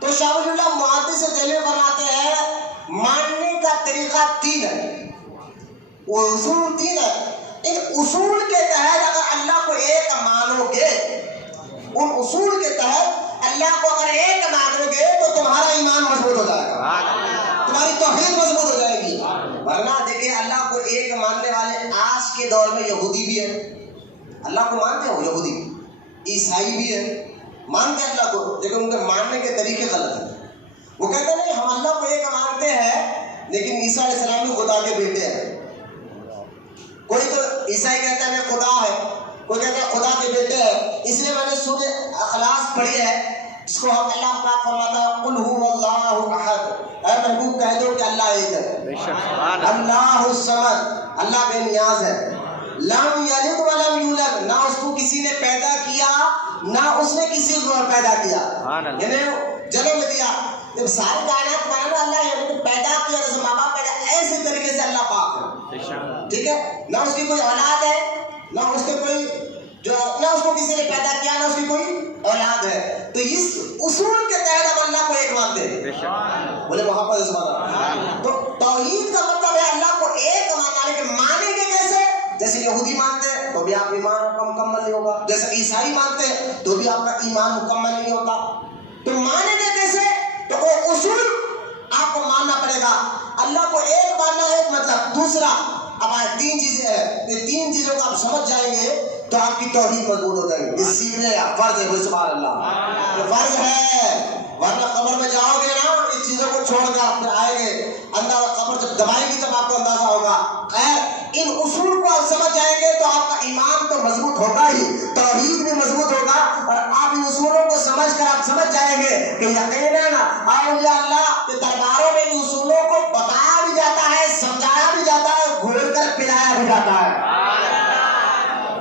تو شاہ ولی اللہ محدث دہلوی فرماتے ہیں ماننے کا طریقہ تین ہے، وہ اصول تین ہے. ان اصول کے تحت اگر اللہ کو ایک مانو گے، ان اصول کے تحت اللہ کو اگر ایک مانو گے تو تمہارا ایمان مضبوط ہو جائے گا، تمہاری توحید مضبوط ہو جائے گی. ورنہ دیکھیں اللہ کو ایک ماننے والے آج کے دور میں یہودی بھی ہے، اللہ کو مانتے ہو، یہودی عیسائی بھی ہے، مانتے ہیں اللہ کو، لیکن ان کے ماننے کے طریقے غلط ہیں. وہ کہتے ہیں نہیں ہم اللہ کو ایک مانتے ہیں لیکن عیسیٰ علیہ السلام بھی خدا کے بیٹے ہیں. کوئی تو عیسائی کہتا ہے میں خدا ہے، کوئی کہتا ہے خدا کے بیٹے ہیں. اس لیے میں نے سورہ اخلاص پڑھی ہے جس کو ہم اللہ پاک فرماتا ہے قل هو اللہ احد، اے محبوب کہہ دو کہ اللہ ایک ہے، اللہ الصمد، اللہ بے نیاز ہے، لم یلد ولم یولد، نہ اس کو کسی نے پیدا کیا نہ اس نے کسی کو پیدا کیا، یعنی جنم دیا. جب ساری کائنات بنا اللہ پیدا کیا، جیسے ماں باپ ایسے طریقے سے اللہ پاک ہے، ٹھیک ہے؟ نہ اس کی کوئی اولاد ہے، نہ اس کے کوئی نہ اس کو کسی نے پیدا کیا، نہ اس کی کوئی اولاد ہے. تو اس اصول کے تحت ہم اللہ کو ایک مانتے ہیں. بولے محبت سبحان. تو توحید کا مطلب ہے اللہ کو ایک ماننا. لیکن مانیں گے کیسے؟ جیسے یہودی مانتے ہیں تو بھی آپ ایمان آپ کا مکمل نہیں ہوگا، جیسے عیسائی مانتے ہیں تو بھی آپ کا ایمان مکمل نہیں ہوتا. تو مانیں گے کیسے؟ تو وہ اصول آپ کو ماننا پڑے گا. اللہ کو ایک ماننا ایک مطلب. دوسرا اب آئے تین چیزیں ہیں، یہ تین چیزوں کو آپ سمجھ جائیں گے تو آپ کی توحید مضبوط ہو جائے گی. یہ سیکھنے کا فرض ہے. سبحان اللہ، یہ فرض ہے. ورنہ قبر میں جاؤ گے نا اس چیزوں کو چھوڑ کر آپ آئیں گے، اندر قبر جب دبائے گی تب آپ کو اندازہ ہوگا. خیر ان اصول کو آپ سمجھ جائیں گے تو آپ کا ایمان تو مضبوط ہوگا ہی، توحید بھی مضبوط ہوگا. اور آپ ان اصولوں کو سمجھ کر آپ سمجھ جائیں گے کہ یقیناً اولیاء اللہ کے درباروں میں ان اصولوں کو بتایا بھی جاتا ہے، سمجھایا بھی جاتا ہے، گھول کر پلایا بھی جاتا ہے.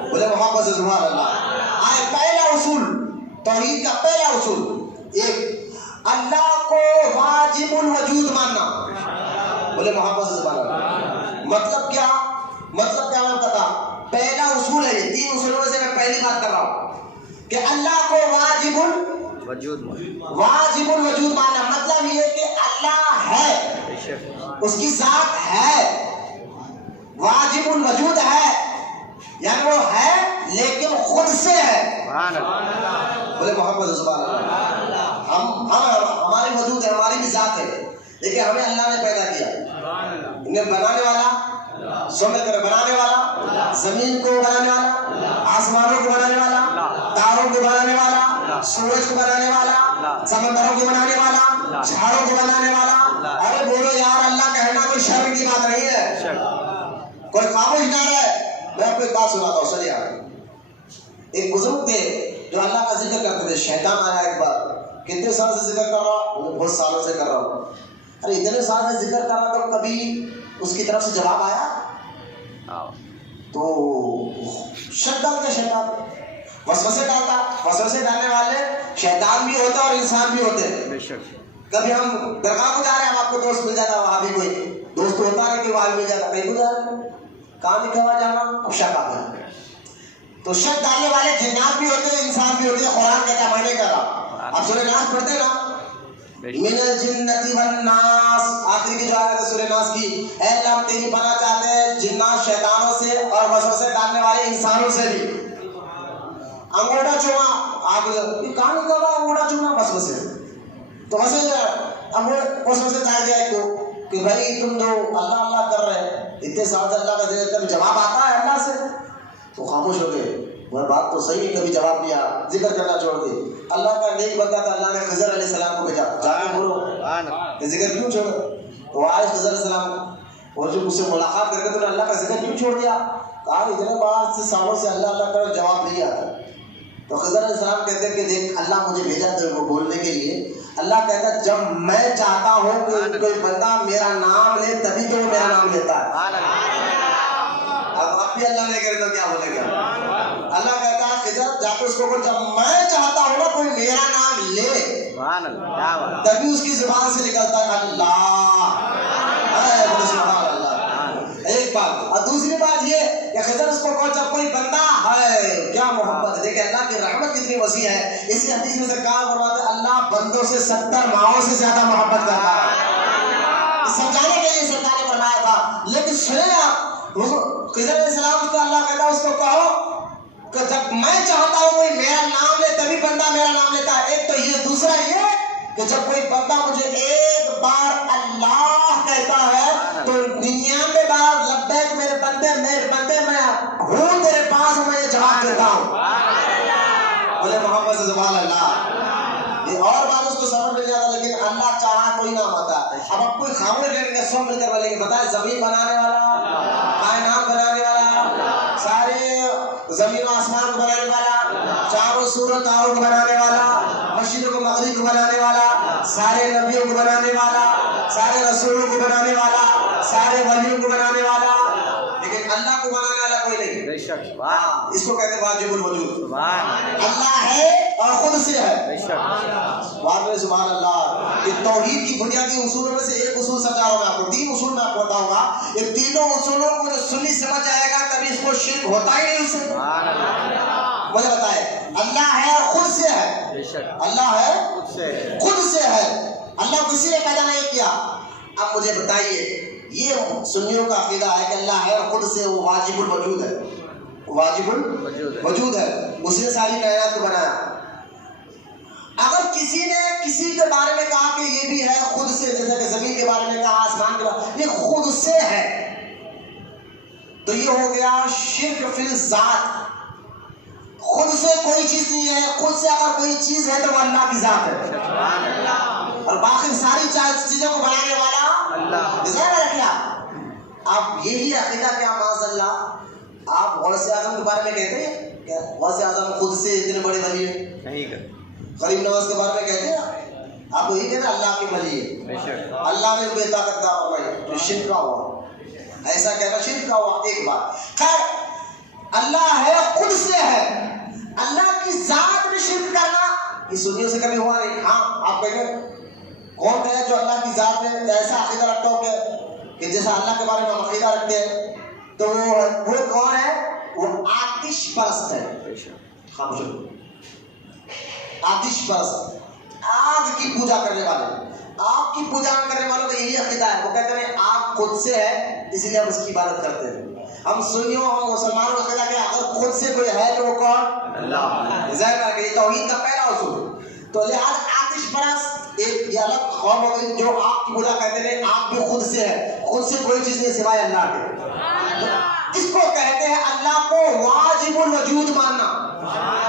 بولے محبت سے سبحان اللہ. آج پہلا اصول توحید کا پہلا اصول ایک اللہ کو واجب الوجود ماننا. بولے محبت سے سبحان اللہ. مطلب کیا میں بتا. پہلا اصول ہے، یہ تین اصولوں میں سے میں پہلی بات کر رہا ہوں کہ اللہ کو واجب الوجود ماننا. مطلب یہ کہ اللہ ہے، اس کی ذات ہے، واجب الوجود ہے، یعنی وہ ہے لیکن خود سے ہے. بولے محبت سبحان اللہ. ہماری وجود ہے، ہماری بھی ذات ہے، لیکن ہمیں اللہ نے پیدا کیا. انہیں بنانے والا، سمجھ کر بنانے والا، زمین کو بنانے والا، آسمانوں کو بنانے والا، تاروں کو بنانے والا، سورج کو بنانے والا، سمندروں کو بنانے والا، جھاڑوں کو بنانے والا. ارے بولو یار، اللہ کہنا کوئی شرم کی بات نہیں ہے. کوئی خاموش نہ رہے. میں آپ کو ایک بات سناتا ہوں. چلیے ایک بزرگ تھے جو اللہ کا ذکر کرتے تھے. شیطان آیا ایک بار. کتنے سال سے ذکر کر رہا ہوں؟ بہت سالوں سے کر رہا ہوں. ارے اتنے سال سے ذکر کر رہا تو کبھی اس کی طرف سے جواب آیا؟ تو شک ڈال کے شیطان وسوسے ڈالتا. وسوسے ڈالنے والے شیطان بھی ہوتے اور انسان بھی ہوتے. کبھی ہم درگاہ کو جا رہے ہیں، ہم آپ کو دوست مل جاتا، وہاں بھی کوئی دوست ہوتا ہے کہ وہاں مل جاتا. کہیں کو جا رہے ہیں، کہاں لکھا ہوا جانا، اب شک آتا ہے. تو شک ڈالنے والے جنات بھی ہوتے ہیں، انسان بھی ہوتے ہیں. قرآن کہتا ہے، میں نہیں کر رہا. آپ سورہ ناس پڑھتے نا، من الجنۃ والناس، آخری کی جو آیت ہے سورہ ناس کی. اے اللہ ہم تیری پناہ چاہتے ہیں جنات شیطانوں سے اور وسوسے ڈالنے والے انسانوں سے بھی. انگوٹھا چوما، آپ یہ کہاں نکل رہا انگوٹھا چوما؟ وسوسے. تو وسوسے ڈال دیا ایک کو کہ بھائی تم جو اللہ اللہ کر رہے ہیں اتنے سال سے، اللہ کا ذکر کبھی جواب آتا ہے اللہ سے؟ تو خاموش ہو گئے. وہ بات تو صحیح ہے، کبھی جواب نہیں آیا، ذکر کرنا چھوڑ دے. اللہ کا نیک بندہ تھا، اللہ نے خضر علیہ السلام کو بھیجا، جا کے بولو کہ ذکر کیوں چھوڑ. تو آئے خضر علیہ السلام اور جو مجھ سے ملاقات کر کے تو نے اللہ کا ذکر کیوں چھوڑ دیا؟ کہا اتنے بار سے سالوں سے اللہ اللہ کا جواب نہیں آتا. تو خضر علیہ السلام کہتے ہیں کہ دیکھ اللہ مجھے بھیجا تیرے کو بولنے کے لیے. اللہ کہتا ہے جب میں چاہتا ہوں کہ کوئی بندہ میرا نام لے تبھی تو وہ میرا نام لیتا ہے. اب بھی اللہ نے کرے تو کیا بولے گا؟ اللہ کہتا ہے خضر جا کے اس کو جب میں چاہتا ہوں نا کوئی میرا نام لے تبھی اس کی زبان سے نکلتا ہے اللہ. ایک بات. اور دوسری بات یہ کہ خضر اس کو جب کوئی بندہ ہے، کیا محبت ہے. دیکھیں اللہ کی رحمت کتنی وسیع ہے. اسی حدیث میں سرکار فرماتے ہیں اللہ بندوں سے 70 ماؤں سے زیادہ محبت کرتا ہے. سمجھانے کے لیے سرکار نے فرمایا تھا. لیکن سنیں آپ، خضر علیہ السلام کو اللہ کہتا ہے اس کو کہو کہ جب میں چاہتا ہوں کوئی میرا نام لے تبھی بندہ میرا نام لیتا ہے. ایک تو یہ، دوسرا یہ کہ جب کوئی بندہ مجھے ایک بار اللہ کہتا ہے تو 99 بار لبیک میرے بندے میں ہوں تیرے پاس، میں یہ جواب دیتا ہوں. بولے محبت سے سبحان اللہ. یہ اور بات اس کو سمجھ مل جاتا، لیکن اللہ چاہا کوئی نام آتا. اب آپ کوئی خاموش رہیں گے، سب مل کر بولیں گے بتائیں زمین بنانے والا، کائنات بنانے والا، سارے زمین و آسمان کو بنانے والا، چاروں سورج تاروں کو بنانے والا، مشرق کو مغرب کو بنانے والا، سارے نبیوں کو بنانے والا، سارے رسولوں کو بنانے والا، سارے ولیوں کو بنانے والا. لیکن اللہ کو بنانے والا کوئی نہیں. اس کو کہتے ہیں واجب الوجود. اللہ ہے اور خود سے ہے. بے شک. واقعی سبحان اللہ. یہ توحید کی بنیادی اصولوں میں سے ایک اصول سمجھا رہا ہوں میں آپ کو. 3 اصول میں آپ کو بتاؤں گا. یہ تینوں اصولوں کو جو سنی سمجھ جائے گا کبھی اس کو شرک ہوتا ہی نہیں. اسے مجھے بتائے اللہ ہے اور خود سے ہے. بے شک. اللہ ہے خود سے ہے. خود سے ہے. اللہ کسی نے پیدا نہیں کیا. اب مجھے بتائیے یہ سنیوں کا عقیدہ ہے کہ اللہ ہے اور خود سے وہ واجب الوجود ہے. واجب الوجود ہے. اس نے ساری کائنات کو بنایا. اگر کسی نے کسی کے بارے میں کہا کہ یہ بھی ہے خود سے، جیسا کہ زمین کے بارے میں کہا، آسمان کے بارے میں، یہ خود سے ہے، تو یہ ہو گیا شرک فی الذات. خود سے کوئی چیز نہیں ہے. خود سے اگر کوئی چیز ہے تو وہ اللہ کی ذات ہے. اور باقی ساری چیزوں کو بنانے والا اللہ. آپ یہی عقیدہ کیا معاذ اللہ آپ غوث اعظم کے بارے میں کہتے ہیں کہ غوث اعظم خود سے اتنے بڑے ولی ہیں؟ نہیں کہتے. غریب نواز کے بارے میں کہتے ہیں آپ یہی کہتے ہیں اللہ کی ولی ہے، اللہ نے بے طاقت کا فرمائی. جو شرک کا ہوا، ایسا کہنا شرک کا ہوا. ایک بات خیر، اللہ ہے خود سے ہے. اللہ کی ذات میں شرک کرنا یہ سنیوں سے کبھی ہوا نہیں. ہاں آپ کہیں گے کون ہے جو اللہ کی ذات میں ایسا عقیدہ رکھتا ہو کہ جیسا اللہ کے بارے میں ہم عقیدہ رکھتے ہیں، تو وہ کون ہے؟ وہ آتش پرست ہے. خاموش آتش پرست، آگ کی پوجا کرنے والے. آگ کی پوجا کرنے والوں کا یہی عقیدہ ہے. وہ کہتے ہیں آگ خود سے ہے اس لیے ہم اس کی عبادت کرتے ہیں. ہم سنیوں ہم مسلمانوں کا عقیدہ کہ اگر خود سے کوئی ہے تو وہ کون؟ اللہ. ظاہر ہے کہ یہ توحید کا پہلا اصول. تو لہٰذا آتش پرست ایک یہ الگ قوم ہو گئی جو آگ کی پوجا کہتے ہیں. آگ بھی خود سے ہے، خود سے کوئی چیز نہیں سوائے اللہ کے. اس کو کہتے ہیں اللہ کو واجب الوجود ماننا.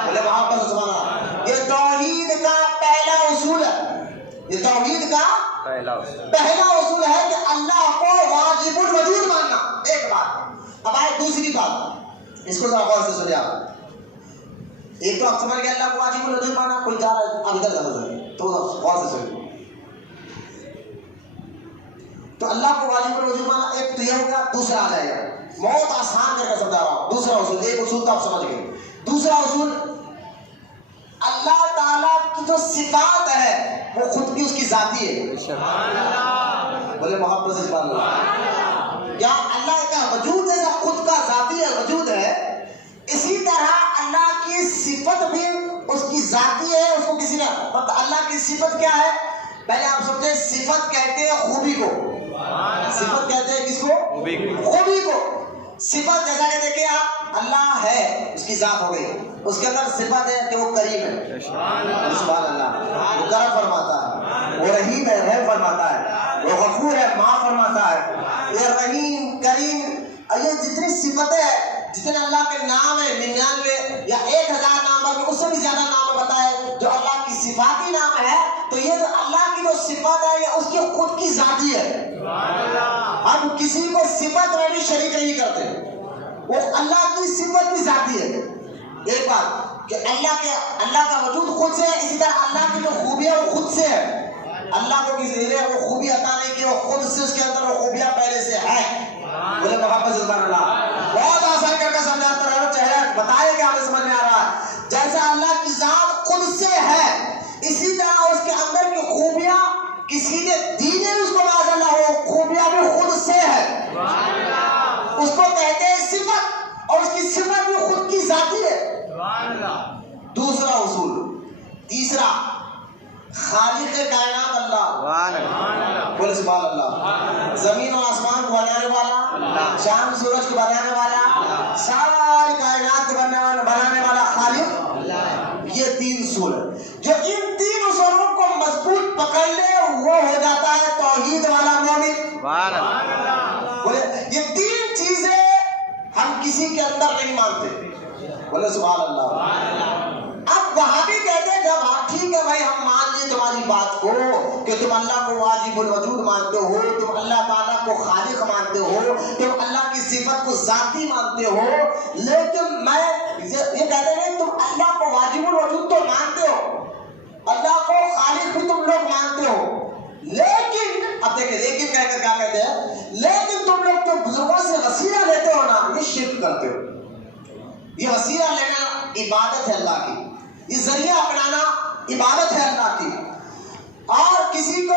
بولے وہاں پر سبحان. یہ توحید کا پہلا اصول ہے. یہ توحید کا پہلا اصول ہے کہ اللہ کو واجب الوجود ماننا. ایک بات. اب آئے دوسری بات، اس کو ذرا غور سے سنیں آپ. ایک تو آپ سمجھ گئے اللہ کو واجب الوجود ماننا. کوئی جا رہا ہے اب ادھر ذرا تو غور سے سنیں. تو اللہ کو واجب الوجود ماننا ایک تو یہ ہوگا. دوسرا آ جائے گا، بہت آسان کر کے سمجھا رہا ہوں. دوسرا اصول، ایک اصول تو آپ سمجھ گئے. دوسرا اصول، اللہ تعالیٰ کی جو صفات ہے وہ خود کی اس کی ذاتی ہے. بولے محبت سے سبحان اللہ. یا اللہ کا وجود جیسا خود کا ذاتی ہے وجود ہے، اسی طرح اللہ کی صفت بھی اس کی ذاتی ہے. اس کو کسی نے اللہ کی صفت کیا ہے؟ پہلے آپ سمجھے صفت کہتے ہیں خوبی کو. صفت کہتے ہیں کس کو؟ خوبی کو. صفت جیسا کہ دیکھیں آپ اللہ ہے اس کی ذات ہو گئی. اس کے اندر صفت ہے کہ وہ کریم ہے. سبحان اللہ. وہ کرم فرماتا ہے، وہ رحیم ہے رحم فرماتا ہے، وہ غفور ہے معاف فرماتا ہے. یہ رحیم کریم یہ جتنی صفتیں ہیں، جتنے اللہ کے نام ہیں 99 یا 1000 نام ہے، اس سے بھی زیادہ نام بتائے جو اللہ کی صفاتی نام ہے. تو یہ جو اللہ کی جو صفت ہے یہ اس کی خود کی ذاتی ہے. ہم کسی کو صفت میں بھی شریک نہیں کرتے. وہ اللہ کی صفت بھی ذاتی ہے. ایک بات کہ اللہ کا وجود خود سے ہے، اسی طرح اللہ کی جو خوبیاں وہ خود سے ہے. اللہ کو کسی نے وہ خوبی عطا نہیں کی، وہ خود سے اس کے اندر وہ خوبیاں پہلے سے ہے. بولے محبت سبحان اللہ. بہت آسان کر کے سمجھاتا رہا چہرہ بتائے کہ ہمیں سمجھ میں آ رہا ہے. جیسا اللہ کی ذات خود سے ہے، اسی طرح اس کے اندر کی خوبیاں کسی نے دی نہیں اس کو معاذ اللہ، وہ خوبیاں بھی خود سے ہے. اس کو کہتے ہیں صفت، اور اس کی صفت بھی خود کی ذاتی ہے. دوسرا اصول. تیسرا، خالق کائنات اللہ. بولے سبحان اللہ. زمین و آسمان کو بنانے والا، چاند سورج کو بنانے والا، ساری کائنات کو بنانے والا خالق. یہ 3 اصول ہے. جو ان 3 اصولوں کو مضبوط پکڑ لے وہ ہو جاتا ہے توحید والا مومن. بولے یہ 3 چیزیں ہم کسی کے اندر نہیں مانتے. بولے سبحان اللہ. اب وہاں بھی کہتے ہیں جب ہاں ٹھیک ہے بھائی ہم مان لیے تمہاری بات کو کہ تم اللہ کو واجب الوجود مانتے ہو، تم اللہ تعالیٰ کو خالق مانتے ہو، تم اللہ کی صفت کو ذاتی مانتے ہو، لیکن میں یہ کہتے ہیں تم اللہ کو واجب الوجود تو مانتے ہو، اللہ کو خالق بھی تم لوگ مانتے ہو، لیکن اب دیکھیں لیکن کہہ کر کیا کہتے ہیں، لیکن تم لوگ جو بزرگوں سے وسیلہ لیتے ہو نا یہ شرک کرتے ہو. یہ وسیلہ لینا عبادت ہے اللہ کی. یہ ذریعہ اپنانا عبادت ہے اللہ کی. اور کسی کو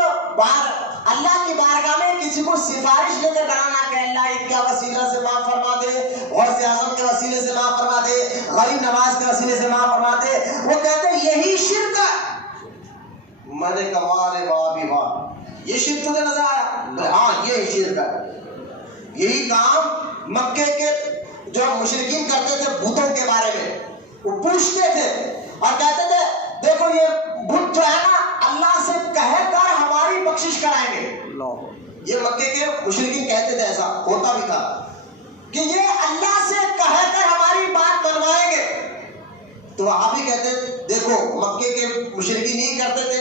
اللہ کی بارگاہ میں کسی کو سفارش لے کر کرانا کہ اللہ ان کے وسیلے سے معاف فرما دے، غوث اعظم کے وسیلے سے معاف فرما دے، غریب نواز کے وسیلے سے معاف فرما دے، وہ کہتے ہیں یہی شرک ہے. میں نے کہا وارے واہ بھی واہ، یہ شرک تمہیں نظر آیا؟ ہاں یہی شرک ہے. یہی کام مکے کے جو مشرکین کرتے تھے بتوں کے بارے میں. وہ پوچھتے تھے اور کہتے تھے دیکھو یہ بت جو ہے نا اللہ سے کہہ کر ہماری بخشش کرائیں گے. یہ مکے کے مشرکین کہتے تھے، ایسا ہوتا بھی تھا کہ یہ اللہ سے کہہ کر ہماری بات منوائیں گے. تو آپ بھی کہتے دیکھو مکے کے مشرکین نہیں کرتے تھے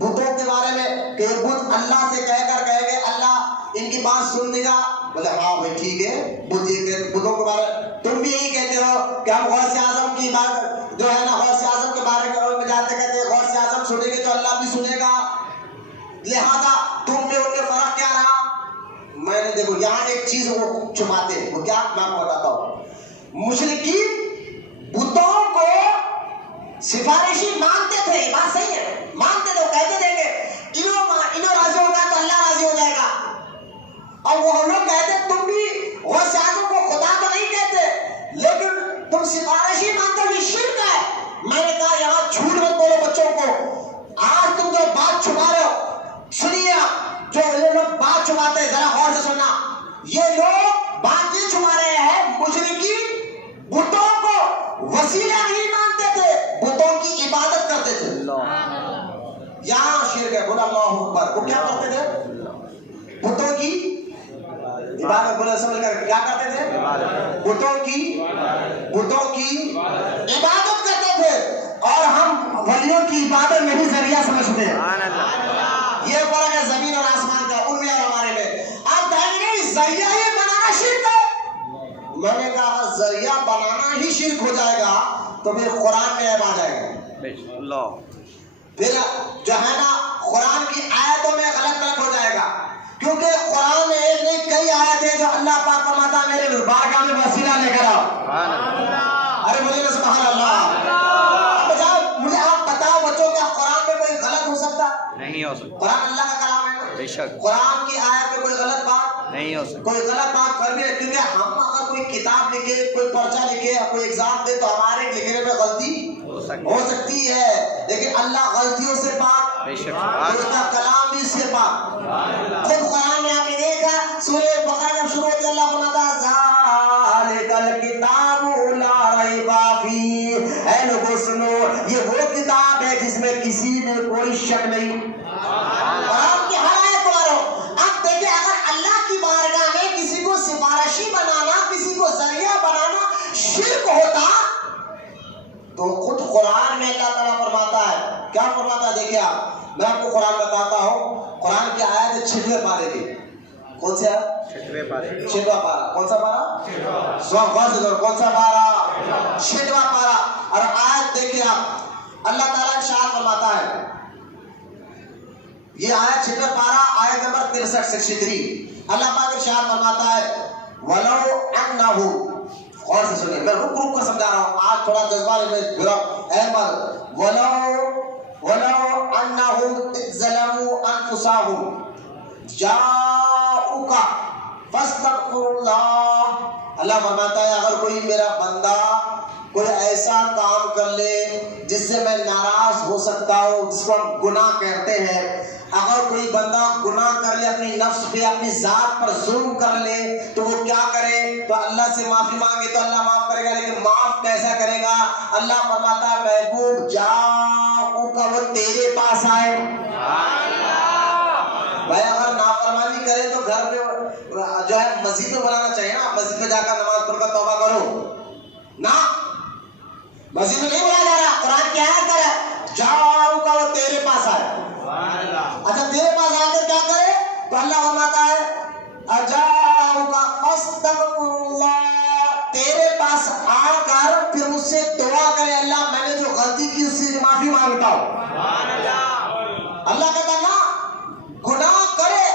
بتوں کے بارے میں کہ یہ بت اللہ سے کہہ کر کہے گے اللہ ان کی بات سن لے گا. بولے ہاں بھائی ٹھیک ہے، بتوں کے بارے تم بھی یہی کہتے ہو کہ ہم غوث اعظم کی بات جو ہے نا غوث اعظم کے بارے میں جاتے کہتے ہیں غوث اعظم سنے گے تو اللہ بھی سنے گا، لہذا تم میں ان میں فرق کیا رہا؟ میں نے دیکھو یہاں ایک چیز وہ چھپاتے ہیں، وہ کیا میں آپ کو بتاتا ہوں. مشرکین بتوں کو سفارشی مانتے تھے، یہ بات صحیح ہے، مانتے تھے. وہ کہتے تھے کہ انہوں راضی ہوگا تو اللہ راضی ہو جائے گا. اور وہ لوگ کہتے تم بھی غوث اعظم کو خدا تو نہیں کہتے لیکن تم سفارشی مانتے ہو، یہ شرک ہے. میں نے کہا یہاں جھوٹ مت بولو بچوں کو. آج تم جو بات چھپا رہے ہو، سنیے جو یہ لوگ بات چھپاتے ہیں ذرا غور سے سننا. یہ لوگ بات یہ چھپا رہے ہیں مشرکین بتوں کو وسیلہ نہیں مانتے تھے، بتوں کی عبادت کرتے تھے. یہاں شرک ہے. بولا اللہ اکبر. وہ کیا کرتے تھے؟ بتوں کی عبادت. بولے سمجھ کر کیا کرتے تھے؟ بتوں کی عبادت کرتے تھے. اور ہم ولیوں کی عبادت میں بھی ذریعہ سمجھتے ہیں. یہ فرق ہے زمین اور آسمان کا، ان میں اور ہمارے میں. آپ کہیں گے ذریعہ ہی بنانا شرک ہے. میں نے کہا اگر ذریعہ بنانا ہی شرک ہو جائے گا تو پھر قرآن میں عیب آ جائے گا. پھر جو ہے نا قرآن کی آیتوں میں غلط ہو جائے گا، کیونکہ قرآن میں ایک نہیں کئی آیت ہے جو اللہ پاک فرماتا ہے میرے بارگاہ میں وسیلہ لے کر آؤ. ارے مجھے نا سبحان اللہ. مجھے آپ بتاؤ بچوں کیا قرآن میں کوئی غلط ہو سکتا؟ نہیں ہو سکتا. قرآن اللہ کا کلام ہے، بے شک. قرآن کی آیت میں کوئی غلط بات نہیں ہو سکتی. کوئی غلط بات کر بھی، کیونکہ ہم اگر کوئی کتاب لکھے، کوئی پرچہ لکھے یا کوئی ایگزام دے تو ہمارے لکھنے میں غلطی ہو سکتی ہے، لیکن اللہ غلطیوں سے پاک، اس کا کلام بھی سے پاک. خود قرآن میں آپ نے دیکھا سورہ بقرہ جب شروع ہوتی ہے اللہ فرماتا ہے ذالک الکتاب لا ریب فیہ. اے لوگوں سنو، یہ وہ کتاب ہے جس میں کسی میں کوئی شک نہیں. قرآن کی ہر آیت پڑھو. اب دیکھیں اگر اللہ کی بارگاہ میں کسی کو سفارشی بنانا، کسی کو ذریعہ بنانا شرک ہوتا تو خود قرآن میں اللہ تعالیٰ فرماتا ہے. کیا فرماتا ہے؟ دیکھیں آپ، میں آپ کو قرآن بتاتا ہوں. قرآن کی آیت ہے 6ویں پارے کی. کون سی ہے؟ 6ویں پارہ. کون سا پارہ؟ کون سا پارہ؟ 6واں پارہ. اور آیت دیکھیں آپ، اللہ تعالیٰ ارشاد فرماتا ہے، یہ آیت 6واں پارہ آیت نمبر 63. اللہ پاک ارشاد فرماتا ہے وَلَوْ أَنَّهُ. اور سے سنیے، میں رک کر سمجھا رہا ہوں، آج تھوڑا جذبہ میں بھرا احمد. وَلَوْ أَنَّهُمْ إِذْ ظَلَمُوا أَنفُسَهُمْ جَاءُوكَ فَاسْتَغْفِرُوا اللَّهَ. اللہ فرماتا ہے اگر کوئی میرا بندہ کوئی ایسا کام کر لے جس سے میں ناراض ہو سکتا ہوں، جس کو ہم گناہ کہتے ہیں، اگر کوئی بندہ گناہ کر لے، اپنی نفس پہ، اپنی ذات پر ظلم کر لے تو وہ کیا کرے؟ تو اللہ سے معافی مانگے تو اللہ معاف کرے گا. لیکن معاف کیسا کرے گا؟ اللہ فرماتا ہے محبوب جاؤ کا وہ تیرے پاس آئے. بھائی اگر نافرمانی کرے تو گھر میں جو ہے مسجد میں بنانا چاہیے نا، مسجد میں جا کر نماز پڑھ کر توبہ کرو نا. مسجد میں نہیں بلایا جا رہا. قرآن کی آیت ہے جاؤ کا وہ تیرے پاس آئے. اچھا تیرے پاس آ کر کیا کرے؟ تو اللہ فرماتا ہے اجاؤ کا فاستغفر اللہ. تیرے پاس آ کر پھر مجھ سے دعا کرے اللہ میں نے جو غلطی کی اس سے معافی مانگتا ہوں. اللہ کہتا ہے نا گناہ کرے،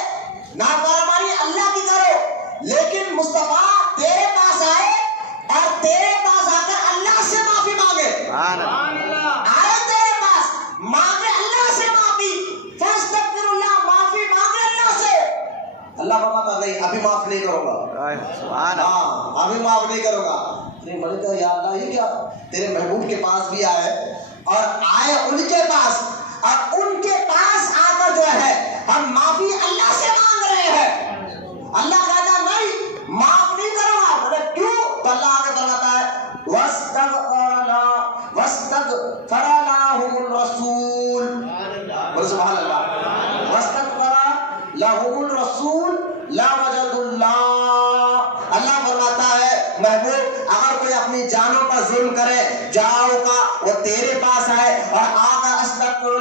نافرمانی اللہ کی کرو، لیکن مصطفیٰ تیرے پاس آئے اور تیرے پاس آ کر اللہ سے معافی مانگے. ابھی معاف نہیں کروں گا. سبحان اللہ. ہاں ابھی معاف نہیں کروں گا. میں نے کہا یا اللہ یہ کیا؟ تیرے محبوب کے پاس بھی آئے اور آئے ان کے پاس، اور ان کے پاس آ کر جو ہے ہم معافی اللہ سے مانگ رہے ہیں. اللہ کہتا نہیں معاف نہیں کروں گا. بولے کیوں؟ تو اللہ آگے فرماتا ہے واستغفر لهم الرسول. بولے سبحان اللہ. واستغفر لهم الرسول لوجدوا اللہ. اللہ فرماتا ہے محبوب اگر کوئی اپنی جانوں پر ظلم کرے جاؤ کا وہ تیرے پاس آئے اور آ کر استغفر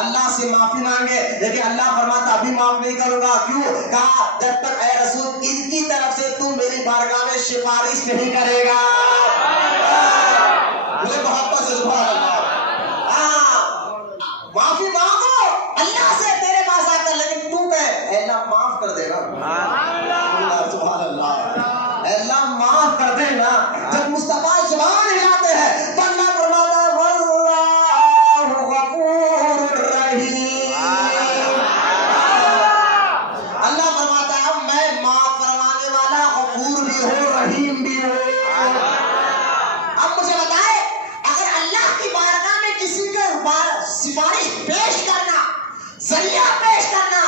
اللہ سے معافی مانگے، لیکن اللہ فرماتا ابھی معاف نہیں کروں گا. کیوں؟ کہا جب تک اے رسول ان کی طرف سے تم میری بارگاہ میں سفارش نہیں کرے گا. مجھے محبت سے سبحان اللہ. معافی مانگو اللہ سے تیرے پاس آ کر، لیکن تو کہ اللہ معاف کر دے گا. سبحان اللہ. اللہ معاف کر دے نا. جب مصطفیٰ زبان ہلاتے ہیں تو اللہ فرماتا ہے واللہ غفور رحیم. اللہ فرماتا ہے میں معاف فرمانے والا غفور بھی ہوں رحیم بھی ہوں. اب مجھے بتائے اگر اللہ کی بارگاہ میں کسی کے سفارش پیش کرنا، ذریعہ پیش کرنا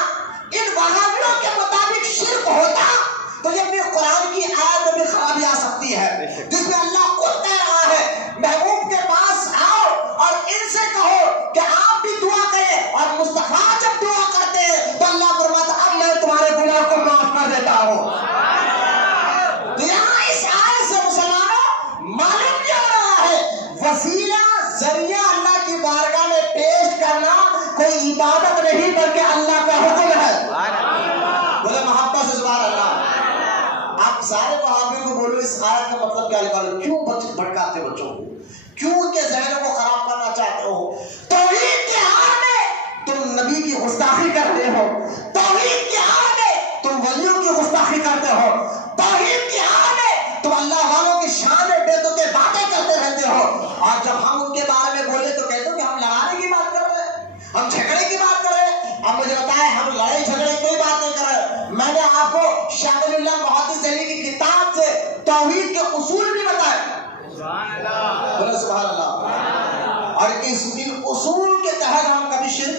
ان وہابیوں کے مطابق شرک ہوتا تو یہ بھی قرآن کی آیت میں بھی خرابی آ سکتی ہے، جس میں اللہ خود کہہ رہا ہے محبوب کے پاس آؤ اور ان سے کہو کہ آپ بھی دعا کریں، اور مصطفیٰ جب دعا کرتے ہیں تو اللہ فرماتا اب میں تمہارے گناہ کو معاف کر دیتا ہوں. تو یہاں اس آیت سے مسلمانوں معلوم کیا ہو رہا ہے وسیلہ ذریعہ اللہ کی بارگاہ میں پیش کرنا کوئی عبادت نہیں بلکہ اللہ کا حکم ہے. بولے محبت سے سبحان اللہ. آپ سارے وہابیوں کو بولو اس آیت کا مطلب کیا نکالو؟ کیوں بھٹکاتے بچوں کو؟ کیوں ان کے ذہنوں کو خراب کرنا چاہتے ہو؟ توحید کے آڑ میں تم نبی کی گستاخی کرتے ہو، توحید کے آڑ میں تم ولیوں کی گستاخی کرتے ہو، توحید کے آڑ میں تم اللہ والوں کی شان میں بےتوتے باتیں کرتے رہتے ہو، اور جب ہم ان کے بارے میں بولے تو کہتے ہو کہ ہم لڑانے کی بات کر رہے ہیں، ہم جھگڑے کی بات کر رہے ہیں. اب مجھے بتائیں ہم لڑائی جھگڑے کوئی بات نہیں کر رہے. میں نے آپ کو شاہ ولی اللہ محدث علی کی کتاب سے توحید کے اصول بھی بتائے. سبحان اللہ. بولے سبحان اللہ. اور اس اصول کے تحت ہم کبھی شرک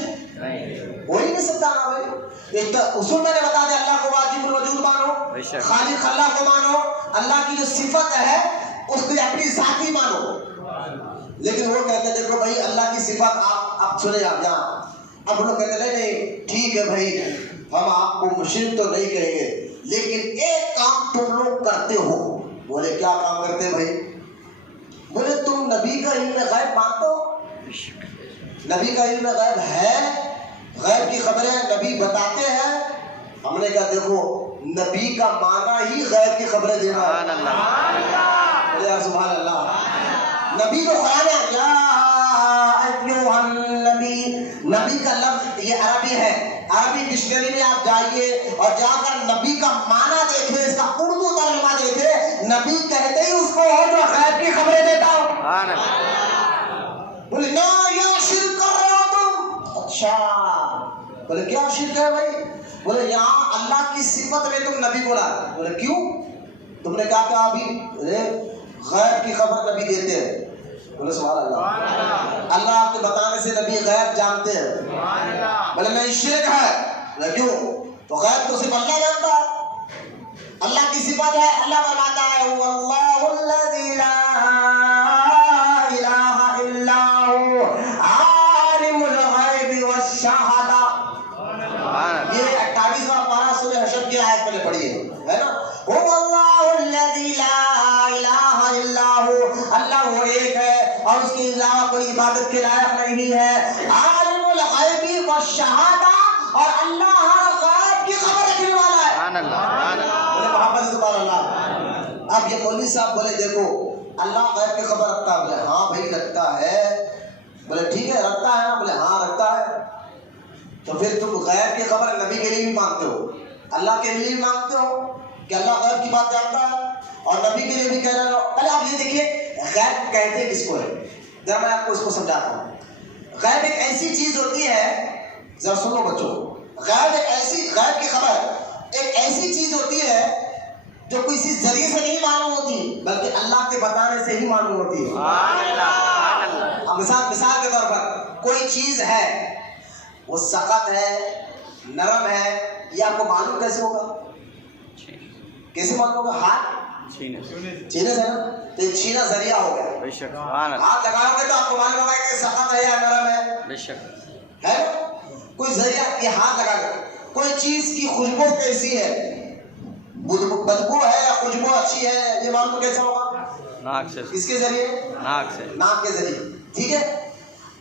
ہو ہی نہیں سکتا نا بھائی. ایک تو اصول میں نے بتا دیا اللہ کو واجب الوجود مانو، خالق اللہ کو مانو، اللہ کی جو صفت ہے اس کو اپنی ذاتی مانو. لیکن وہ کہتے دیکھو بھائی اللہ کی صفت آپ سنے آپ یہاں. اب لوگ کہتے نہیں ٹھیک ہے بھائی ہم آپ کو مشرک تو نہیں کہیں گے لیکن ایک کام تم لوگ کرتے ہو. بولے کیا کام کرتے بھائی؟ بولے تم نبی کا علم غیب مانتے ہو؟ نبی کا علم غیب ہے، غیب کی خبریں نبی بتاتے ہیں. ہم نے کہا دیکھو نبی کا معنی ہی غیب کی خبریں دینا ہے. سبحان اللہ. نبی کو خیال ہے یا ایھا النبی، نبی کا لفظ یہ عربی ہے. عربی ڈکشنری میں آپ جائیے اور جا کر نبی کا معنی دیکھیں، اس کا اردو ترجمہ دیکھیں. نبی کہتے ہی اس کو ہو جو غیب کی خبریں دیتا ہو. بولے نا یہ شرک کر رہے ہو تم. اچھا بولے کیا شرک ہے بھائی؟ بولے یہاں اللہ کی صفت میں تم نبی بولا. بولے کیوں؟ تم نے کہا کہ ابھی غیب کی خبر نبی دیتے ہیں. بولے سبحان اللہ. اللہ آپ کے بتانے سے نبی غیب جانتے ہیں. بولے نہیں شرک ہے. بولے کیوں؟ تو غیب تو صرف اللہ جانتا ہے، اللہ کی صفت ہے. اللہ فرماتا ہے واللہ الذی لا الہ الا هو عالم الغیب والشہادہ. یہ 28واں پارہ سورہ حشر کی آیت پہلے پڑھی ہے نا. واللہ الذی لا الہ الا هو، اللہ وہ ایک ہے اور اس کے علاوہ کوئی عبادت کے لائق نہیں ہے. عالم الغیب والشہادہ، اور اللہ ہر غیب کی خبر رکھنے والا ہے. سبحان اللہ. محمد سبحان اللہ. اب یہ مولوی صاحب بولے دیکھو اللہ غیب کی خبر رکھتا ہے. بولے ہاں بھائی رکھتا ہے. بولے ٹھیک ہے رکھتا ہے نا. بولے ہاں رکھتا ہے. تو پھر تم غیب کی خبر نبی کے لیے بھی مانگتے ہو، اللہ کے لیے بھی مانگتے ہو کہ اللہ غیب کی بات جانتا ہے، اور نبی کے لیے بھی کہہ رہے ہو. پہلے آپ یہ دیکھیے غیب کہتے کس کو ہے، ذرا میں آپ کو اس کو سمجھاتا ہوں. غیب ایک ایسی چیز ہوتی ہے، ذرا سنو بچوں، غیب ایک ایسی غیب کی خبر ایک ایسی چیز ہوتی ہے جو کسی ذریعے سے نہیں معلوم ہوتی بلکہ اللہ کے بتانے سے ہی معلوم ہوتی ہے. مثال کے طور پر کوئی چیز ہے وہ سخت ہے نرم ہے یہ آپ کو معلوم کیسے ہوگا؟ کیسے معلوم ہوگا؟ ہاتھ چھینے سے نا تو ایک چھینا ذریعہ ہو گیا. ہاتھ لگاؤ گے تو آپ کو معلوم ہوگا کہ سخت ہے یا نرم ہے. کوئی ذریعہ یہ ہاتھ لگا کر کوئی چیز کی خوشبو کیسی ہے بدبو ہے یا خوشبو اچھی ہے یہ معلوم کیسا ہوگا؟ ناک سے. کس کے ذریعے؟ ناک کے ذریعے. ٹھیک ہے.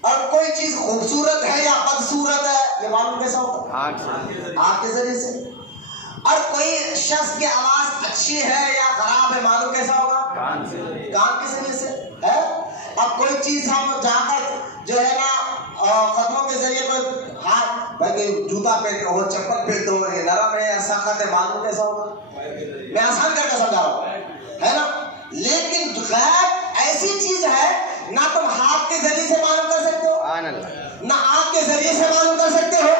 اور کوئی چیز خوبصورت ہے یا بدصورت ہے یہ معلوم کیسا ہوگا؟ آنکھ کے ذریعے سے. اور کوئی شخص کی آواز اچھی ہے یا خراب ہے معلوم کیسا ہوگا؟ کان کے ذریعے سے ہے. اب کوئی چیز ہم جا کر جو ہے نا قدموں کے ذریعے کوئی ہاتھ بلکہ جوتا پہنتے ہو چپل پہنتے ہو یہ نرم ہے یا سخت ہے معلوم کیسا ہوگا؟ میں آسان کر کے سمجھا رہا ہوں ہے نا. لیکن غیب ایسی چیز ہے نہ تم ہاتھ کے ذریعے سے معلوم کر سکتے ہو نہ آنکھ کے ذریعے سے معلوم کر سکتے ہو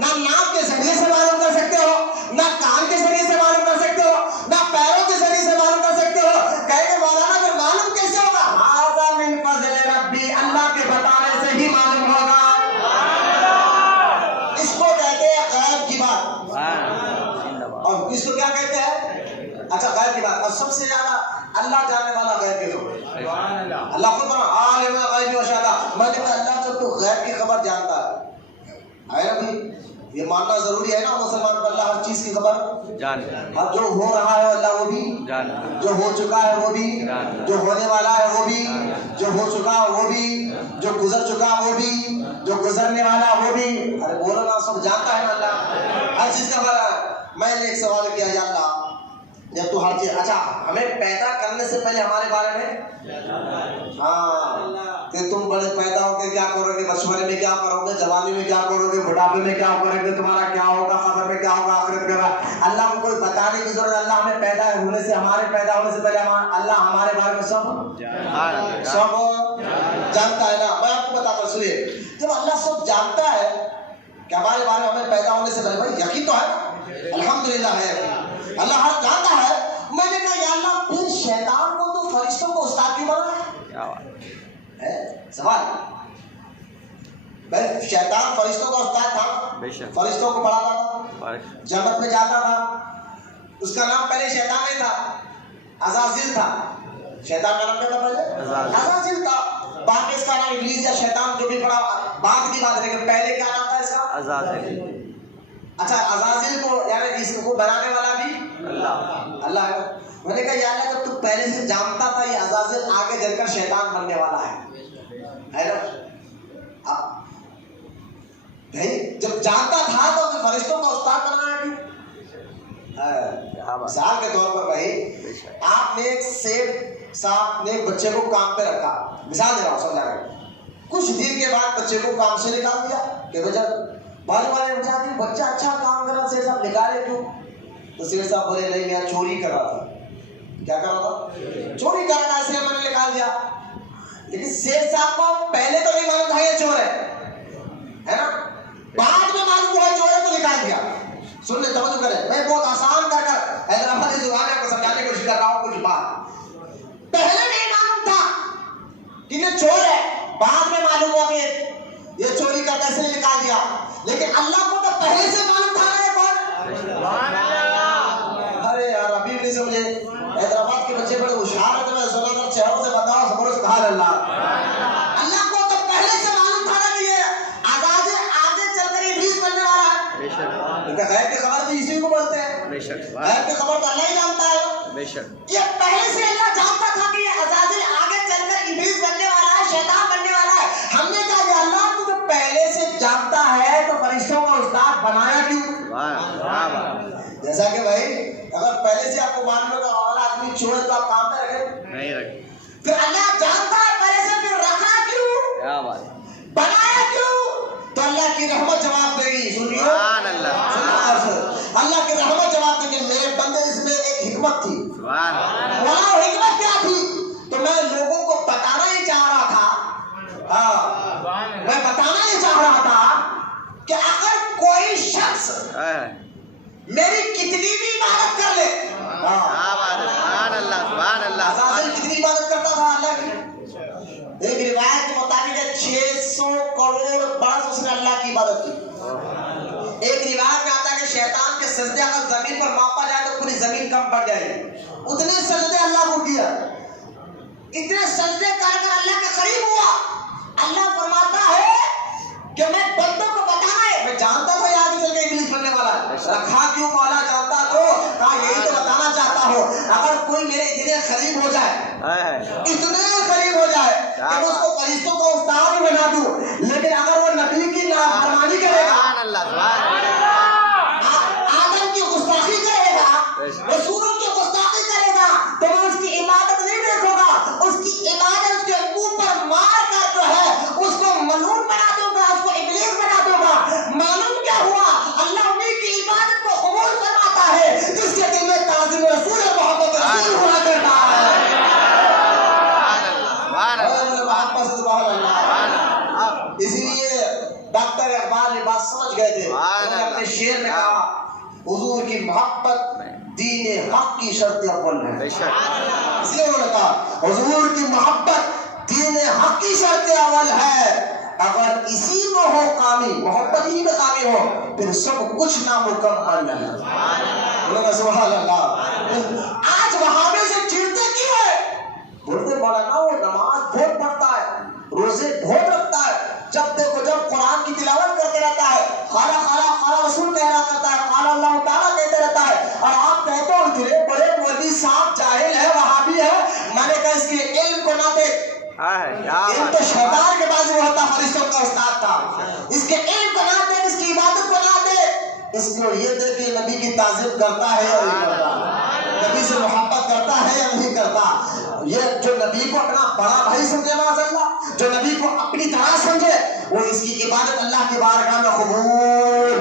نہ ناک کے ذریعے سے معلوم کر سکتے ہو نہ کان کے ذریعے سے معلوم کر سکتے ہو نہ پیروں کے ذریعے سے معلوم کر سکتے ہو. کہے کہ مولانا پھر معلوم کیسے ہوگا؟ ھذا من فضل ربی اللہ کے بتانے سے ہی معلوم ہوگا. اس کو کہتے ہیں غیب کی بات. اور اس کو کیا کہتے ہیں؟ اچھا غیب کی بات. اور سب سے زیادہ اللہ جاننے والا غیب کی خبر. اللہ خود بنا عالم الغیب و شہادہ. میں نے کہا اللہ جب تو غیب کی خبر جانتا ہے نا بھائی یہ ماننا ضروری ہے نا مسلمان کو. اللہ ہر چیز کی خبر جانتا. جو ہو رہا ہے اللہ وہ بھی جانتا. جو ہو چکا ہے وہ بھی جانتا. جو ہونے والا ہے وہ بھی جو ہو چکا وہ بھی جو گزر چکا وہ بھی جو گزرنے والا وہ بھی. ارے بولو نا سب جانتا ہے نا اللہ ہر چیز کا خبر ہے. میں نے ایک سوال کیا یا اللہ جب تو ہر چیز اچھا ہمیں پیدا کرنے سے پہلے ہمارے بارے میں ہاں کہ تم بڑے پیدا ہو کے کیا کرو گے بچپنے میں کیا کرو گے جوانی میں کیا کرو گے بڑھاپے میں کیا کرو گے تمہارا کیا ہوگا قبر میں کیا ہوگا آخرت میں. اللہ کو کوئی بتانے کی ضرورت. اللہ ہمیں پیدا ہونے سے ہمارے پیدا ہونے سے پہلے اللہ ہمارے بارے میں سب جانتا ہے نا. میں آپ کو بتاتا ہوں سنیے جب اللہ سب جانتا ہے کہ ہمارے بارے میں ہمیں پیدا ہونے سے پہلے بھائی یقین تو ہے الحمدللہ ہے اللہ ہر جانتا ہے. میں نے کہا یا اللہ پھر شیطان کو تو فرشتوں کو استاد کیوں بنا ہے؟ سوال بھائی شیطان فرشتوں کا استاد تھا فرشتوں کو پڑھاتا تھا جنت میں جاتا تھا. اس کا نام پہلے شیطان نہیں تھا عزازیل تھا. شیطان کا نام کیا تھا پہلے؟ عزازیل تھا. بعد میں اس کا نام ابلیس یا شیطان جو بھی پڑھا بعد کی بات ہے لیکن پہلے کیا نام تھا اس کا؟ عزازیل. اچھا عزازیل کو یعنی اس کو بنانے والا بھی اللہ ہے. میں نے کہا یا اللہ جب تو پہلے سے جانتا تھا یہ عزازیل آگے چل کر شیطان بننے والا ہے نا بھائی جب جانتا تھا تو فرشتوں کا استاد بنایا کیوں؟ مثال کے طور پر بھائی آپ نے ایک سیٹ صاحب نے بچے کو کام پہ رکھا. مثال دے رہا ہوں سمجھا کر. کچھ دن کے بعد بچے کو کام سے نکال دیا کہ بیٹا بارے بارے بچہ اچھا کام کر رہا سیٹ صاحب نکالے کیوں؟ تو سیٹ صاحب بولے نہیں میں چوری کر رہا تھا. کیا کر رہا تھا؟ چوری کر رہا تھا اس لیے میں نے نکال دیا. لیکن سیٹ صاحب کو پہلے تو نہیں معلوم تھا یہ چور ہے نا بعد میں معلوم ہوا چور ہے تو نکال دیا. سن لے توجہ کریں میں بہت آسان کر کر حیدرآباد کی زبان میں سمجھانے کی کوشش کر رہا ہوں. کچھ بات پہلے نہیں معلوم تھا کہ یہ چور ہے بعد میں معلوم ہوا کہ یہ چوری کا کیسے نکال دیا. لیکن اللہ کو تو پہلے سے معلوم تھا نا کون. ارے یار ابھی نہیں سمجھے. حیدرآباد کے بچے بڑے ہوشیار ہیں. میں سنا تھا چہروں سے بتاؤ سبحان سبحان اللہ. اللہ کو تو پہلے سے معلوم تھا نا کہ یہ آگے چل کر ابلیس بننے والا ہے. غیب کی خبر تو اسی کو بولتے ہیں. غیب کی خبر تو اللہ ہی جانتا ہے. یہ پہلے سے اللہ جانتا تھا کہ یہ عزازیل آگے چل کر ابلیس بننے والا ہے شیطان بننے والا ہے. ہم نے کہا کہ اللہ تو پہلے سے جانتا ہے تو فرشتوں کا استاد بنایا کیوں؟ جیسا کہ بھائی اگر پہلے سے آپ کو معلوم ہوگا اور آدمی چور ہے تو آپ کام پہ رکھیں نہیں رکھیں. پھر اللہ جانتا ہے پہلے سے پھر رکھا کیوں بنایا کیوں؟ تو اللہ کی رحمت جواب دے گی. سنیے اللہ کی رحمت جواب دے گی میرے بندے اس میں ایک حکمت تھی. وہاں حکمت کیا تھی؟ تو میں لوگوں کو بتانا ہی چاہ رہا تھا میں بتانا ہی چاہ رہا تھا کہ اگر کوئی شخص میری کتنی بھی عبادت کر لے. سبحان اللہ سبحان اللہ. عزازیل کتنی عبادت کرتا تھا اللہ کی؟ ایک روایت کے مطابق 600 کروڑ برس اس نے اللہ کی عبادت کی. ایک روایت میں آتا ہے کہ شیطان کے سجدے اگر زمین پر ماپا جائے تو پوری زمین کم پڑ جائے گی. اتنے سجدے اللہ کو کیا. اتنے سجدے کر کر اللہ کے قریب ہوا. اللہ فرماتا ہے کہ میں بندوں کو بتانا ہے. میں جانتا تھا یہ آگے چل کے ابلیس بننے والا ہے. رکھا کیوں مولا جانتا تو کہا یہی تو بتانا چاہتا ہوں. اگر کوئی میرے اتنے قریب ہو جائے, اتنے قریب ہو جائے کہ میں اس کو فرشتوں کا استاد بھی بنا دوں, لیکن اگر وہ نبی کی نافرمانی کرے گا, آدم کی گستاخی کرے گا, رسولوں کی گستاخی کرے گا, تو میں اس کی عبادت نہیں دیکھوں گا. اس کی عبادت اس کے منہ پر مار کر جو ہے اس کو ملعون بنا دوں گا, اس کو ابلیس بنا دوں گا. معلوم کیا ہوا؟ اللہ انہیں کی عبادت کو قبول فرماتا ہے جس کے دل میں تعظیم رسول محبت رسول ہوا کرتا ہے. اسی لیے ڈاکٹر اقبال یہ بات سمجھ گئے تھے. انہوں نے اپنے شعر میں کہا حضور کی محبت دین حق کی شرط اول ہے. اس لیے انہوں نے کہا حضور کی محبت دین حق کی شرط اول ہے. اگر اسی میں ہو کامی, محبت ہی میں کامی ہو, پھر سب کچھ نامکمل ہے. سبحان اللہ. آج وہابی سے چڑھتے کیوں ہے؟ بولتے مولانا وہ نماز بہت پڑھتا ہے, روزے بہت رکھتا ہے, جب دیکھو جب قرآن کی تلاوت کرتے رہتا ہے, خالا خالا خالا رسول کہہ رہا کرتا ہے, خالا اللہ تعالیٰ کہتے رہتا ہے, اور آپ کہتے ہو اتنے بڑے مولوی صاحب جاہل ہے, وہابی ہے. میں نے کہا اس کے علم کو نہ دیکھ. علم تو شیطان کے پاس ہوتا, فرشتوں کا استاد تھا. اس کے علم کو نہ دیکھ, اس کی عبادت کو نہ دیکھ, اس کو یہ دیکھ کہ نبی کی تعظیم کرتا ہے یا نہیں کرتا, نبی سے محبت کرتا ہے یا نہیں کرتا. یہ جو نبی کو اپنا بڑا بھائی سمجھے معاذ اللہ, جو نبی کو اپنی طرح سمجھے, وہ اس کی عبادت اللہ کی بارگاہ میں قبول.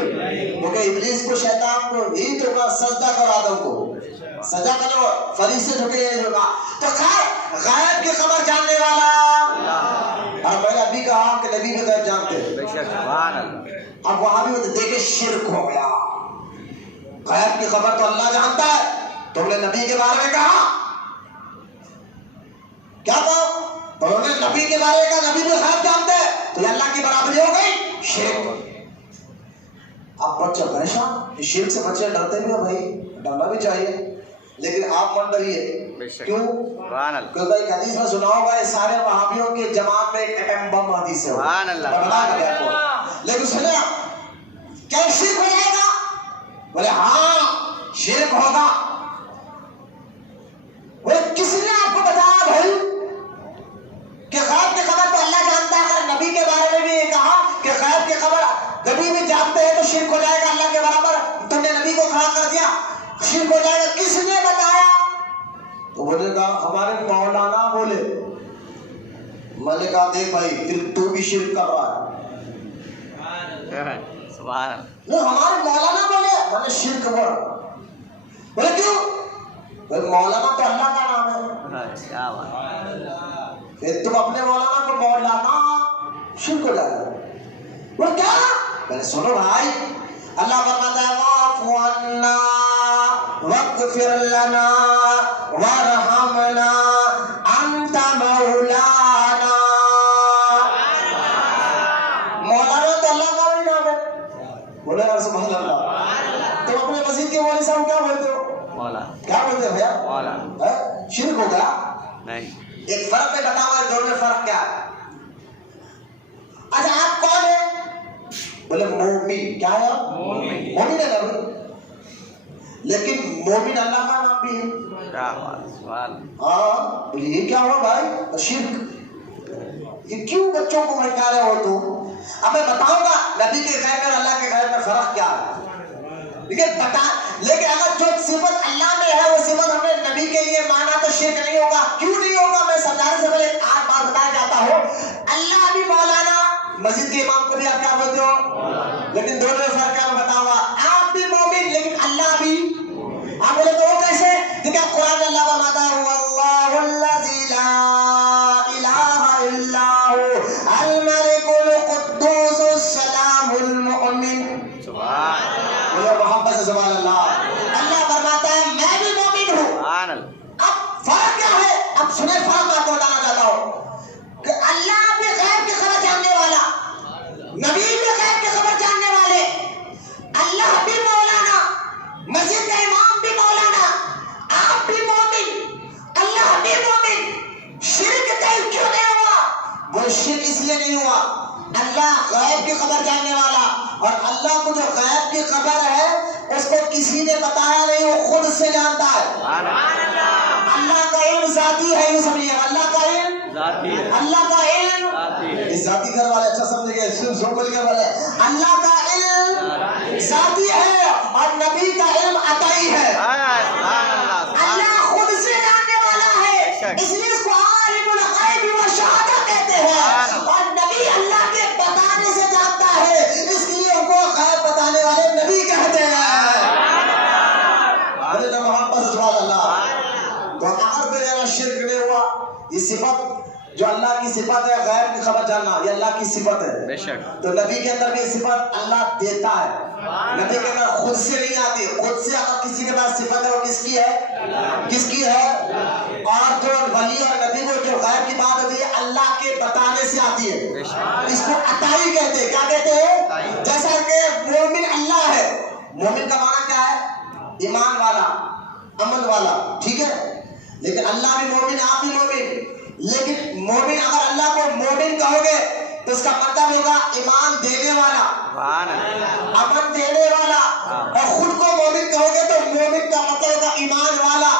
کیونکہ ابلیس کو شیطان کو یہی تو کہا سجدہ کرو, آدم کو سجدہ کرو, فرشتے جھکے یہ ہوگا. تو خیر غیب کی خبر جاننے والا, اور میں نے ابھی کہا کہ نبی بھی غیب جانتے. اب وہاں بھی دیکھے شرک ہو گیا. غیب کی خبر تو اللہ جانتا ہے, تم نے نبی کے بارے میں کہا کیا کہا؟ انہوں نے نبی کے بارے میں کہا نبی بھی غیب جانتے ہیں, تو یہ اللہ کی برابری ہو گئی شرک. آپ بچہ پریشان, اس شرک سے بچے ڈرتے بھی ہیں بھائی, ڈرنا بھی چاہیے, لیکن آپ مت ڈریے. کیوں؟ کیونکہ ایک حدیث میں سنا ہوگا یہ سارے وہابیوں کے جماعت میں ایک ایٹم بم حدیث ہے, لیکن سنے کیا شرک ہو جائے گا؟ بولے ہاں شرک ہوگا. بولے کس نے آپ کو بتایا بھائی کہ غیب کی خبر تو اللہ جانتا ہے؟ اگر نبی کے بارے میں بھی یہ کہا کہ غیب کی خبر نبی بھی جانتے ہیں تو شرک ہو جائے گا اللہ کے برابر, تم نے نبی کو کھڑا کر دیا, شرک ہو جائے گا. کس نے بتایا؟ تو بولے گا ہمارے مولانا بولے. میں نے کہا دیکھ بھائی پھر تو بھی شرک کر رہا ہے. نہیں ہمارے مولانا بولے, میں نے شرک بولا. بولے کیوں؟ مولانا تو اللہ کا نام ہے, پھر تم اپنے مولانا کو مولانا شرک ہو جائے گا. وہ کیا؟ میں نے سنو بھائی, اللہ فرماتا ہے واعف عنا واغفر لنا وارحمنا انت مولانا. مولانا تو اللہ کا بھی نام ہے. بولے سبحان اللہ. تم اپنے مسجد کے مولوی صاحب کیا بولتے ہو؟ کیا بولتے ہیں بھیا؟ شرک ہو گیا نہیں. ایک فرق ہے, بتاؤ دونوں میں فرق کیا ہے؟ اچھا آپ کون ہیں؟ بولے مومن. کیا ہے آپ؟ مومن ہے نا, لیکن مومن اللہ کا نام بھی ہے. ہاں بولے یہ کیا ہوا بھائی؟ شرک. یہ کیوں بچوں کو بھٹکا رہے ہو تم؟ اب میں بتاؤں گا نبی کے غیب اور اللہ کے غیب میں فرق کیا ہے, لیکن اگر جو صفت اللہ میں ہے وہ صفت ہم نے نبی کے لیے مانا تو شرک نہیں ہوگا. کیوں نہیں ہوگا؟ میں سمجھانے سے پہلے آج بات بتانا چاہتا ہوں. اللہ بھی مولانا, مسجد کے امام کو بھی آپ کیا بولتے ہو, لیکن دونوں میں فرق کیا بتاؤں گا. آپ بھی مومن لیکن اللہ بھی. آپ بولے تو وہ کیسے؟ کیونکہ قرآن میں اللہ فرماتا ہے واللہ الذی لا الہ الا هو الملک القدوس السلام المؤمن. محبت سے سبحان اللہ. سنے فرق آپ کو بتانا چاہتا ہوں کہ اللہ بھی غیب کی خبر جاننے والا، نبی بھی غیب کی خبر جاننے والے، اللہ بھی مولانا، مسجد کا امام بھی مولانا، آپ بھی مومن، اللہ بھی مومن۔ شرک کہیں کیوں نہیں ہوا؟ وہ شرک اس لیے نہیں ہوا، اللہ غیب کی خبر جاننے والا، اور اللہ کو جو غیب کی خبر ہے اس کو کسی نے بتایا نہیں، وہ خود سے جانتا ہے۔ اللہ کا علم ذاتی ہے، یوں سمجھیے اللہ کا علم ذاتی ہے، اللہ کا علم ذاتی گھر والے اچھا سمجھ گئے، گھر والے اللہ کا علم ذاتی ہے اور نبی کا علم عطائی ہے۔ اللہ خود سے جاننے والا ہے، اس لیے اس کو عالم الغیب والشہادہ کہتے ہیں، اور نبی اللہ کے بتانے سے جانتا ہے، اس لیے ان کو غیب بتانے والے نبی کہتے ہیں۔ تو اگر میرا شرک نہیں ہوا، یہ صفت جو اللہ کی صفت ہے غیب کی خبر جاننا، یہ اللہ کی صفت ہے۔ تو نبی کے اندر بھی یہ صفت اللہ دیتا ہے، نبی کے اندر خود سے نہیں آتی، خود سے اگر کسی کے پاس صفت ہے وہ کس کی ہے؟ کس کی ہے؟ اور جو ولی اور نبی کو جو غیب کی بات ہوتی ہے اللہ کے بتانے سے آتی ہے، اس کو عطائی کہتے ہیں۔ کیا کہتے ہیں؟ جیسا کہ مومن اللہ ہے، مومن کا معنی کیا ہے؟ ایمان والا، امن والا، ٹھیک ہے؟ لیکن اللہ بھی مومن ہے، آپ بھی مومن، لیکن مومن اگر اللہ کو مومن کہو گے تو اس کا مطلب ہوگا ایمان دینے والا، امن دینے والا، اور خود کو مومن کہو گے تو مومن کا مطلب ہوگا ایمان والا۔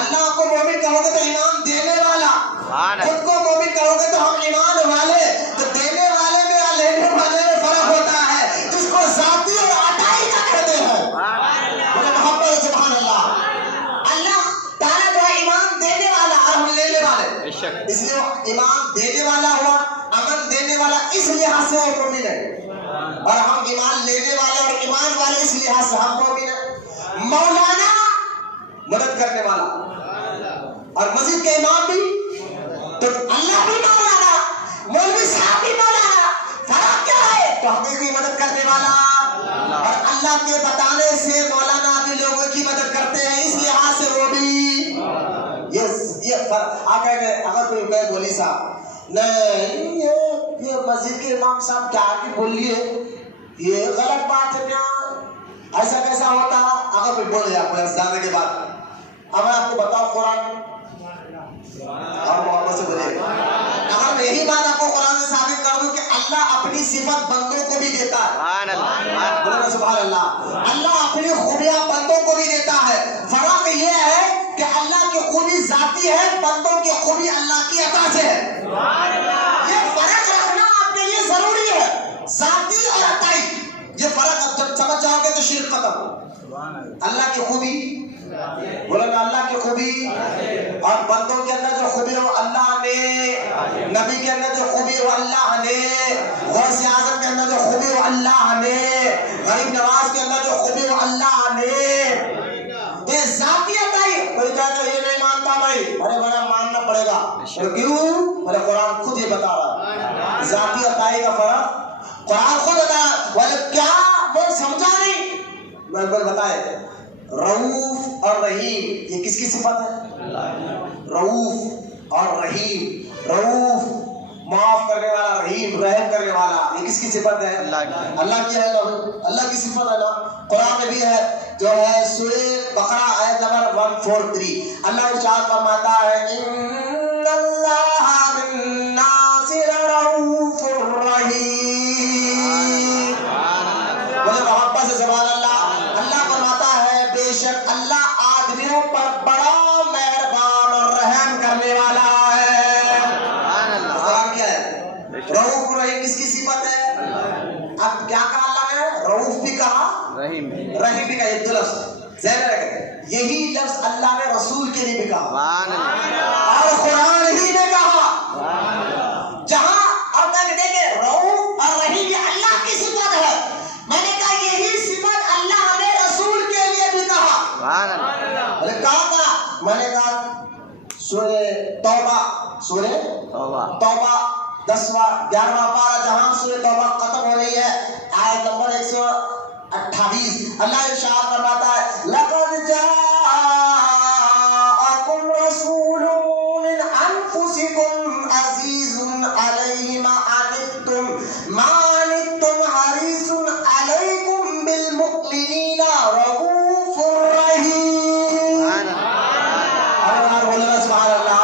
اللہ کو مومن کہو گے تو ایمان دینے والا، خود کو مومن کہو گے تو ہم ایمان والے۔ تو دینے والے میں اور لینے والے میں فرق ہوتا ہے، جس کو ذاتی اور عطائی کا کہتے ہیں۔ محبت سبحان اللہ، اللہ تعالیٰ جو ہے ایمان دینے والا اور ہم لینے والے، اس لیے وہ ایمان دینے والا ہوا، امن دینے والا، اس لحاظ سے وہ مومن ہے، اور ہم ایمان لینے والے اور ایمان والے اس لحاظ سے ہم مومن ہیں۔ مولانا مدد کرنے والا، اور مسجد کے امام بھی، تو اللہ بھی مولانا، مولوی صاحب بھی مولانا، فرق کیا ہے؟ تو حقیقی مدد کرنے والا، اور اللہ کے بتانے سے مولانا بھی لوگوں کی مدد کرتے ہیں، اس لحاظ سے وہ بھی یہ فرق۔ اگر کوئی کہے بولی صاحب نہیں یہ مسجد کے امام صاحب کیا کی بول لیے، یہ غلط بات ہے کیا، ایسا کیسا ہوتا؟ اگر کوئی بولے آپ کو جانے کے بعد، اب میں آپ کو بتاؤں قرآن اور محبت سے بولے، اگر میں یہی بات آپ کو قرآن سے ثابت کر دوں کہ اللہ اپنی صفت بندوں کو بھی دیتا ہے، سبحان اللہ، اللہ اپنی خوبیاں بندوں کو بھی دیتا ہے۔ فرق یہ ہے کہ اللہ کی خوبی ذاتی ہے، بندوں کی خوبی اللہ کی عطا سے ہے۔ یہ فرق رکھنا آپ کے لیے ضروری ہے، ذاتی اور عطائی، یہ فرق جب سمجھ جاؤ گے تو شرک ختم۔ اللہ کی خوبی بولے نا، اللہ کی خوبی، اور بندوں کے اندر جو خوبی ہو اللہ نے، نبی کے اندر جو خوبی ہو اللہ نے، غوث اعظم کے اندر جو خوبی ہو اللہ نے، غریب نواز کے اندر جو خوبی ہو اللہ نے۔ یہ ذاتی عطائی، کوئی کہتا ہے یہ نہیں مانتا بھائی، ارے بڑا ماننا پڑے گا، کیوں؟ میرے قرآن خود یہ بتا رہا ہے، ذاتی عطائی کا فرق قرآن خود بتا رہا ہے۔ بولے کیا وہ سمجھا نہیں؟ بول بتائے، رؤوف اور رحیم یہ کس کی صفت ہے؟ رؤوف اور رحیم، رؤوف معاف کرنے والا، رحیم رحم کرنے والا، یہ کس کی صفت ہے؟ اللہ کی ہے، اللہ کی صفت ہے نا۔ قرآن میں بھی ہے، جو ہے سورہ بقرہ آیت نمبر 143، اللہ ارشاد فرماتا ہے ان اللہ بالناس لرؤوف رحیم۔ مجھے محبت سے سبحان اللہ، اللہ فرماتا ہے بے شک اللہ آدمیوں پر بڑا مہربان اور رحم کرنے والا ہے۔ قرآن کیا ہے؟ رؤوف رحیم کس کی صفت ہے؟ اب کیا کہا اللہ نے؟ رؤوف بھی کہا، رحیم بھی کہا، یہ دو لفظ ذہن رکھیں، یہی لفظ اللہ نے رسول کے لیے بھی کہا اور قرآن ہی نے کہا، جہاں اب تک دیکھیں رؤوف اور رحیم یہ اللہ کی صفت ہے، میں نے کہا یہی صفت اللہ نے رسول کے لیے بھی کہا۔ میں نے کہا سورہ توبہ 10واں 11واں پارہ، جہاں سورہ توبہ ختم ہو رہی ہے، آیت نمبر 128، اللہ ارشاد فرماتا ہے لقد جاءکم رسول مَانِتُّمْ حَرِيصٌ عَلَيْكُمْ بِالْمُؤْمِنِينَ رَءُوفٌ رَحِيمٌ. اللہ بولنا سبحان اللہ.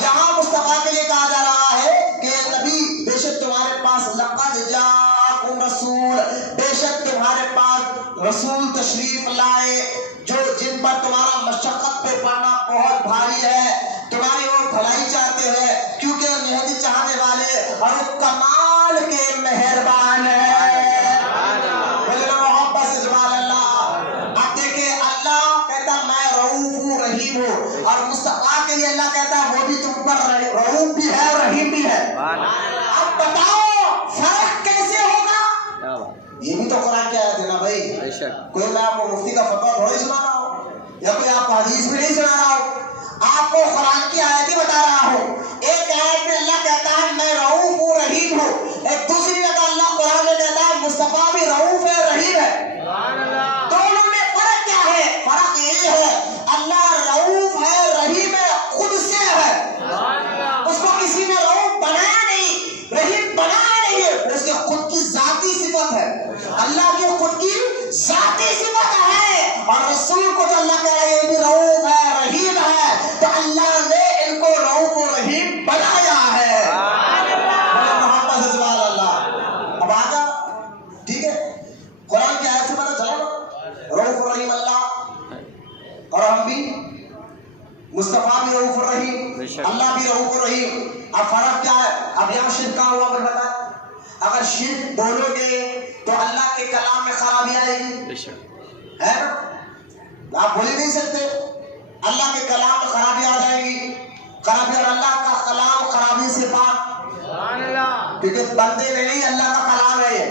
یہاں مصطفیٰ کے لیے کہا جا رہا ہے کہ نبی بے شک تمہارے پاس لقد جاءکم رسول، بے شک تمہارے پاس رسول تشریف لائے جو جن پر تمہارا مشقت پہ پڑنا بہت بھاری ہے، تمہاری اور بھلائی چاہتے ہیں کیونکہ نہایت چاہنے والے اور کمال کے مہربان ہیں. بولنا محبت سے سبحان اللہ. اب دیکھیں اللہ کہتا میں رؤوف رحیم ہوں، اور مصطفیٰ کے لیے اللہ کہتا ہے وہ بھی تم پر رؤوف بھی ہے اور رحیم بھی ہے. اب بتاؤ فرق کیسے ہوگا؟ یہ بھی تو قرآن کی آیت ہے نا بھائی. کوئی میں آپ کو مفتی کا فتویٰ تھوڑی سنا رہا ہوں یا کوئی آپ کو حدیث بھی نہیں سنا رہا ہوں، آپ کو قرآن کی آیت ہی بتا رہا ہوں. ایک آیت میں اللہ کہتا ہے میں رؤوف ہوں رحیم ہوں، ایک دوسری جگہ اللہ قرآن میں کہتا ہے مصطفیٰ بھی رؤوف ہے رحیم ہے. دونوں میں فرق کیا ہے؟ فرق یہ ہے اللہ رؤوف ہے رحیم ہے خود سے ہے، اس کو کسی نے رؤوف بنایا نہیں، رحیم بنایا نہیں ہے، اس کی خود کی ذاتی صفت ہے. اللہ کی خود کی ذاتی صفت ہے، اور رسول کو جو اللہ کہہ رہا ہے یہ بھی رؤوف ہے رحیم ہے، تو اللہ نے ان کو رؤوف و رحیم بنایا ہے. محمد سبحان اللہ. اب آگا ٹھیک ہے قرآن کی آیت سے پتہ چلا رؤوف و رحیم اللہ، اور ہم بھی مصطفیٰ بھی رؤوف و رحیم، اللہ بھی رؤوف و رحیم. اب فرق کیا ہے؟ اب یہاں شرک کا ہوا پھر بتائیں. اگر شرک بولو گے تو اللہ کے کلام میں خرابی آئے گی ہے نا؟ آپ بول ہی نہیں سکتے. اللہ کے کلام میں خرابی آ جائے گی، خرابی، اور اللہ کا کلام خرابی سے پاک، کیونکہ بندے میں نہیں اللہ کا کلام ہے یہ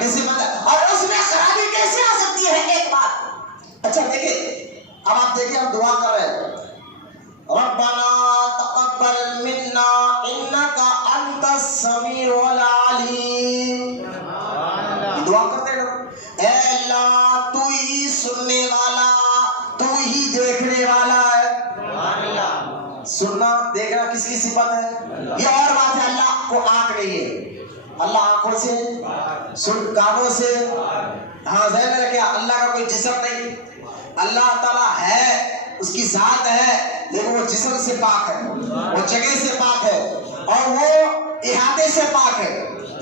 کسی بندے، اور اس میں خرابی کیسے آ سکتی ہے؟ ایک بات اچھا دیکھیں، اب آپ دیکھیں ہم دعا کر رہے ہیں ربنا تقبل منا انک انت السمیع العلیم. دعا کرتے ہیں اے اللہ تو ہی سننے والا، تو ہی دیکھنے والا ہے. سننا دیکھنا کس کی صفت ہے؟ یہ اور بات ہے اللہ کو آنکھ نہیں ہے، اللہ آنکھوں سے سن کانوں سے ہاں ذہن میں رکھے اللہ کا کوئی جسم نہیں. اللہ تعالیٰ ہے اس کی ذات ہے لیکن وہ جسم سے پاک ہے، وہ جگہ سے پاک ہے، اور وہ احاطے سے پاک ہے.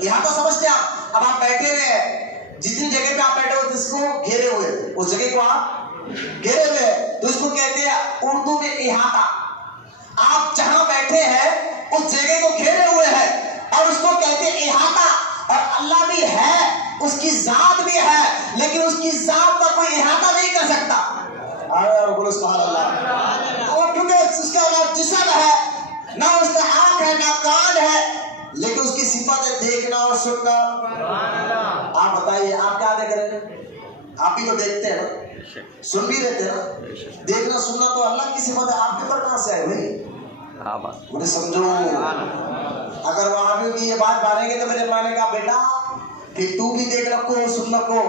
احاطہ سمجھتے آپ؟ اب آپ بیٹھے ہوئے جتنی جگہ پہ آپ بیٹھے ہو جس کو گھیرے ہوئے اس جگہ کو آپ گھیرے ہوئے تو اس کو کہتے ہیں اردو میں احاطہ. آپ جہاں بیٹھے ہیں اس جگہ کو گھیرے ہوئے ہیں اور اس کو کہتے ہیں احاطہ. اور اللہ بھی ہے، اس کی ذات بھی ہے، لیکن اس کی ذات کا کوئی احاطہ نہیں کر سکتا. بولو سبحان اللہ. اور کیونکہ اس کا نہ جسم ہے، نہ اس کا آنکھ ہے، نہ کان ہے، لیکن اس کی صفت ہے دیکھنا اور سننا. آپ بتائیے آپ کیا دیکھ رہے ہیں؟ آپ بھی تو دیکھتے ہیں نا، سن بھی رہتے ہیں نا. دیکھنا سننا تو اللہ کی صفت ہے، آپ کے پر کہاں سے آئے بھائی؟ مجھے سمجھو. اگر وہاں بھی یہ بات مانیں گے تو میرے میں نے کہا بیٹا کہ تو بھی دیکھ رکھو سن رکھو.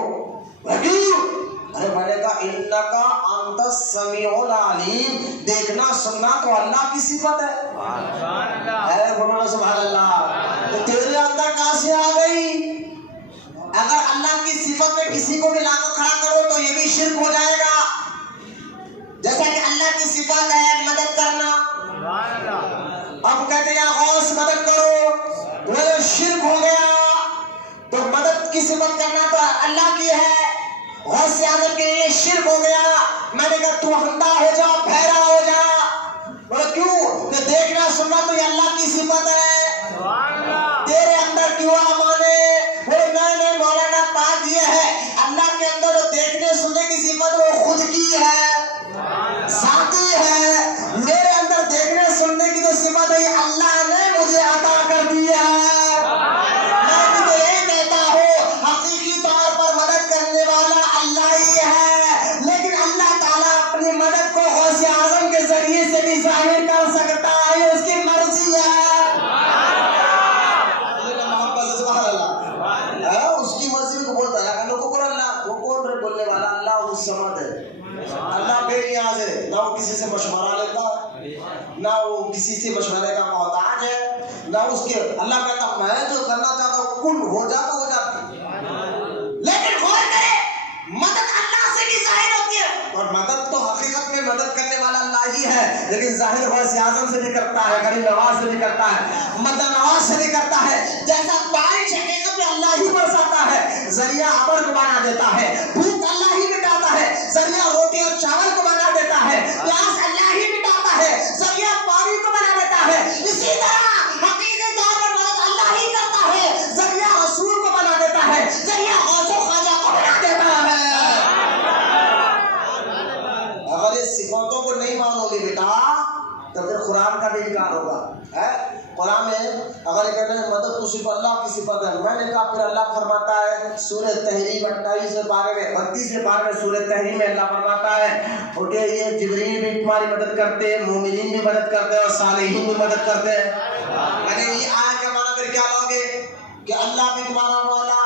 ارے میں نے کہا انکا انت السمیع العلیم، دیکھنا سننا تو اللہ کی صفت ہے. اے بولو سبحان اللہ. تو تیرے اندر کہاں سے آ گئی؟ اگر اللہ کی صفت میں کسی کو بھی لا کر کھڑا کرو تو یہ بھی شرک ہو جائے گا. جیسا کہ اللہ کی صفت ہے مدد کرنا، اب کہتے ہیں غوث مدد کرو، وہ شرک ہو گیا. تو مدد کی صفت کرنا تو اللہ کی ہے، غوث اعظم کے لیے شرک ہو گیا. میں نے کہا تو اندھا ہو جا، بہرا ہو جا. بولے کیوں؟ کہ دیکھنا سننا تو یہ اللہ کی صفت ہے، تیرے اندر کیوں آ مانے؟ بولے نہیں مولانا بات یہ ہے اللہ کے اندر جو دیکھنے سننے کی صفت وہ خود کی ہے، ذاتی ہے. میرے اندر دیکھنے سننے کی جو صفت ہے یہ اللہ نے مجھے عطا کر دی ہے. میں تجھے یہ کہتا ہوں حقیقی طور پر مدد کرنے والا اللہ ہی ہے، لیکن اللہ تعالیٰ اپنی مدد کو غوث اعظم کے ذریعے سے بھی ظاہر کر سکتا ہے، یہ اس کی مرضی ہے. اس کی مرضی کو بولتا ہے اللہ، وہ کون بولنے والا؟ اللہ الصمد ہے، اللہ بے نیاز ہے، نہ وہ کسی سے مشورہ لیتا ہے، نہ وہ کسی سے مشورے کا محتاج ہے، نہ اس کے. اللہ کہتا میں جو کرنا چاہتا ہوں کن ہو جاتا ہو جاتی. لیکن غور کرے مدد اللہ سے بھی ظاہر ہوتی ہے, اور مدد تو حقیقت میں مدد کرنے والا اللہ ہی ہے, لیکن ظاہر غوث اعظم سے بھی کرتا ہے, غریب نواز سے بھی کرتا ہے, مدد نواز سے بھی کرتا ہے. جیسا بارش حقیقت میں اللہ ہی برساتا ہے, ذریعہ ابر کو بنا دیتا ہے, بھوک اللہ ہی مٹاتا ہے, ذریعہ روٹی اور چاول کو بنا دیتا ہے, پیاس اللہ ہی مٹاتا ہے, ذریعہ پانی کو بنا دیتا ہے. اسی طرح حقیقی طور پر مدد اللہ ہی کرتا ہے, ذریعہ رسول کو بنا دیتا ہے, ذریعہ غوث و خواجہ کو بنا دیتا ہے. اگر اس صفاتوں کو نہیں مانو گے بیٹا تو پھر قرآن کا بھی انکار ہوگا. قرآن میں اگر کہتے ہیں مدد تو صرف اللہ کی صفت ہے, میں نے کہا پھر اللہ فرماتا ہے سورہ تحریم 28 بارے میں 32 بارے میں سورہ تحریم میں اللہ فرماتا ہے کہ یہ جبریل بھی تمہاری مدد کرتے ہیں, مومنین بھی مدد کرتے ہیں, اور صالحین بھی مدد کرتے ہیں. میں نے یہ آیت کا معنی پھر کیا لوگے کہ اللہ بھی تمہارا مولا,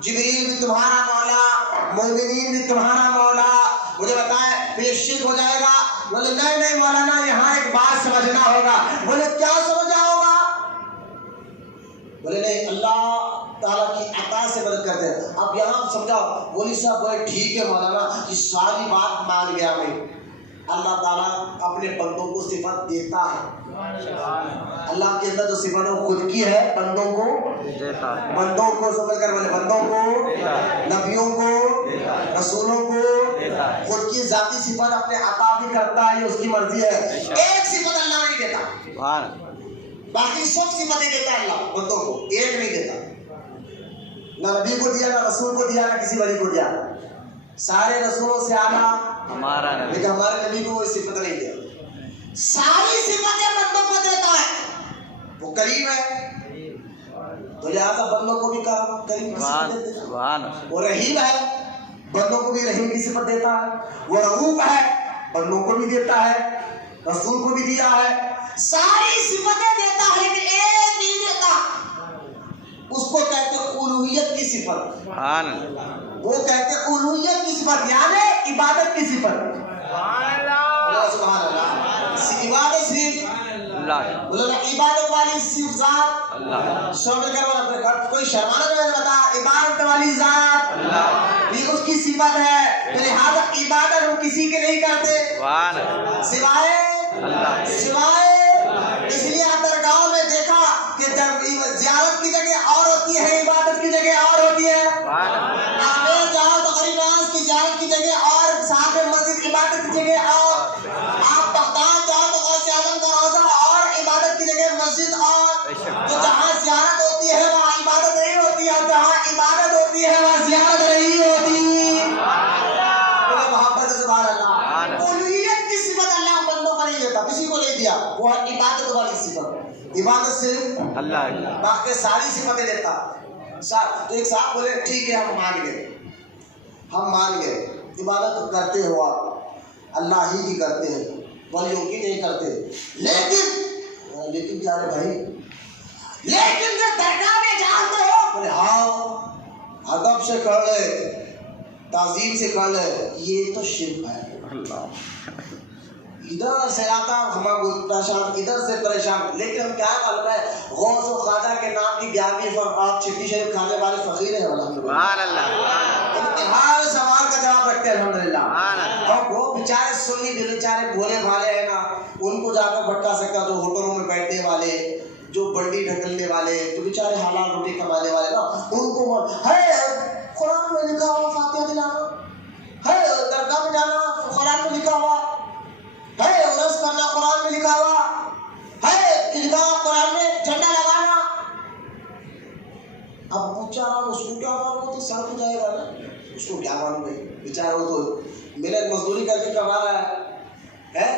جبریل بھی تمہارا مولا, مومنین بھی تمہارا مولا. مجھے بتائیں پھر شرک ہو جائے گا؟ بولے نہیں مولانا یہاں ایک بات سمجھنا ہوگا. بولے کیا سمجھنا ہوگا؟ بولے نہیں اللہ تعالیٰ کی عطا سے مدد کرتے ہیں. اب یہاں سمجھاؤ. بولی صاحب بولے ٹھیک ہے مولانا یہ ساری بات مان گیا میں. اللہ تعالیٰ اپنے بندوں کو صفت دیتا ہے. اللہ کے اندر جو صفت ہے وہ خود کی ہے, بندوں کو دیتا ہے. بندوں کو سمجھ کر بولے بندوں کو, نبیوں کو, رسولوں کو خود کی ذاتی صفت اپنے عطا بھی کرتا ہے, یہ اس کی مرضی ہے. ایک صفت اللہ نہیں دیتا, باقی سب صفتیں دیتا ہے اللہ بندوں کو, ایک نہیں دیتا. نہ نبی کو دیا, نہ رسول کو دیا, نہ کسی ولی کو دیا. سارے رسولوں سے اعلیٰ ہمارا نبی, لیکن ہمارے نبی کو کوئی صفت نہیں دیا. ساری صفتیں بندوں کو دیتا ہے. وہ کریم ہے تو لہٰذا بندوں کو بھی کریم کی صفت دیتا ہے. وہ رحیم ہے, بندوں کو بھی رحیم کی صفت دیتا ہے. وہ رؤوف ہے, بندوں کو بھی دیتا ہے, رسول کو بھی دیا ہے. ساری صفتیں دیتا ہے لیکن ایک نہیں دیتا, اس کو کہتے ہیں الوہیت کی صفت. وہ کہتے ہیں الوہیت کی صفت یعنی عبادت کی صفت. سبحان اللہ. عبادت صرف اللہ, عبادت والی صرف ذات اللہ. شامل کرو کوئی شرمانا تو میں نے بتا, عبادت والی ذات اللہ یہ اس کی صفت ہے, لہذا عبادت وہ کسی کے نہیں کرتے سوائے اللہ. سوائے اس لیے آپ درگاہوں میں دیکھا کہ زیارت کی جگہ اور ہوتی ہے, عبادت کی جگہ اور ہوتی ہے. آپ جاؤ تو غریب نواز کی زیارت کی جگہ اور ساتھ میں مسجد عبادت کی جگہ اور, آپ بغداد جاؤ تو غوث اعظم کا روضہ اور عبادت کی جگہ مسجد اور. تو جہاں زیارت ہوتی ہے وہاں عبادت نہیں ہوتی ہے, اور جہاں عبادت ہوتی ہے وہاں زیارت نہیں ہوتی. محبت سے سبحان اللہ. الوہیت کی صفت اللہ بندوں کو نہیں دیتا, کسی کو نہیں دیا. وہ عبادت والی صفت, عبادت صرف اللہ, باقی ساری صفتیں دیتا. تو ایک صاحب بولے ٹھیک ہے ہم مان گئے عبادت کرتے ہو آپ اللہ ہی کی کرتے ہیں, ولیوں کی نہیں کرتے. لیکن کیا ہے بھائی, لیکن جو درگاہ میں جانتے ہو, بولے ہاں ادب سے کر لے, تعظیم سے کر لے, یہ تو شرک ہے. ادھر سے آتا ہم پریشان, ادھر سے پریشان. لیکن ہم کیا معلوم ہے غوث و خواجہ کے نام کی 11ویں آپ چھٹی شریف کھانے والے فقیر ہیں سبحان اللہ. ہر سوال کا جواب رکھتے ہیں الحمدللہ. اور وہ بیچارے سنی بیچارے بھولے بھالے ہیں نا, ان کو جا کر بھٹکا سکتا, جو ہوٹلوں میں بیٹھنے والے, جو بنڈی ڈھکلنے والے, جو بیچارے حلال روٹی کمانے والے نا, ان کو ہے قرآن میں لکھا ہوا فاتحہ دلانا ہے, درگاہ میں جانا قرآن میں لکھا ہوا ہے, عرس کرنا قرآن میں لکھا ہوا ہے, عیدگاہ قرآن میں جھنڈا لگانا. اب بیچارہ اس کو کیا معلوم, تو سر ہو جائے گا نا, اس کو کیا معلوم ہے بیچارہ, وہ تو محنت مزدوری کر کے کما رہا ہے.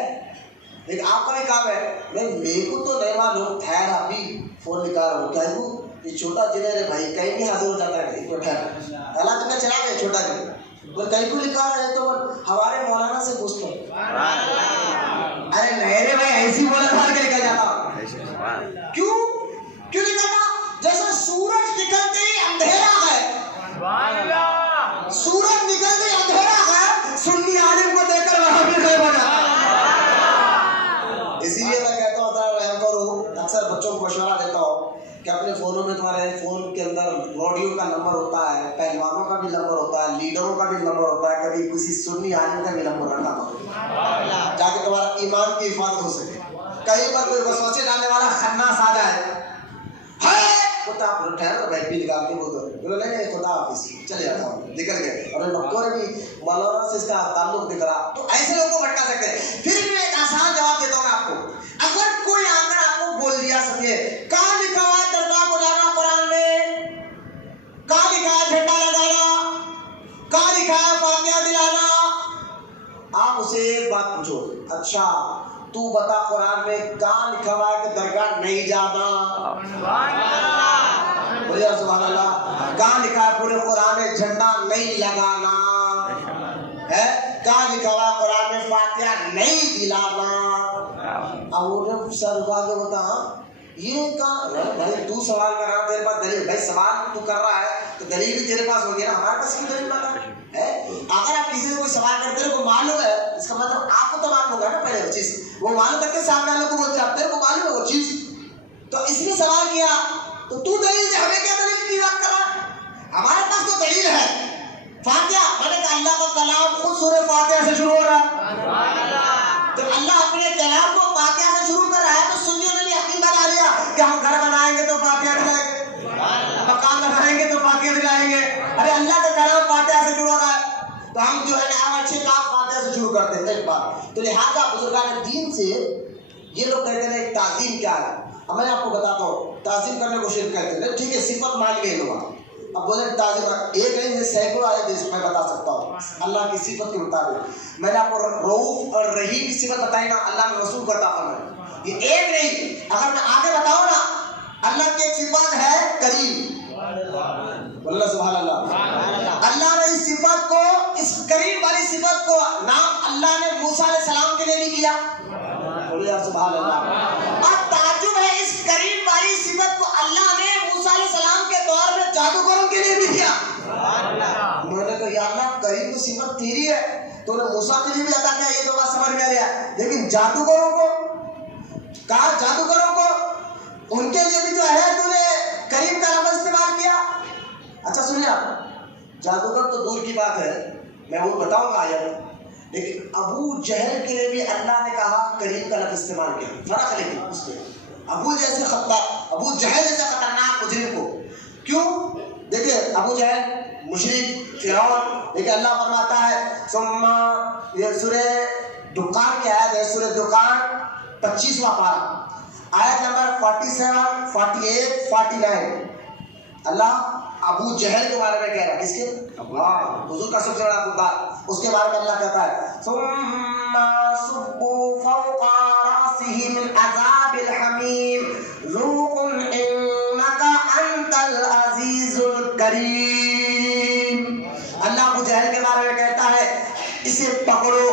لیکن آپ کا بھی کام ہے, میرے کو تو نہیں معلوم, ٹھہر آپ ہی فون نکال رہا ہوں, کیا وہ یہ چھوٹا جنر ہے بھائی, کہیں بھی حاضر ہو جاتا ہے. ایک تو ٹھہر اللہ تمہیں چلا گیا چھوٹا جنر, وہ کہیں کو لکھا رہا ہے تو ہمارے مولانا سے پوچھ لو. ارے نہیں رے بھائی, ایسی بولا مار کے نکل جاتا. کیوں نکلتا؟ جیسا سورج نکلتے ہی اندھیرا ہے, سورج نکلتے ہی اندھیرا ہے, سنی عالم کو دیکھ کر وہاں بھی غائب ہو جاتا. اسی لیے میں کہتا ہوں اکثر بچوں کو مشورہ دیتا ہوں کہ اپنے فونوں میں تمہارے فون کے اندر ادھر روڈیو کا نمبر ہوتا ہے, پہلوانوں کا بھی نمبر ہوتا ہے, لیڈروں کا بھی نمبر ہوتا ہے, کبھی کسی سنی عالم کا بھی نمبر رکھا کرو تاکہ تمہارا ایمان کی حفاظت ہو سکے. کہیں پر کوئی وسوسے ڈالنے والا خناس آ جائے, خدا ٹھہر بھائی پی نکال کے بولو نہیں خدا حافظ چلے جاتا ہوں, نکل گئے. اور ڈاکٹر نے بھی مولانا سے اس کا تعلق دکھ رہا, تو ایسے لوگوں کو بھٹکا سکتے ہیں. پھر بھی ایک آسان جواب دیتا ہوں میں آپ کو. اگر کوئی آ کر آپ کو بول دیا سمجھے کہاں لکھا ہوا ہے درگاہ کو جانا قرآن میں, کہاں لکھا ہے جھنڈا لگانا, کہاں لکھا ہے فاتحہ دلانا, آپ اسے ایک بات پوچھو, اچھا تو بتا قرآن میں کہاں لکھا ہوا ہے کہ درگاہ نہیں جانا؟ بولیے سبحان اللہ. کہاں لکھا ہے پورے قرآن میں جھنڈا نہیں لگانا ہے؟ کہاں لکھا ہوا ہے قرآن میں فاتحہ نہیں دلانا؟ اب وہ نے سر اٹھا کے بتا یہ کہاں بھائی تو سوال کر رہا تیرے پاس دلیل, بھائی سوال تو کر رہا ہے تو دلیل بھی تیرے پاس ہوگی نا, ہمارے پاس کی دلیل بتا ہے. اگر آپ کسی سے کوئی سوال کرتے ہیں کو معلوم ہے, اس کا مطلب آپ کو تو معلوم ہوگا نا پہلے وہ چیز, وہ معلوم کر کے سامنے والے کو بولتے ہیں تیرے کو معلوم ہے وہ چیز, تو اس لیے سوال کیا تو دلیل دے, ہمیں کیا دلیل کی بات کر رہا ہے؟ ہمارے پاس تو دلیل ہے. فاتحہ میں نے کہا اللہ کا کلام خود سورہ فاتحہ سے شروع ہو رہا ہے. جب اللہ اپنے کلام کو فاتحہ سے شروع کر رہا ہے تو سنیوں نے بھی یقین بنا لیا کہ ہم گھر بنائیں گے تو فاتحہ دلائیں گے, مکان بنائیں گے تو فاتحہ دلائیں گے. ارے اللہ کا کلام فاتحہ سے شروع ہو رہا ہے تو ہم جو ہے نا اچھے کام فاتحہ سے شروع کرتے ہیں. ایک بات تو لہٰذا بزرگان دین سے یہ لوگ کہتے ہیں ایک تعظیم کیا ہے. اب میں آپ کو بتاتا ہوں تعظیم کرنے کو شرک کہتے ہیں. ٹھیک ہے صفت مان گئے لوگ, اب بولے تعظیم ایک نہیں ہے سینکڑوں آئے تھے, میں بتا سکتا ہوں اللہ کی صفت کے مطابق. میں نے آپ کو رؤوف اور رحیم کی صفت بتائی نا, اللہ نے رسول کو عطا فرمائی, یہ ایک نہیں. اگر میں آگے بتاؤں نا اللہ کی ایک صفت ہے کریم, اللہ سبحان اللہ, اللہ نے اس صفت کو, اس کریم والی صفت کو نام اللہ نے موسیٰ علیہ السلام کے لیے بھی کیا, بولیے سبحان اللہ. اور تعجب ہے اس کریم والی صفت کو اللہ نے موسیٰ علیہ السلام کے دور میں جادوگروں کے لیے بھی کیا. میں نے کہا یا اللہ کریم تو صفت تیری ہے, تو نے موسیٰ کے لیے بھی عطا کیا, یہ تو بات سمجھ میں آ رہا ہے, لیکن جادوگروں کو کہا, جادوگروں کو ان کے لیے بھی جو ہے تو نے کریم کا لفظ استعمال کیا. اچھا سنیے آپ, جادوگر تو دور کی بات ہے, میں وہ بتاؤں گا آیت, لیکن ابو جہل کے لیے بھی اللہ نے کہا کریم کا لفظ استعمال کیا. فرق ہے لیکن اس میں ابو جیسے ابو جہل جیسا خطرناک مجرم کو کیوں, دیکھیں ابو جہل مشرک فرعون, لیکن اللہ فرماتا ہے ثم, یہ سورہ دخان کی آیت ہے, سورہ دخان 25واں پارہ آیت نمبر 47, 48, 49. اللہ ابو جہل کے بارے میں کہہ رہا ہے, کس کے؟ حضور کا سب سے بڑا خدا, اس کے بارے میں اللہ کہتا ہے ثم صبوا فوق رأسه من عذاب الحمیم ذوق انک انت العزیز الکریم. اللہ ابو جہل کے بارے میں کہتا ہے اسے پکڑو,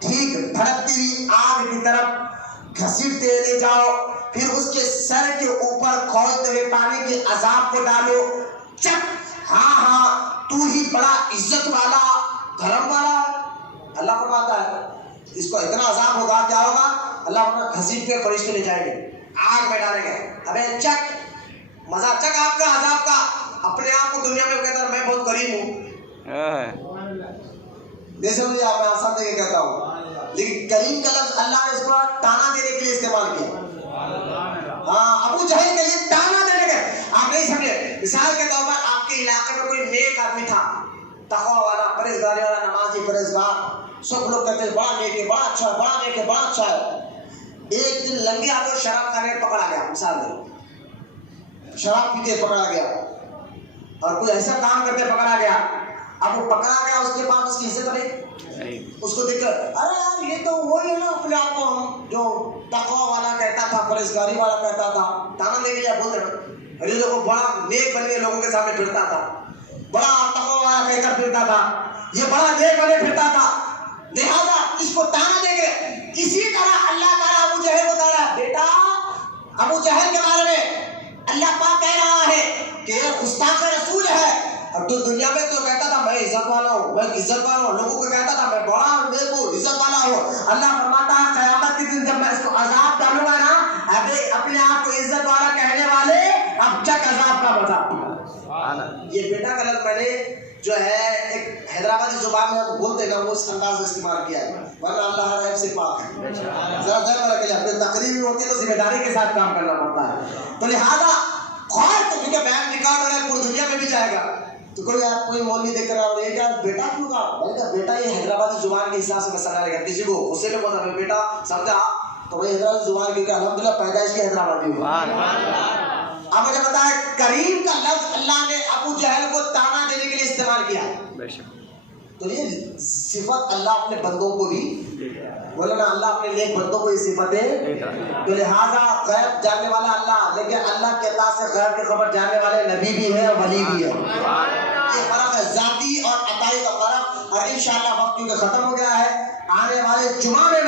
ٹھیک بھڑکتی ہوئی آگ کی طرف گھسیٹتے لے جاؤ, پھر اس کے سر کے اوپر کھولتے ہوئے پانی کے عذاب کو ڈالو, چک ہاں تو ہی بڑا عزت والا دھرم والا. اللہ فرماتا ہے اس کو اتنا عذاب ہوگا, کیا ہوگا, اللہ اپنا گھسیٹ کے فرشتے لے جائیں گے, آگ میں ڈالیں گے. ابے چک مزہ چک آپ کا عذاب کا. اپنے آپ کو دنیا میں کہتا ہے میں بہت کریم ہوں, جیسے مجھے آپ میں آسان دے کے کہتا ہوں, لیکن کریم کا لفظ اللہ نے اس کو تانا دینے کے لیے استعمال کیا. ہاں ابو جہل کے لیے تانا دینے کے, آپ نہیں سمجھے. مثال کے طور پر آپ کے علاقے میں کوئی نیک آدمی تھا, تقوی والا, پرہیزگاری والا, نمازی, پرہیزگار, سب لوگ کہتے ہیں بڑا نیک ہے, بڑا اچھا ہے, بڑا نیک ہے, بڑا اچھا ہے. ایک دن لنگے آ کر شراب کھانے پکڑا گیا, مثال دے شراب پیتے پکڑا گیا, اور کوئی ایسا کام کرتے پکڑا گیا. اب وہ پکڑا گیا, اس کے بعد اس کی عزت نہیں, اس کو دیکھ کر ارے یار یہ تو وہی ہے نا اپنے آپ کو ہم جو تقوی والا کہتا تھا, پرہیزگاری والا کہتا تھا, تانا دے کے لیا بولتے نا, یہ لوگوں بڑا نیک بن کے لوگوں کے سامنے پھرتا تھا, بڑا تقوی والا کہہ کر پھرتا تھا, یہ بڑا نیک بنے پھرتا تھا, لہذا اس کو تانا دے گے. اسی طرح اللہ تعالیٰ ابو جہل کو کہہ رہا ہے, بیٹا ابو جہل کے بارے میں اللہ پاک کہہ رہا ہے کہ یہ گستاخ رسول ہے, اور تو دنیا میں تو کہتا تھا میں عزت والا ہوں, میں عزت والا ہوں, لوگوں کو کہتا تھا میں بڑا نیک ہوں, عزت والا ہوں. اللہ فرماتا ہے قیامت کے دن جب میں اس کو عذاب ڈالوں گا نا, اپنے آپ کو عزت والا کہنے والے اب چک عذاب کا مزہ. یہ بیٹا کا لفظ میں نے جو ہے ایک حیدرآبادی زبان میں بولتے نا وہ اس انداز میں استعمال کیا ہے، ورنہ اللہ ہر عیب سے پاک ہے۔ ذرا ذہن میں رکھیں، اپنی تقریر ہوتی ہے تو ذمہ داری کے ساتھ کام کرنا پڑتا ہے، تو لہٰذا خواہ تو کیونکہ بیان ریکارڈ ہو رہا ہے، پوری دنیا میں بھی جائے گا، تو کوئی مولوی دیکھ رہا ہے یہ کیا بیٹا کیوں کہا؟ میں نے کہا بیٹا یہ حیدرآبادی زبان کے حساب سے مسئلہ رہے گا، کسی کو غصے میں بولتا ہے بیٹا سمجھا تو وہ حیدرآبادی زبان کی کہ الحمدللہ پیدائش کی حیدرآبادی ہو۔ اب مجھے بتایا کریم کا لفظ اللہ نے ابو جہل کو تانا دینے کے لیے استعمال کیا ہے، تو یہ صفت اللہ اپنے بندوں کو بھی بولے نا، اللہ اپنے نیک بندوں کو یہ صفتیں، تو لہٰذا غیب جاننے والا اللہ، لیکن اللہ کے عطا سے غیب کی خبر جاننے والے نبی بھی ہے ولی بھی ہے، یہ فرق ہے ذاتی اور عطائی کا فرق۔ اور انشاءاللہ وقت کیونکہ ختم ہو گیا ہے، آنے والے جمعہ میں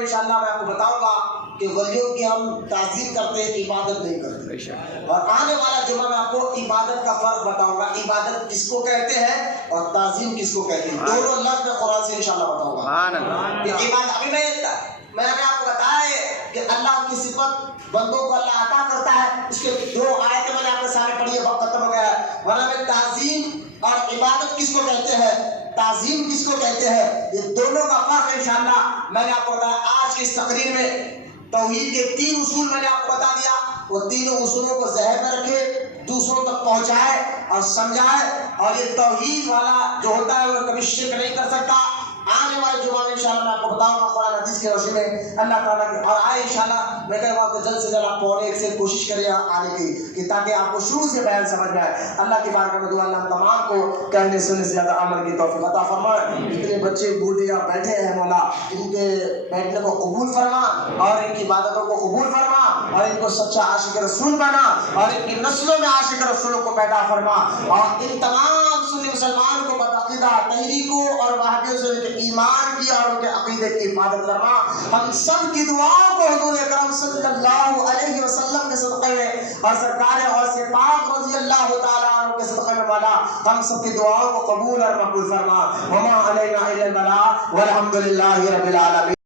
انشاءاللہ میں آپ کو بتاؤں گا کہ ولیوں کی ہم تعظیم کرتے ہیں، عبادت نہیں کرتے، اور آنے والا جمعہ میں آپ کو عبادت کا فرق بتاؤں گا، عبادت کس کو کہتے ہیں اور تعظیم کس کو کہتے ہیں، دونوں لفظ میں قرآن سے انشاءاللہ بتاؤں گا کہ عبادت۔ ابھی میں نے آپ کو بتایا کہ اللہ کی صفت بندوں کو اللہ عطا کرتا ہے، اس کے دو آیتیں میں نے آپ کے سامنے پڑھی ہے، وقت ختم ہو گیا ہے، ورنہ میں تعظیم اور عبادت کس کو کہتے ہیں، تعظیم کس کو کہتے ہیں، یہ دونوں کا فرق انشاءاللہ میں نے آپ کو بتایا۔ آج کی اس تقریر میں توحید کے 3 اصول میں نے آپ کو بتا دیا، وہ تینوں اصولوں کو ذہن میں رکھے، دوسروں تک پہنچائے اور سمجھائے، اور یہ توحید والا جو ہوتا ہے وہ کبھی شرک نہیں کر سکتا۔ آنے والے جمعہ میں انشاءاللہ میں آپ کو بتاؤں گا قرآن حدیث کی روشنی میں اللہ تعالیٰ کی، اور آئے انشاءاللہ میں کہوں گا کہ جلد سے جلد آپ پونے 1 سے کوشش کریں آنے کی، کہ تاکہ آپ کو شروع سے بیان سمجھ میں آئے۔ اللہ کی بارگاہ میں دعا اللہ ہم تمام کو کہنے سننے سے زیادہ عمل کی توفیق عطا فرمائے۔ جتنے بچے بوڑھے بیٹھے ہیں مولا ان کے بیٹھنے کو قبول فرما، اور ان کی عبادتوں کو قبول فرما، اور ان کو سچا عاشق رسول بنا، اور ان کی نسلوں میں عاشق رسولوں کو پیدا فرما، اور ان تمام سنی مسلمان کو بدعقیدہ تحریکوں اور وہابیوں سے ایمان کی اور ان کے عقیدے کی حفاظت فرما۔ ہم سب کی دعاؤں کو حضور اکرم صلی اللہ علیہ وسلم کے صدقے میں اور سرکار غوث پاک رضی اللہ تعالیٰ عنہ کے صدقے میں والا ہم سب کی دعاؤں کو قبول اور مقبول فرما۔ وما علینا الا البلاغ والحمد للہ رب العالمین۔